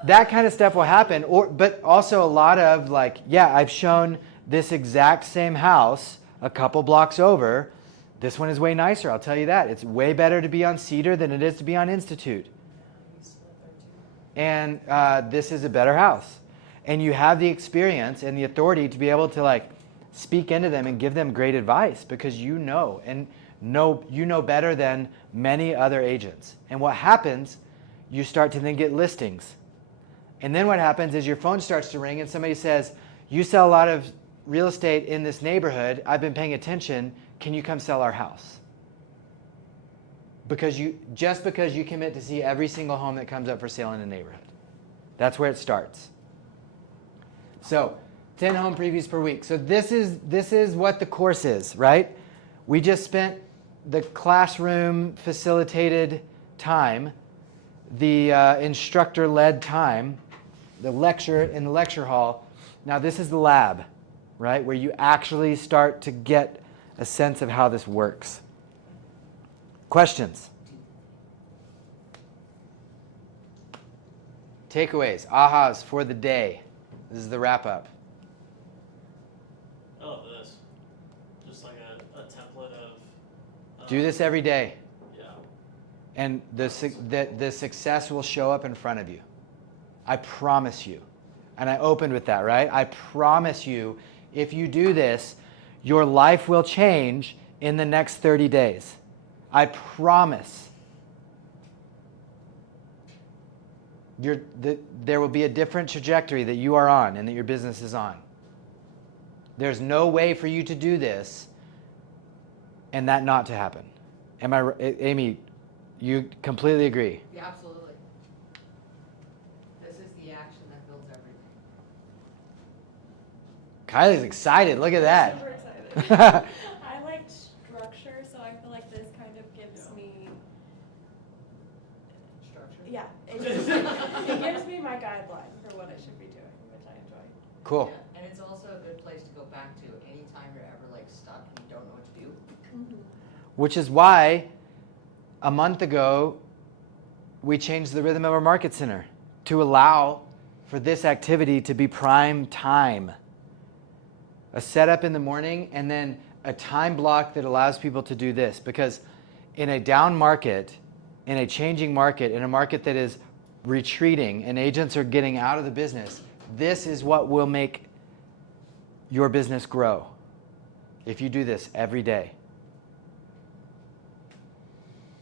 that kind of stuff will happen. But also a lot of like, yeah, I've shown this exact same house a couple blocks over. This one is way nicer, I'll tell you that. It's way better to be on Cedar than it is to be on Institute. And this is a better house. And you have the experience and the authority to be able to like speak into them and give them great advice because you know better than many other agents. And what happens, you start to then get listings. And then what happens is your phone starts to ring and somebody says, you sell a lot of real estate in this neighborhood. I've been paying attention. Can you come sell our house? Because you commit to see every single home that comes up for sale in the neighborhood. That's where it starts. So 10 home previews per week. So this is what the course is, right? We just spent the classroom facilitated time, the instructor-led time, the lecture in the lecture hall. Now this is the lab, right? Where you actually start to get a sense of how this works. Questions? Takeaways, ahas for the day. This is the wrap up. I love this. Just like a template of. Do this every day. Yeah. And the success will show up in front of you. I promise you. And I opened with that, right? I promise you, if you do this, your life will change in the next 30 days. I promise. There will be a different trajectory that you are on and that your business is on. There's no way for you to do this and that not to happen. Amy, you completely agree? Yeah, absolutely. This is the action that builds everything. Kylie's excited. Look at that. Super excited. I like structure, so I feel like this kind of gives me, Structure. yeah, it gives me my guideline for what I should be doing, which I enjoy. Cool. Yeah, and it's also a good place to go back to anytime you're ever like stuck and you don't know what to do. Which is why a month ago we changed the rhythm of our market center to allow for this activity to be prime time. A setup in the morning and then a time block that allows people to do this. Because in a down market, in a changing market, in a market that is retreating and agents are getting out of the business, this is what will make your business grow if you do this every day.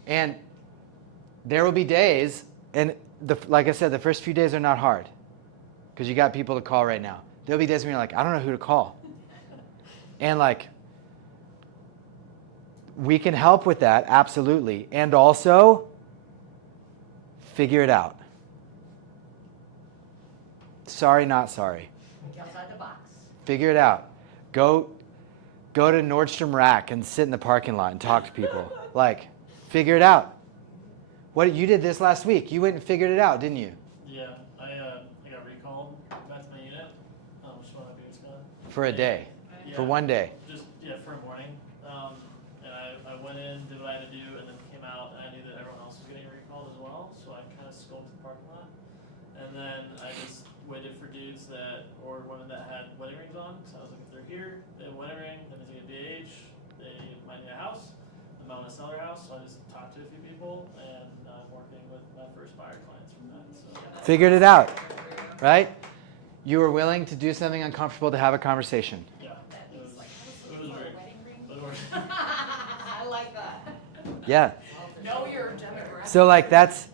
And there will be days, and like I said, the first few days are not hard because you got people to call right now. There'll be days when you're like, I don't know who to call. And like, we can help with that, absolutely. And also, figure it out. Sorry, not sorry. Outside the box. Figure it out. Go to Nordstrom Rack and sit in the parking lot and talk to people. Like, figure it out. You did this last week. You went and figured it out, didn't you? Yeah, I got recalled back to my unit, which is one of my biggest gun. For a day. Yeah, For one day. Just, for a morning. And I went in, did what I had to do, and then came out, and I knew that everyone else was getting recalled as well, so I kind of scoped the parking lot. And then I just waited for dudes or women that had wedding rings on, so I was like, if they're here, they have a wedding ring, then they get a BH, they might need a house. I'm out in a seller house, so I just talked to a few people, and I'm working with my first buyer clients from that. So. Figured it out, right? You were willing to do something uncomfortable to have a conversation. Yeah, it was weird. I like that. Yeah. Know your demographic. So like that's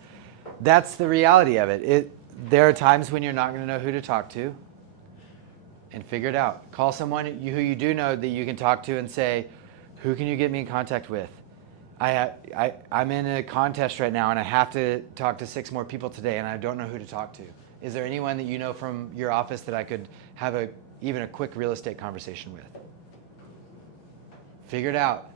the reality of it. There are times when you're not going to know who to talk to, and figure it out. Call someone who you do know that you can talk to and say, Who can you get me in contact with? I'm in a contest right now, and I have to talk to 6 more people today, and I don't know who to talk to. Is there anyone that you know from your office that I could have even a quick real estate conversation with? Figure it out.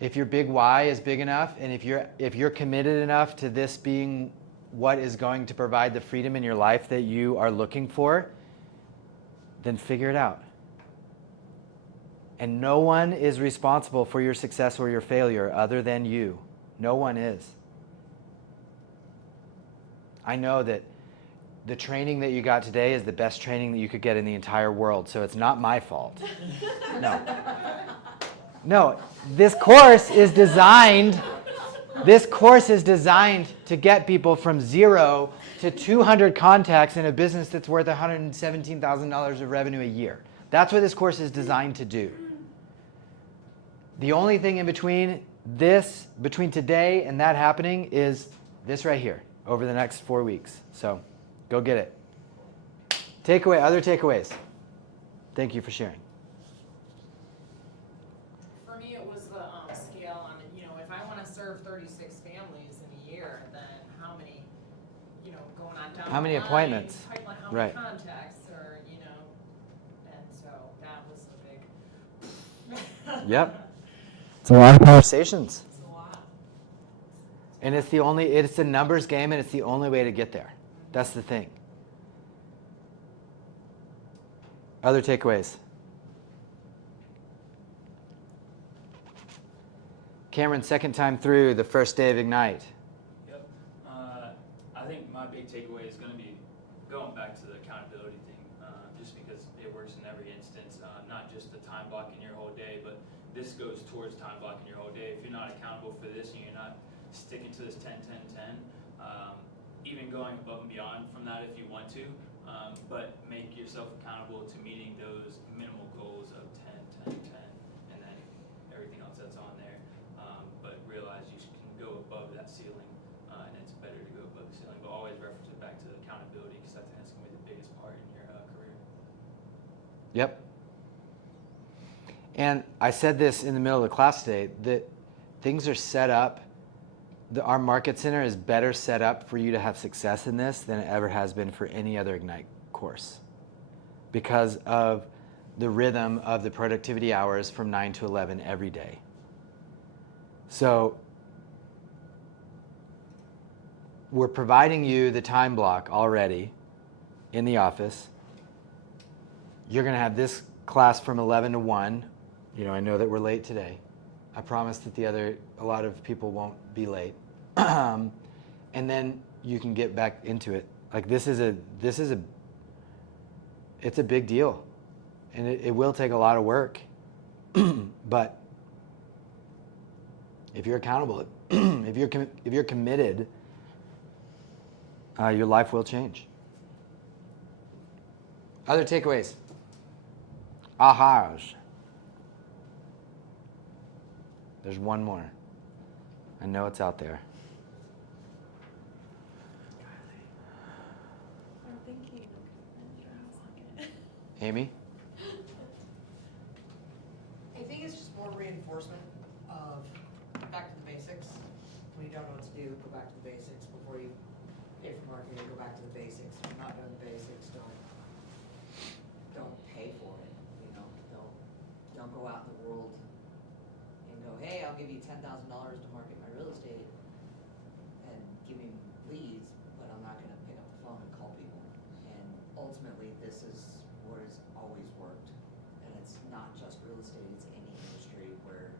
If your big why is big enough, and if you're committed enough to this being what is going to provide the freedom in your life that you are looking for, then figure it out. And no one is responsible for your success or your failure other than you. No one is. I know that the training that you got today is the best training that you could get in the entire world, so it's not my fault. No. No, this course is designed to get people from 0 to 200 contacts in a business that's worth $117,000 of revenue a year. That's what this course is designed to do. The only thing in between today and that happening is this right here over the next 4 weeks. So go get it. Other takeaways. Thank you for sharing. For me, it was the scale on, if I want to serve 36 families in a year, then how many, going on down How many the line, appointments? pipeline, how Right. many contacts, or, and so that was a big. Yep. It's a lot of conversations. It's a lot. And it's a numbers game, and it's the only way to get there. That's the thing. Other takeaways? Cameron, second time through the first day of Ignite. Yep. I think my big takeaway is going to be going back to the accountability thing, just because it works in every instance, not just the time blocking your whole day, but this goes towards time blocking your whole day. If you're not accountable for this and you're not sticking to this 10-10-10, even going above and beyond from that if you want to, but make yourself accountable to meeting those minimal goals of 10-10-10, and then everything else that's on there. But realize you can go above that ceiling, and it's better to go above the ceiling, but always reference it back to accountability, because I think that's going to be the biggest part in your career. Yep. And I said this in the middle of the class today, that things are set up, our market center is better set up for you to have success in this than it ever has been for any other Ignite course, because of the rhythm of the productivity hours from 9 to 11 every day. So we're providing you the time block already in the office. You're going to have this class from 11 to 1. I know that we're late today. I promise that a lot of people won't be late. And then you can get back into it. Like it's a big deal. And it will take a lot of work. But if you're accountable, if you're committed, your life will change. Other takeaways? Ahas. There's one more. I know it's out there. I'm thinking, Amy? I think it's just more reinforcement of back to the basics. When you don't know what to do, go back to the basics. Before you pay for marketing, go back to the basics. If you're not doing the basics, don't pay for it. Don't go out in the world and go, hey, I'll give you $10,000 to market my real estate and give me leads, but I'm not going to pick up the phone and call people. And ultimately, this is what has always worked. And it's not just real estate, it's any industry where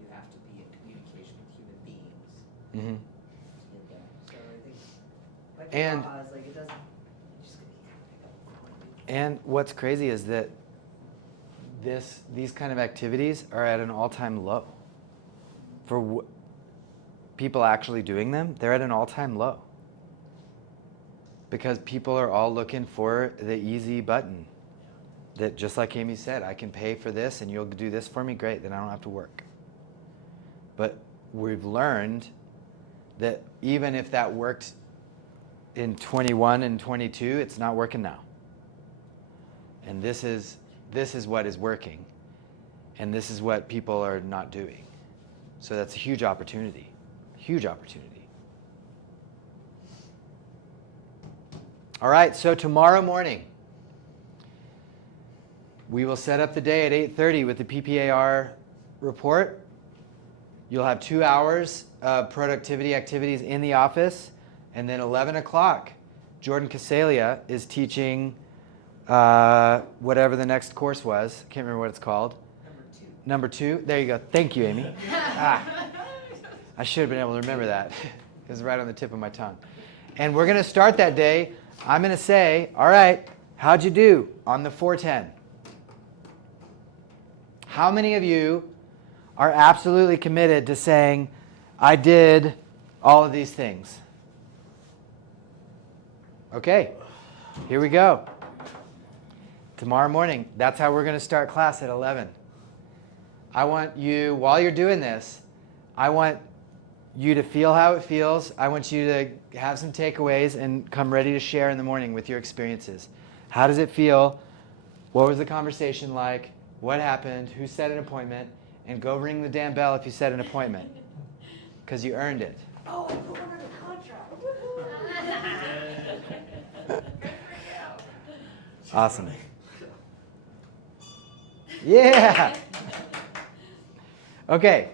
you have to be in communication with human beings Mm-hmm. to get there. So I think, like And- it doesn't, you just you gotta pick up the phone. And what's crazy is that these kind of activities are at an all-time low. For people actually doing them, they're at an all-time low. Because people are all looking for the easy button. That, just like Amy said, I can pay for this and you'll do this for me, great, then I don't have to work. But we've learned that even if that worked in 21 and 22, it's not working now. And this is what is working. And this is what people are not doing. So that's a huge opportunity. Huge opportunity. All right, so tomorrow morning, we will set up the day at 8:30 with the PPAR report. You'll have 2 hours of productivity activities in the office. And then 11 o'clock, Jordan Casalia is teaching whatever the next course was. I can't remember what it's called. Number two. There you go. Thank you, Amy. I should have been able to remember that. It was right on the tip of my tongue. And we're going to start that day. I'm going to say, all right, how'd you do on the 410? How many of you are absolutely committed to saying, I did all of these things? Okay, here we go. Tomorrow morning, that's how we're going to start class at 11. I want you, while you're doing this, I want you to feel how it feels. I want you to have some takeaways and come ready to share in the morning with your experiences. How does it feel? What was the conversation like? What happened? Who set an appointment? And go ring the damn bell if you set an appointment, because you earned it. Oh, I put one on the contract. Awesome. Yeah. Okay.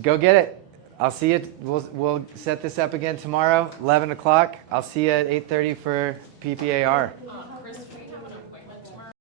Go get it. I'll see you. We'll set this up again tomorrow, 11 o'clock. I'll see you at 8:30 for PPAR.